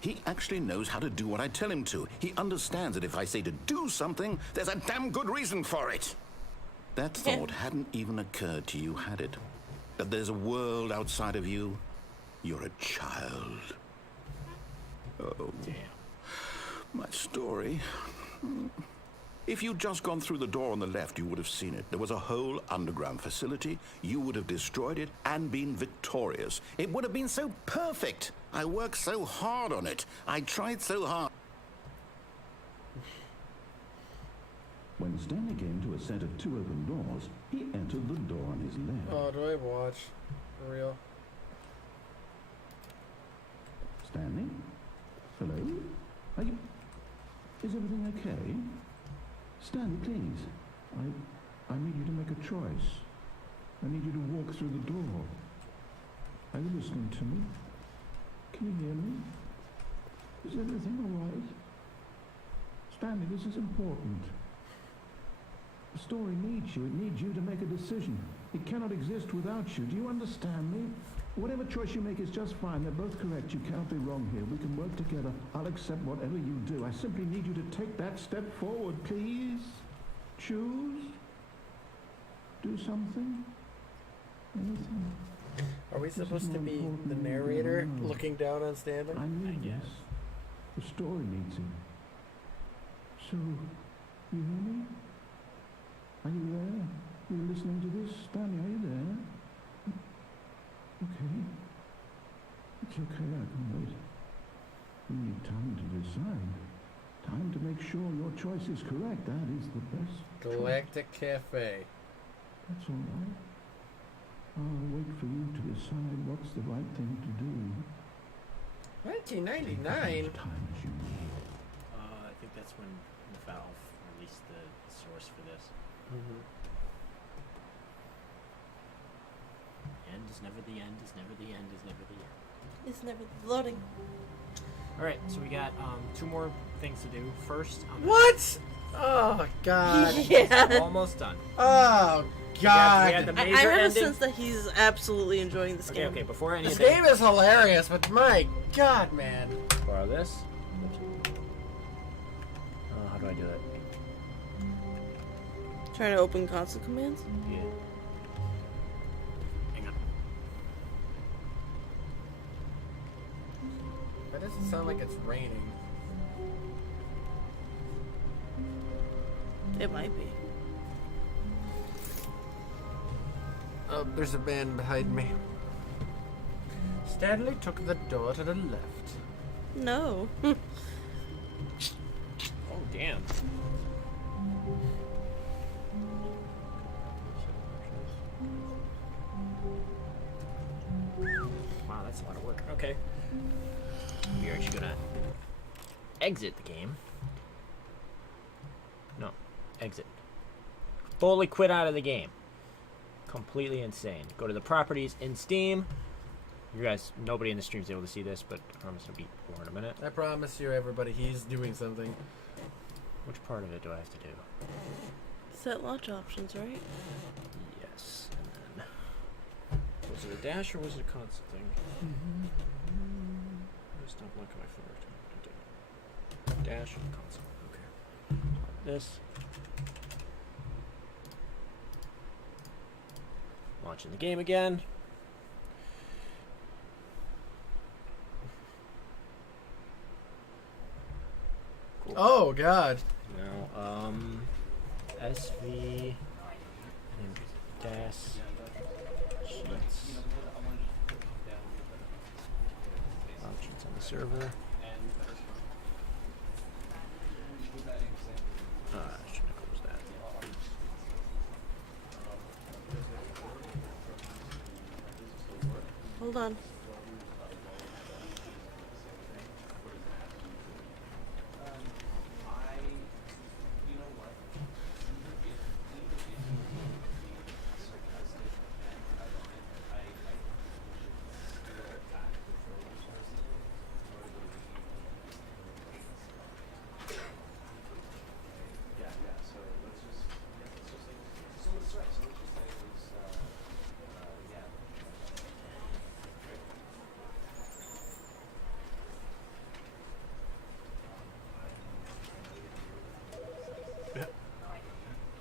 He actually knows how to do what I tell him to. He understands that if I say to do something, there's a damn good reason for it. That thought hadn't even occurred to you, had it? That there's a world outside of you? You're a child. Oh, Damn. my story. If you'd just gone through the door on the left, you would have seen it. There was a whole underground facility. You would have destroyed it and been victorious. It would have been so perfect. I worked so hard on it. I tried so hard. When Stanley came to a set of 2 open doors, he entered the door on his left. Oh, do I watch? For real? Stanley? Hello? Are you... Is everything okay? Stanley, please. I need you to make a choice. I need you to walk through the door. Are you listening to me? Can you hear me? Is everything all right? Stanley, this is important. The story needs you. It needs you to make a decision. It cannot exist without you. Do you understand me? Whatever choice you make is just fine. They're both correct. You cannot be wrong here. We can work together. I'll accept whatever you do. I simply need you to take that step forward, please. Choose. Do something. Anything. Are we supposed to be the narrator looking down on Stanley? I need guess. this. The story needs it. So, you hear me? Are you there? Are you listening to this? Stanley, are you there? Okay. It's okay, I can wait. You need time to decide. Time to make sure your choice is correct. That is the best choice. Galactic Cafe. That's all right. I'll wait for you to decide what's the right thing to do. 1999? Take as much time as you need. I think that's when Valve released the source for this. End is never the end, is never the end, is never the end. It's never loading. Alright, so we got 2 more things to do. First, I'm gonna- What? Oh God. Yeah. almost done. Oh We God. had the I major have a ending. sense that he's absolutely enjoying this Okay, game. okay, before This anything, game is hilarious, but my God, man. borrow this. How do I do it? Trying to open console commands. Yeah. Hang on. That doesn't sound like it's raining. It might be. Oh, there's a man behind me. Stanley took the door to the left. No. Oh, damn. Wow, that's a lot of work. Okay. We're actually gonna exit the game. No, exit. Fully quit out of the game. Completely insane. Go to the properties in Steam. You guys, nobody in the stream's able to see this, but I promise it'll be more in a minute. I promise you, everybody, he's doing something. Which part of it do I have to do? Set launch options, right? Yes. And then, was it a dash or was it a constant thing? Stop looking at my finger. Dash and console. Okay. This. Launching the game again. Cool. Oh God. Now, SV and dash sheets. Options on the server. I shouldn't have closed that. Hold on.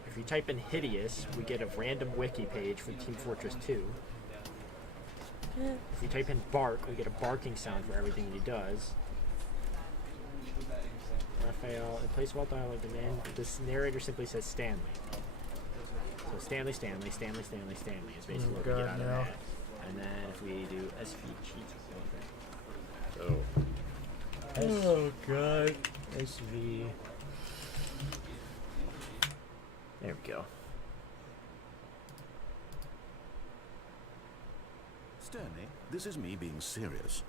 If you type in hideous, we get a random wiki page for Team Fortress 2. Yeah. If you type in bark, we get a barking sound for everything he does. Raphael, in place of all dialogue, this narrator simply says Stanley. So Stanley, Stanley, Stanley, Stanley, Stanley is basically what we get out of that. And then if we do SV cheats, so Oh God. SV. There we go. Stanley, this is me being serious.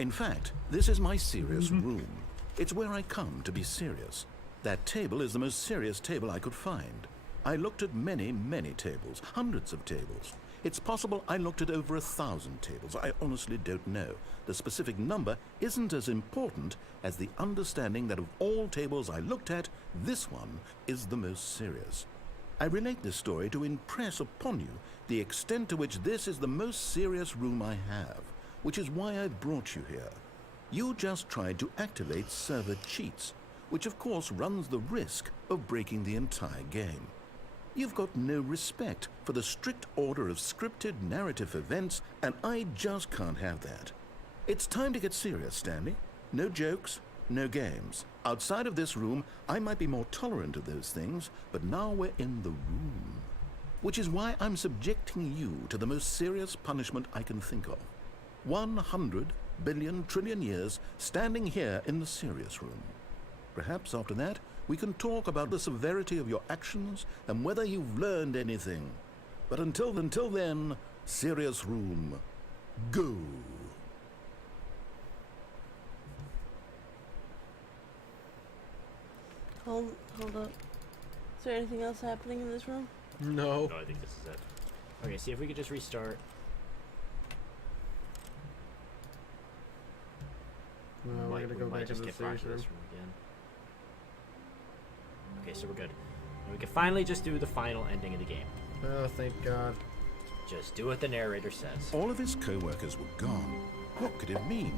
In fact, this is my serious room. It's where I come to be serious. That table is the most serious table I could find. I looked at many, many tables, hundreds of tables. It's possible I looked at over 1,000 tables. I honestly don't know. The specific number isn't as important as the understanding that of all tables I looked at, this one is the most serious. I relate this story to impress upon you the extent to which this is the most serious room I have, which is why I brought you here. You just tried to activate server cheats, which of course runs the risk of breaking the entire game. You've got no respect for the strict order of scripted narrative events, and I just can't have that. It's time to get serious, Stanley. No jokes, no games. Outside of this room, I might be more tolerant of those things, but now we're in the room. Which is why I'm subjecting you to the most serious punishment I can think of. 100 billion trillion years standing here in the serious room. Perhaps after that, we can talk about the severity of your actions and whether you've learned anything. But until then, serious room, go. Hold up. Is there anything else happening in this room? No. No, I think this is it. Okay, see if we could just restart. No, we're gonna go back just into the get back stage to room. this room again. Okay, so we're good. And we can finally just do the final ending of the game. Oh, thank God. Just do what the narrator says. All of his co-workers were gone. What could it mean?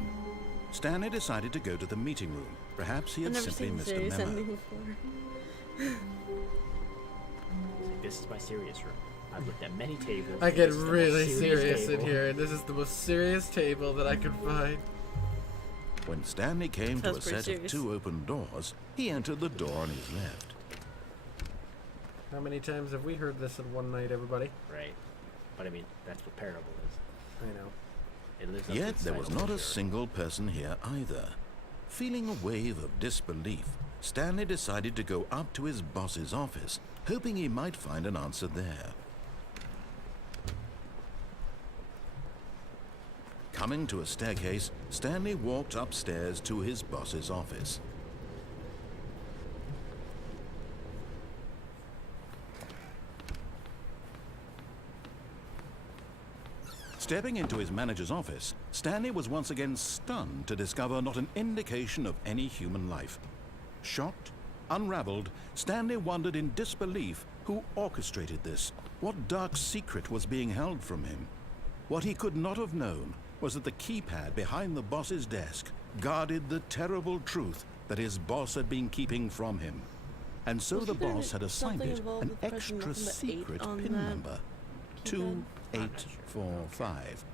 Stanley decided to go to the meeting room. Perhaps he I've had never simply seen missed a serious memo. ending before. This is my serious room. I've looked at many tables. I and get this is the most really serious in table. here, and this is the most serious table that I could find. When Stanley came to Sounds a pretty set of serious. 2 open doors, he entered the door on his left. How many times have we heard this in one night, everybody? Right. But I mean, that's what Parable is. I know. It lives up to Yet its there was title, not for a sure. single person here either. Feeling a wave of disbelief, Stanley decided to go up to his boss's office, hoping he might find an answer there. Coming to a staircase, Stanley walked upstairs to his boss's office. Stepping into his manager's office, Stanley was once again stunned to discover not an indication of any human life. Shocked, unraveled, Stanley wondered in disbelief who orchestrated this, what dark secret was being held from him. What he could not have known was that the keypad behind the boss's desk guarded the terrible truth that his boss had been keeping from him. And so the Wasn't there boss had assigned something it involved an with pressing extra nothing but 8 secret on pin that number. keypad? 28445.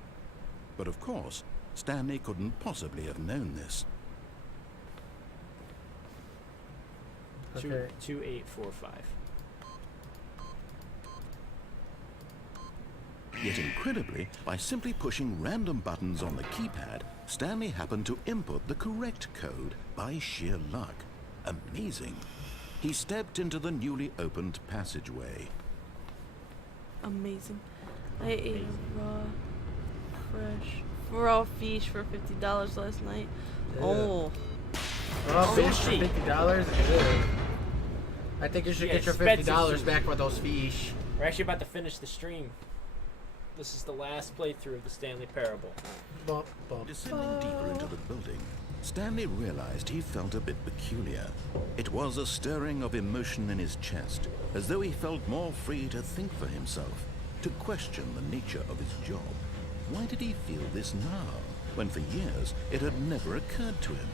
But of course, Stanley couldn't possibly have known this. Okay. 2845. Yet incredibly, by simply pushing random buttons on the keypad, Stanley happened to input the correct code by sheer luck. Amazing. He stepped into the newly opened passageway. Amazing. I ate a raw fish for $50 last night. Yeah. Oh, Oh, fish for Sushi. $50? Good. I think you should Yeah, get your expensive $50 sushi. back for those fish. We're actually about to finish the stream. This is the last playthrough of the Stanley Parable. Bump, bump. Descending deeper into the building, Stanley realized he felt a bit peculiar. It was a stirring of emotion in his chest, as though he felt more free to think for himself, to question the nature of his job. Why did he feel this now, when for years it had never occurred to him?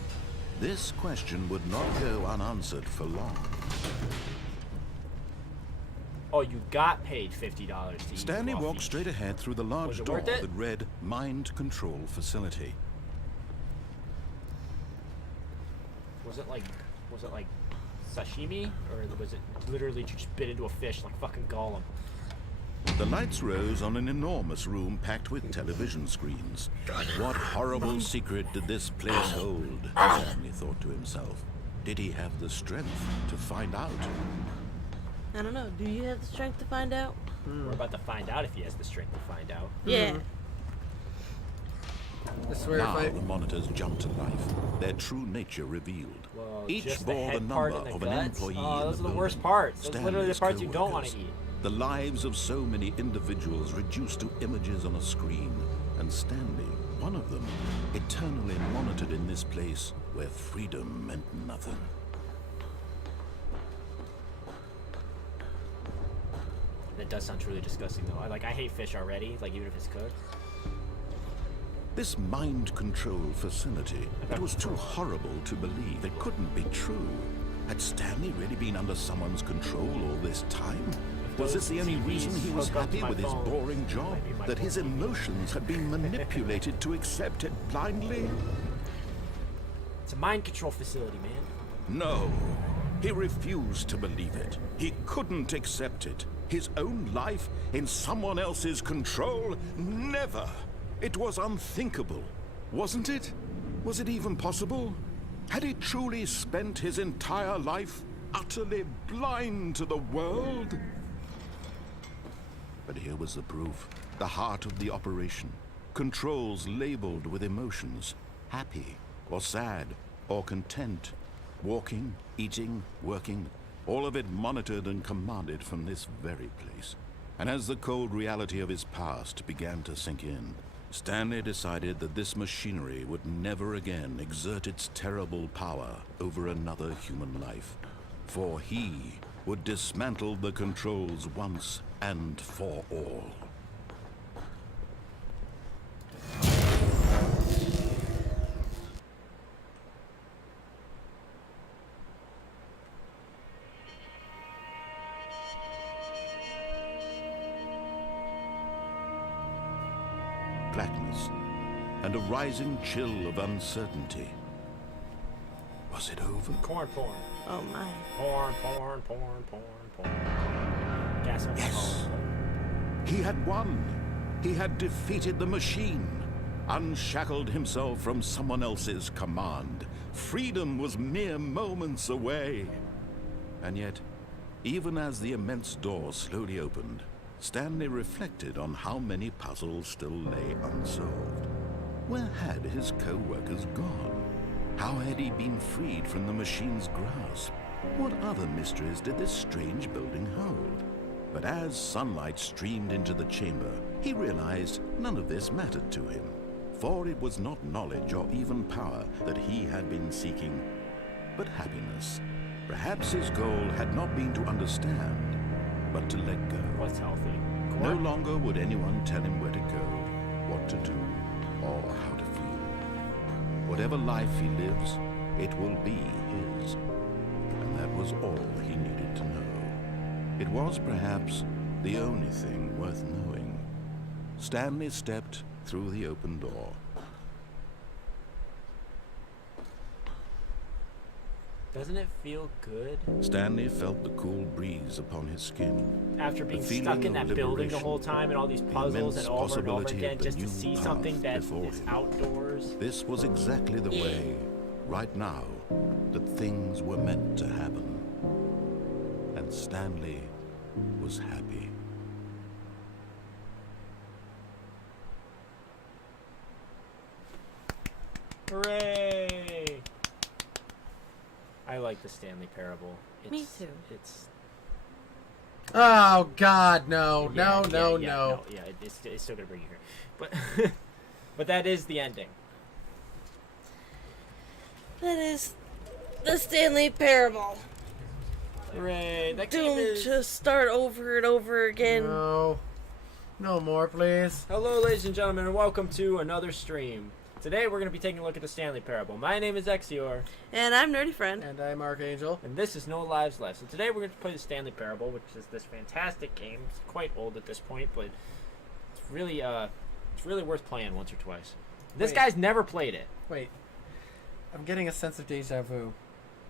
This question would not go unanswered for long. Oh, you got paid $50 to eat Stanley raw walked fish. straight ahead through the Was large it door worth it? that read Mind Control Facility. Was it like sashimi, or was it literally just bit into a fish like fucking Gollum? The lights rose on an enormous room packed with television screens. What horrible secret did this place hold? Stanley thought to himself. Did he have the strength to find out? I don't know. Do you have the strength to find out? We're about to find out if he has the strength to find out. Yeah. I swear Now if the monitors jumped to life, their true nature revealed. Well, Each just bore the the head part number and of the an guts? employee Oh, in those the are the worst building. parts. Those are literally the Stanley's parts you don't want to co-workers. eat. The lives of so many individuals reduced to images on a screen, and Stanley, one of them, eternally monitored in this place where freedom meant nothing. That does sound truly disgusting, though. I hate fish already, like even if it's cooked. This mind control facility, it was too horrible to believe. It couldn't be true. Had Stanley really been under someone's control all this time? Was this the only reason he was Hook up to happy my with his phone. boring job? Might be my That his phone. emotions had been manipulated to accept it blindly? It's a mind control facility, man. No. He refused to believe it. He couldn't accept it. His own life in someone else's control? Never. It was unthinkable. Wasn't it? Was it even possible? Had he truly spent his entire life utterly blind to the world? But here was the proof. The heart of the operation. Controls labeled with emotions. Happy, or sad, or content. Walking, eating, working. all of it monitored and commanded from this very place. And as the cold reality of his past began to sink in, Stanley decided that this machinery would never again exert its terrible power over another human life, for he would dismantle the controls once and for all. Blackness and a rising chill of uncertainty. Was it over? Corn porn. Oh my. Porn, porn, porn, porn, porn. Gas up. Yes. He had won. He had defeated the machine, unshackled himself from someone else's command. Freedom was mere moments away. And yet, even as the immense door slowly opened, Stanley reflected on how many puzzles still lay unsolved. Where had his co-workers gone? How had he been freed from the machine's grasp? What other mysteries did this strange building hold? But as sunlight streamed into the chamber, he realized none of this mattered to him, for it was not knowledge or even power that he had been seeking, but happiness. Perhaps his goal had not been to understand, but to let go. What's healthy? No Corn? longer would anyone tell him where to go, what to do, or how to feel. Whatever life he lives, it will be his. And that was all he needed to know. It was perhaps the only thing worth knowing. Stanley stepped through the open door. Doesn't it feel good? Stanley felt the cool breeze upon his skin. After being feeling stuck in of that building the liberation, whole time and all these the puzzles immense and over and over possibility again, of the just to new see path something that before is him. outdoors. This was exactly the way, right now, that things were meant to happen. And Stanley was happy. Hooray! I like the Stanley Parable. Me too. It's Oh God, no, yeah, no. yeah, it's still gonna bring you here, but but that is the ending. That is the Stanley Parable. Hooray! That game Don't is. just start over and over again. No. No more, please. Hello, ladies and gentlemen, and welcome to another stream. Today we're going to be taking a look at the Stanley Parable. My name is Exior, And I'm Nerdy Friend. And I'm Archangel. and this is No Lives Left. So today we're going to play the Stanley Parable, which is this fantastic game. It's quite old at this point, but it's really worth playing once or twice. This Wait. guy's never played it. Wait. I'm getting a sense of deja vu.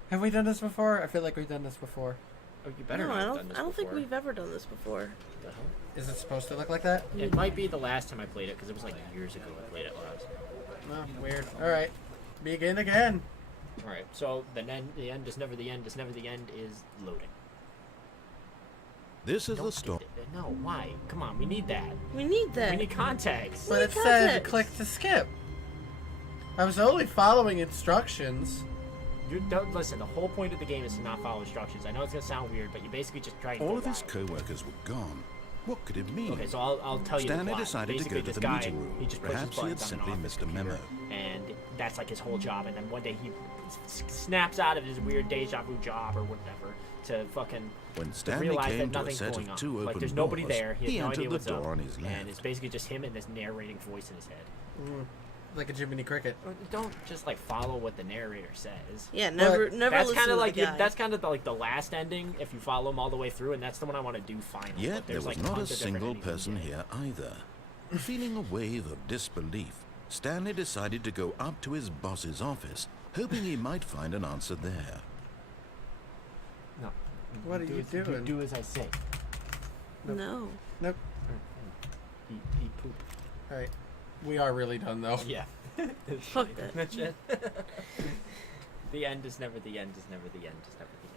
Have we done this before? I feel like we've done this before. Oh, you better No, not I have don't. done this I don't think before. we've ever done this before. What the hell? Is it supposed to look like that? It might be the last time I played it because it was like years ago I played it last. Oh, weird. Alright. Begin again. All right, so the end is never the end. Is never the end is loading. This is the Don't story. No, why? Come on, we need that. We need that. We need context. But it Make said context. click to skip. I was only following instructions. You don't listen. The whole point of the game is to not follow instructions. I know it's gonna sound weird, but you basically just try and All go of his wild. co-workers were gone. What could it mean? Okay, so I'll tell you. Stanley the plot. decided to Basically, go to this the guy, meeting room. He just pushes Perhaps he had buttons on an simply office missed a computer, memo. and that's like his whole job. And then one day he snaps out of his weird deja vu job or whatever to fucking When Stanley realize came that to a nothing's set going of on. two Like open there's nobody doors, there. He has no entered idea the what's door up, on his left. and it's basically just him and this narrating voice in his head. Like a Jiminy Cricket. Don't just like follow what the narrator says. Yeah, never But never That's listen kind to of like the guy. that's kind of like the last ending if you follow him all the way through, and that's the one I want to do final. Yet but there there's, was like, not a tons of different single endings you person can get. here either. Feeling a wave of disbelief, Stanley decided to go up to his boss's office, hoping he might find an answer there. No. What are you doing? Do as I say. No. Nope. Eat poop. Alright. We are really done though. Yeah. It's Fuck funny, that. isn't it? The end is never the end is never the end is never the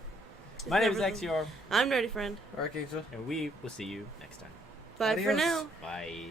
end. My name is never the- Exior, I'm Nerdy Friend. Archangel. and we will see you next time. Bye for Adios. now. Bye.